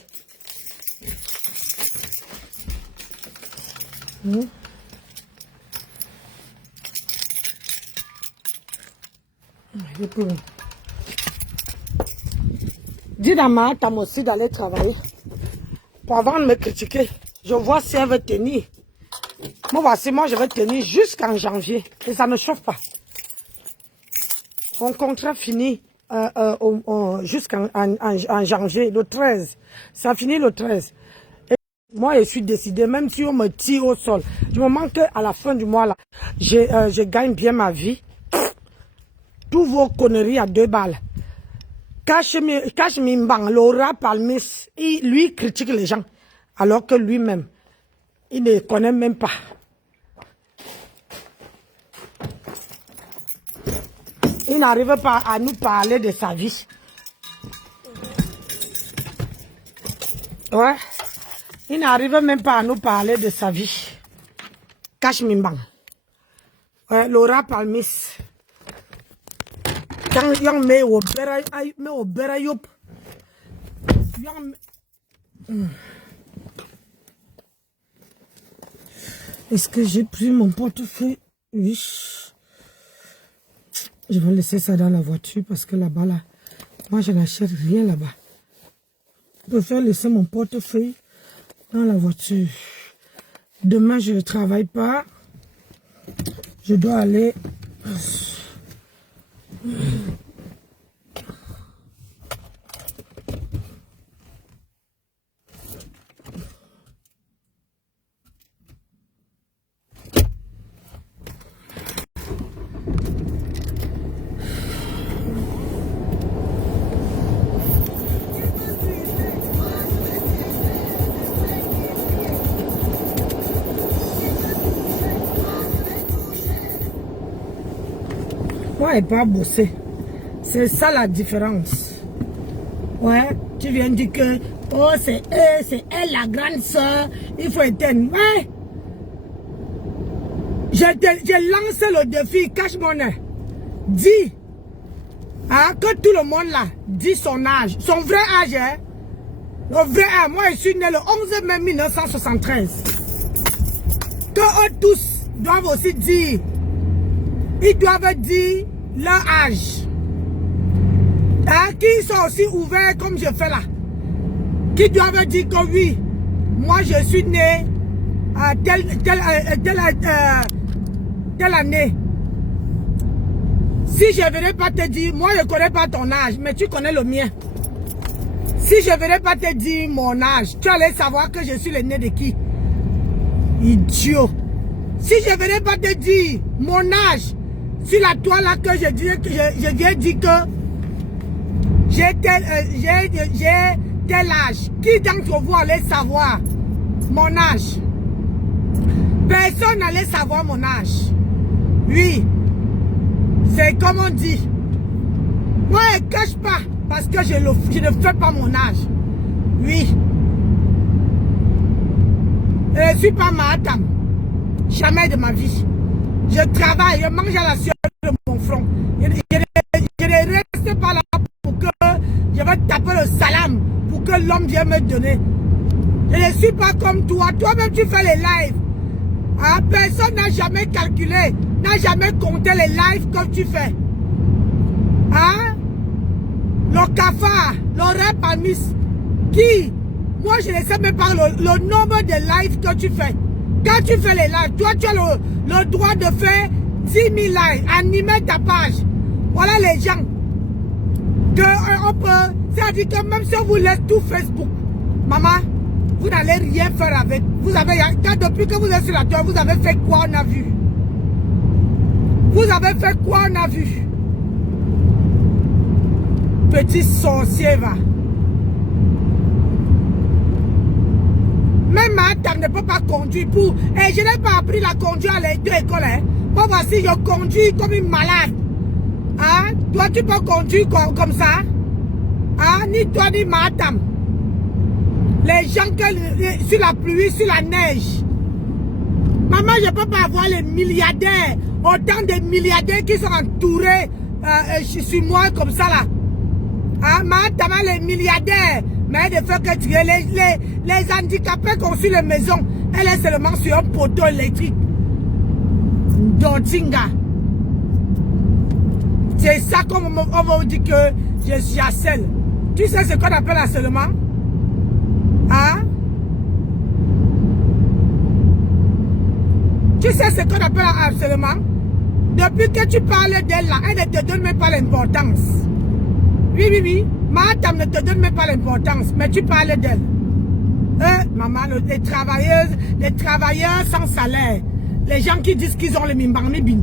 Dis à ma tante aussi d'aller travailler. Pour avant de me critiquer, je vois si elle veut tenir. Moi, voici, moi, je vais tenir jusqu'en janvier. Et ça ne chauffe pas. Mon contrat finit jusqu'en janvier, le 13. Ça finit le 13. Et moi, je suis décidé, même si on me tire au sol, du moment qu'à la fin du mois, là, je gagne bien ma vie, tous vos conneries à 2 balles. Cash Mimbang, Laura Palmis, lui critique les gens, alors que lui-même, il ne connaît même pas. Il n'arrive pas à nous parler de sa vie. Ouais. Il n'arrive même pas à nous parler de sa vie. Cash Mimbang. Ouais, Laura Palmis. Quand young me au berayop. Est-ce que j'ai pris mon portefeuille? Oui. Je vais laisser ça dans la voiture parce que là-bas, là, moi, je n'achète rien là-bas. Je préfère laisser mon portefeuille dans la voiture. Demain, je ne travaille pas. Je dois aller... Moi, et pas bosser. C'est ça la différence. Ouais, tu viens dire que oh, c'est elle la grande soeur, il faut éteindre. Ouais. J'ai lancé le défi, cache mon nez. Dis hein, que tout le monde là dit son âge, son vrai âge. Hein? Le vrai âge, moi je suis né le 11 mai 1973. Que eux tous doivent aussi dire. Ils doivent dire leur âge. Hein, qui sont aussi ouverts comme je fais là. Qui doivent dire que oui, moi je suis né à telle année. Si je ne venais pas te dire, moi je ne connais pas ton âge, mais tu connais le mien. Si je ne venais pas te dire mon âge, tu allais savoir que je suis le né de qui? Idiot. Si je ne venais pas te dire mon âge, sur la toile là que je viens dire que j'ai tel âge, qui d'entre vous allait savoir mon âge? Personne n'allait savoir mon âge. Oui, c'est comme on dit. Moi, je ne cache pas parce que je ne fais pas mon âge. Oui. Je ne suis pas Mahatam. Jamais de ma vie. Je travaille, je mange à la sueur de mon front. Je ne reste pas là pour que je vais taper le salam pour que l'homme vienne me donner. Je ne suis pas comme toi. Toi-même, tu fais les lives. Hein? Personne n'a jamais calculé, n'a jamais compté les lives que tu fais. Hein? Le cafard, le rap amis, qui? Moi, je ne sais même pas le nombre de lives que tu fais. Quand tu fais les lives, toi, tu as le droit de faire 10 000 lives, animer ta page. Voilà les gens. On peut, c'est-à-dire que même si on vous laisse tout Facebook, maman, vous n'allez rien faire avec. Vous avez, depuis que vous êtes sur la toile, vous avez fait quoi on a vu? Vous avez fait quoi on a vu? Petit sorcier, va. Même Mahatam ne peut pas conduire pour... Et je n'ai pas appris la conduire à l'école. Hein. Bon, voici, je conduis comme une malade. Hein? Toi, tu peux conduire comme ça? Hein? Ni toi, ni Mahatam. Les gens sur la pluie, sur la neige. Maman, je ne peux pas avoir les milliardaires. Autant de milliardaires qui sont entourés sur moi comme ça là. Hein? Mahatam, les milliardaires. Mais de faire que tirer les handicapés qui ont sur les maisons, elle est seulement sur un poteau électrique. Dotinga. C'est ça qu'on va vous dire que je suis harcèle. Tu sais ce qu'on appelle harcèlement? Hein? Tu sais ce qu'on appelle harcèlement? Depuis que tu parles d'elle là, elle ne te donne même pas l'importance. Oui, oui, oui. Mahatam ne te donne même pas l'importance, mais tu parles d'elle. Maman, les travailleurs sans salaire, les gens qui disent qu'ils ont le mimbangmibin,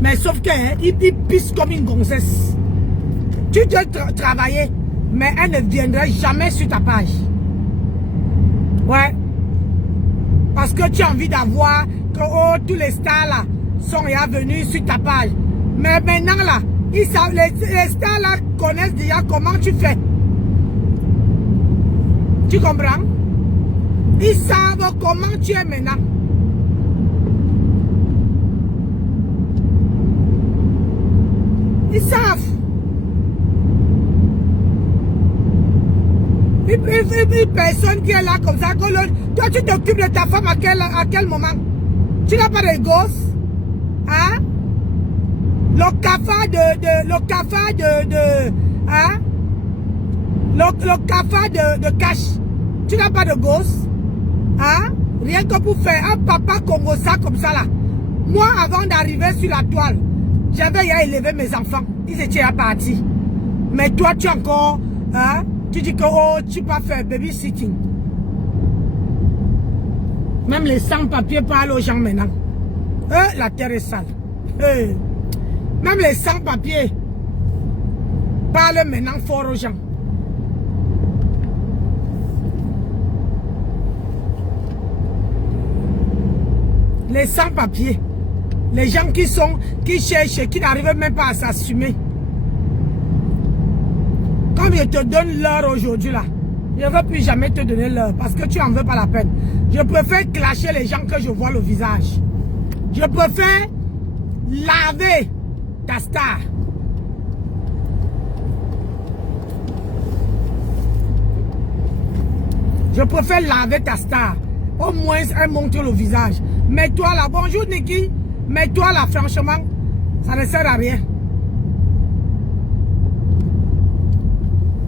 mais sauf qu'ils pissent comme une gonzesse. Tu dois travailler, mais elle ne viendra jamais sur ta page. Ouais. Parce que tu as envie d'avoir que oh, tous les stars là sont venus sur ta page. Mais maintenant là, les stars là connaissent déjà comment tu fais. Tu comprends? Ils savent comment tu es maintenant. Ils savent. Une personne qui est là comme ça, toi tu t'occupes de ta femme à quel moment? Tu n'as pas de gosse? Hein? Le cafard de cash. Tu n'as pas de gosse? Hein? Rien que pour faire un papa congossa comme ça là. Moi, avant d'arriver sur la toile, j'avais élevé mes enfants. Ils étaient à partir. Mais toi, tu es encore... Hein, tu dis que oh, tu peux faire babysitting. Même les sans-papiers parlent aux gens maintenant. La terre est sale. Même les sans-papiers parlent maintenant fort aux gens. Les sans-papiers. Les gens qui cherchent, qui n'arrivent même pas à s'assumer. Comme je te donne l'heure aujourd'hui là, je ne veux plus jamais te donner l'heure parce que tu n'en veux pas la peine. Je préfère clasher les gens que je vois le visage. Je préfère laver ta star. Je préfère laver ta star. Au moins, elle montre le visage. Mais toi là, bonjour Niki. Mais toi là, franchement, ça ne sert à rien.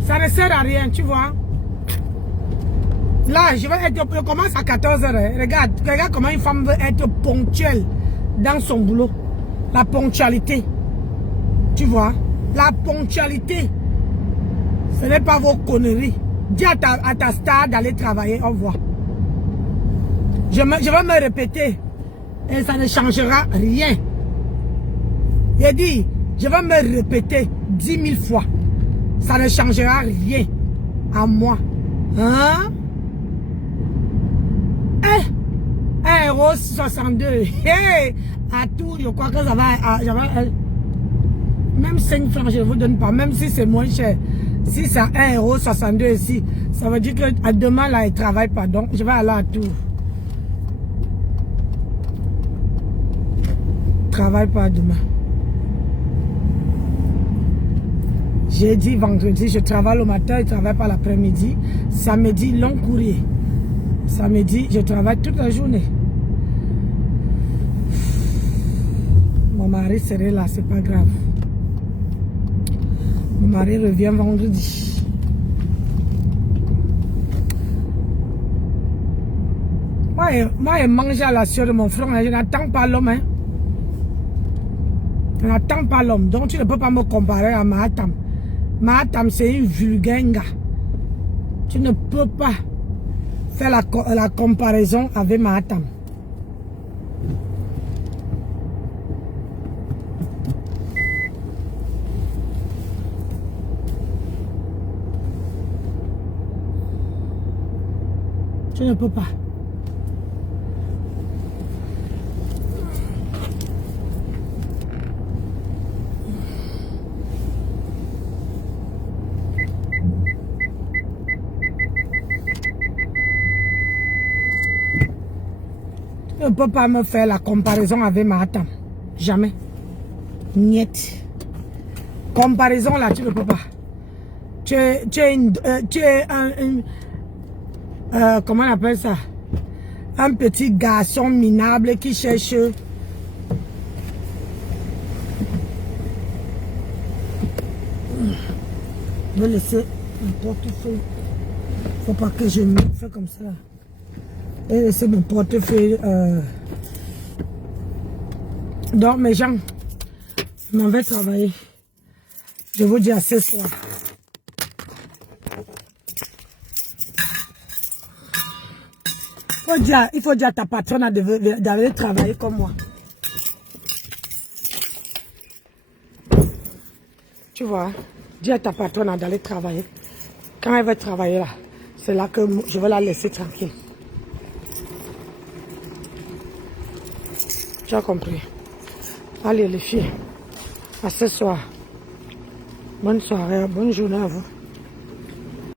Ça ne sert à rien, tu vois. Là, je commence à 14h. Hein. Regarde comment une femme veut être ponctuelle dans son boulot. La ponctualité. Tu vois. La ponctualité. Ce n'est pas vos conneries. Dis à ta star d'aller travailler. Au revoir. Je vais me répéter. Et ça ne changera rien. J'ai dit, je vais me répéter 10 000 fois. Ça ne changera rien à moi. Hein? 1,62 €. Hey, à tout, je crois que ça va. Même 5 francs, je ne vous donne pas. Même si c'est moins cher. Si c'est 1,62 € ici, ça veut dire que demain, là, il ne travaille pas. Donc, je vais aller à tout. Travaille pas demain. Jeudi, vendredi, je travaille le matin, je travaille pas l'après-midi. Samedi, long courrier. Samedi, je travaille toute la journée. Mon mari serait là, c'est pas grave. Mon mari revient vendredi. Moi, je mange à la sueur de mon front, je n'attends pas l'homme. Hein. Je n'attends pas l'homme, donc tu ne peux pas me comparer à Mahatam. Mahatam, c'est une vulgaire. Tu ne peux pas faire la comparaison avec Mahatam. Tu ne peux pas. Tu ne peux pas me faire la comparaison avec Mahatam. Jamais. Niet. Comparaison là, tu ne peux pas. Tu es comment on appelle ça? Un petit garçon minable qui cherche. Je vais laisser mon portefeuille. Faut pas que je me fais comme ça. Et laisser mon portefeuille. Donc mes gens, je m'en vais travailler. Je vous dis à ce soir. Il faut dire à ta patronne d'aller travailler comme moi. Tu vois, dis à ta patronne d'aller travailler. Quand elle va travailler là, c'est là que je vais la laisser tranquille. Tu as compris? Allez les filles, à ce soir. Bonne soirée, bonne journée à vous.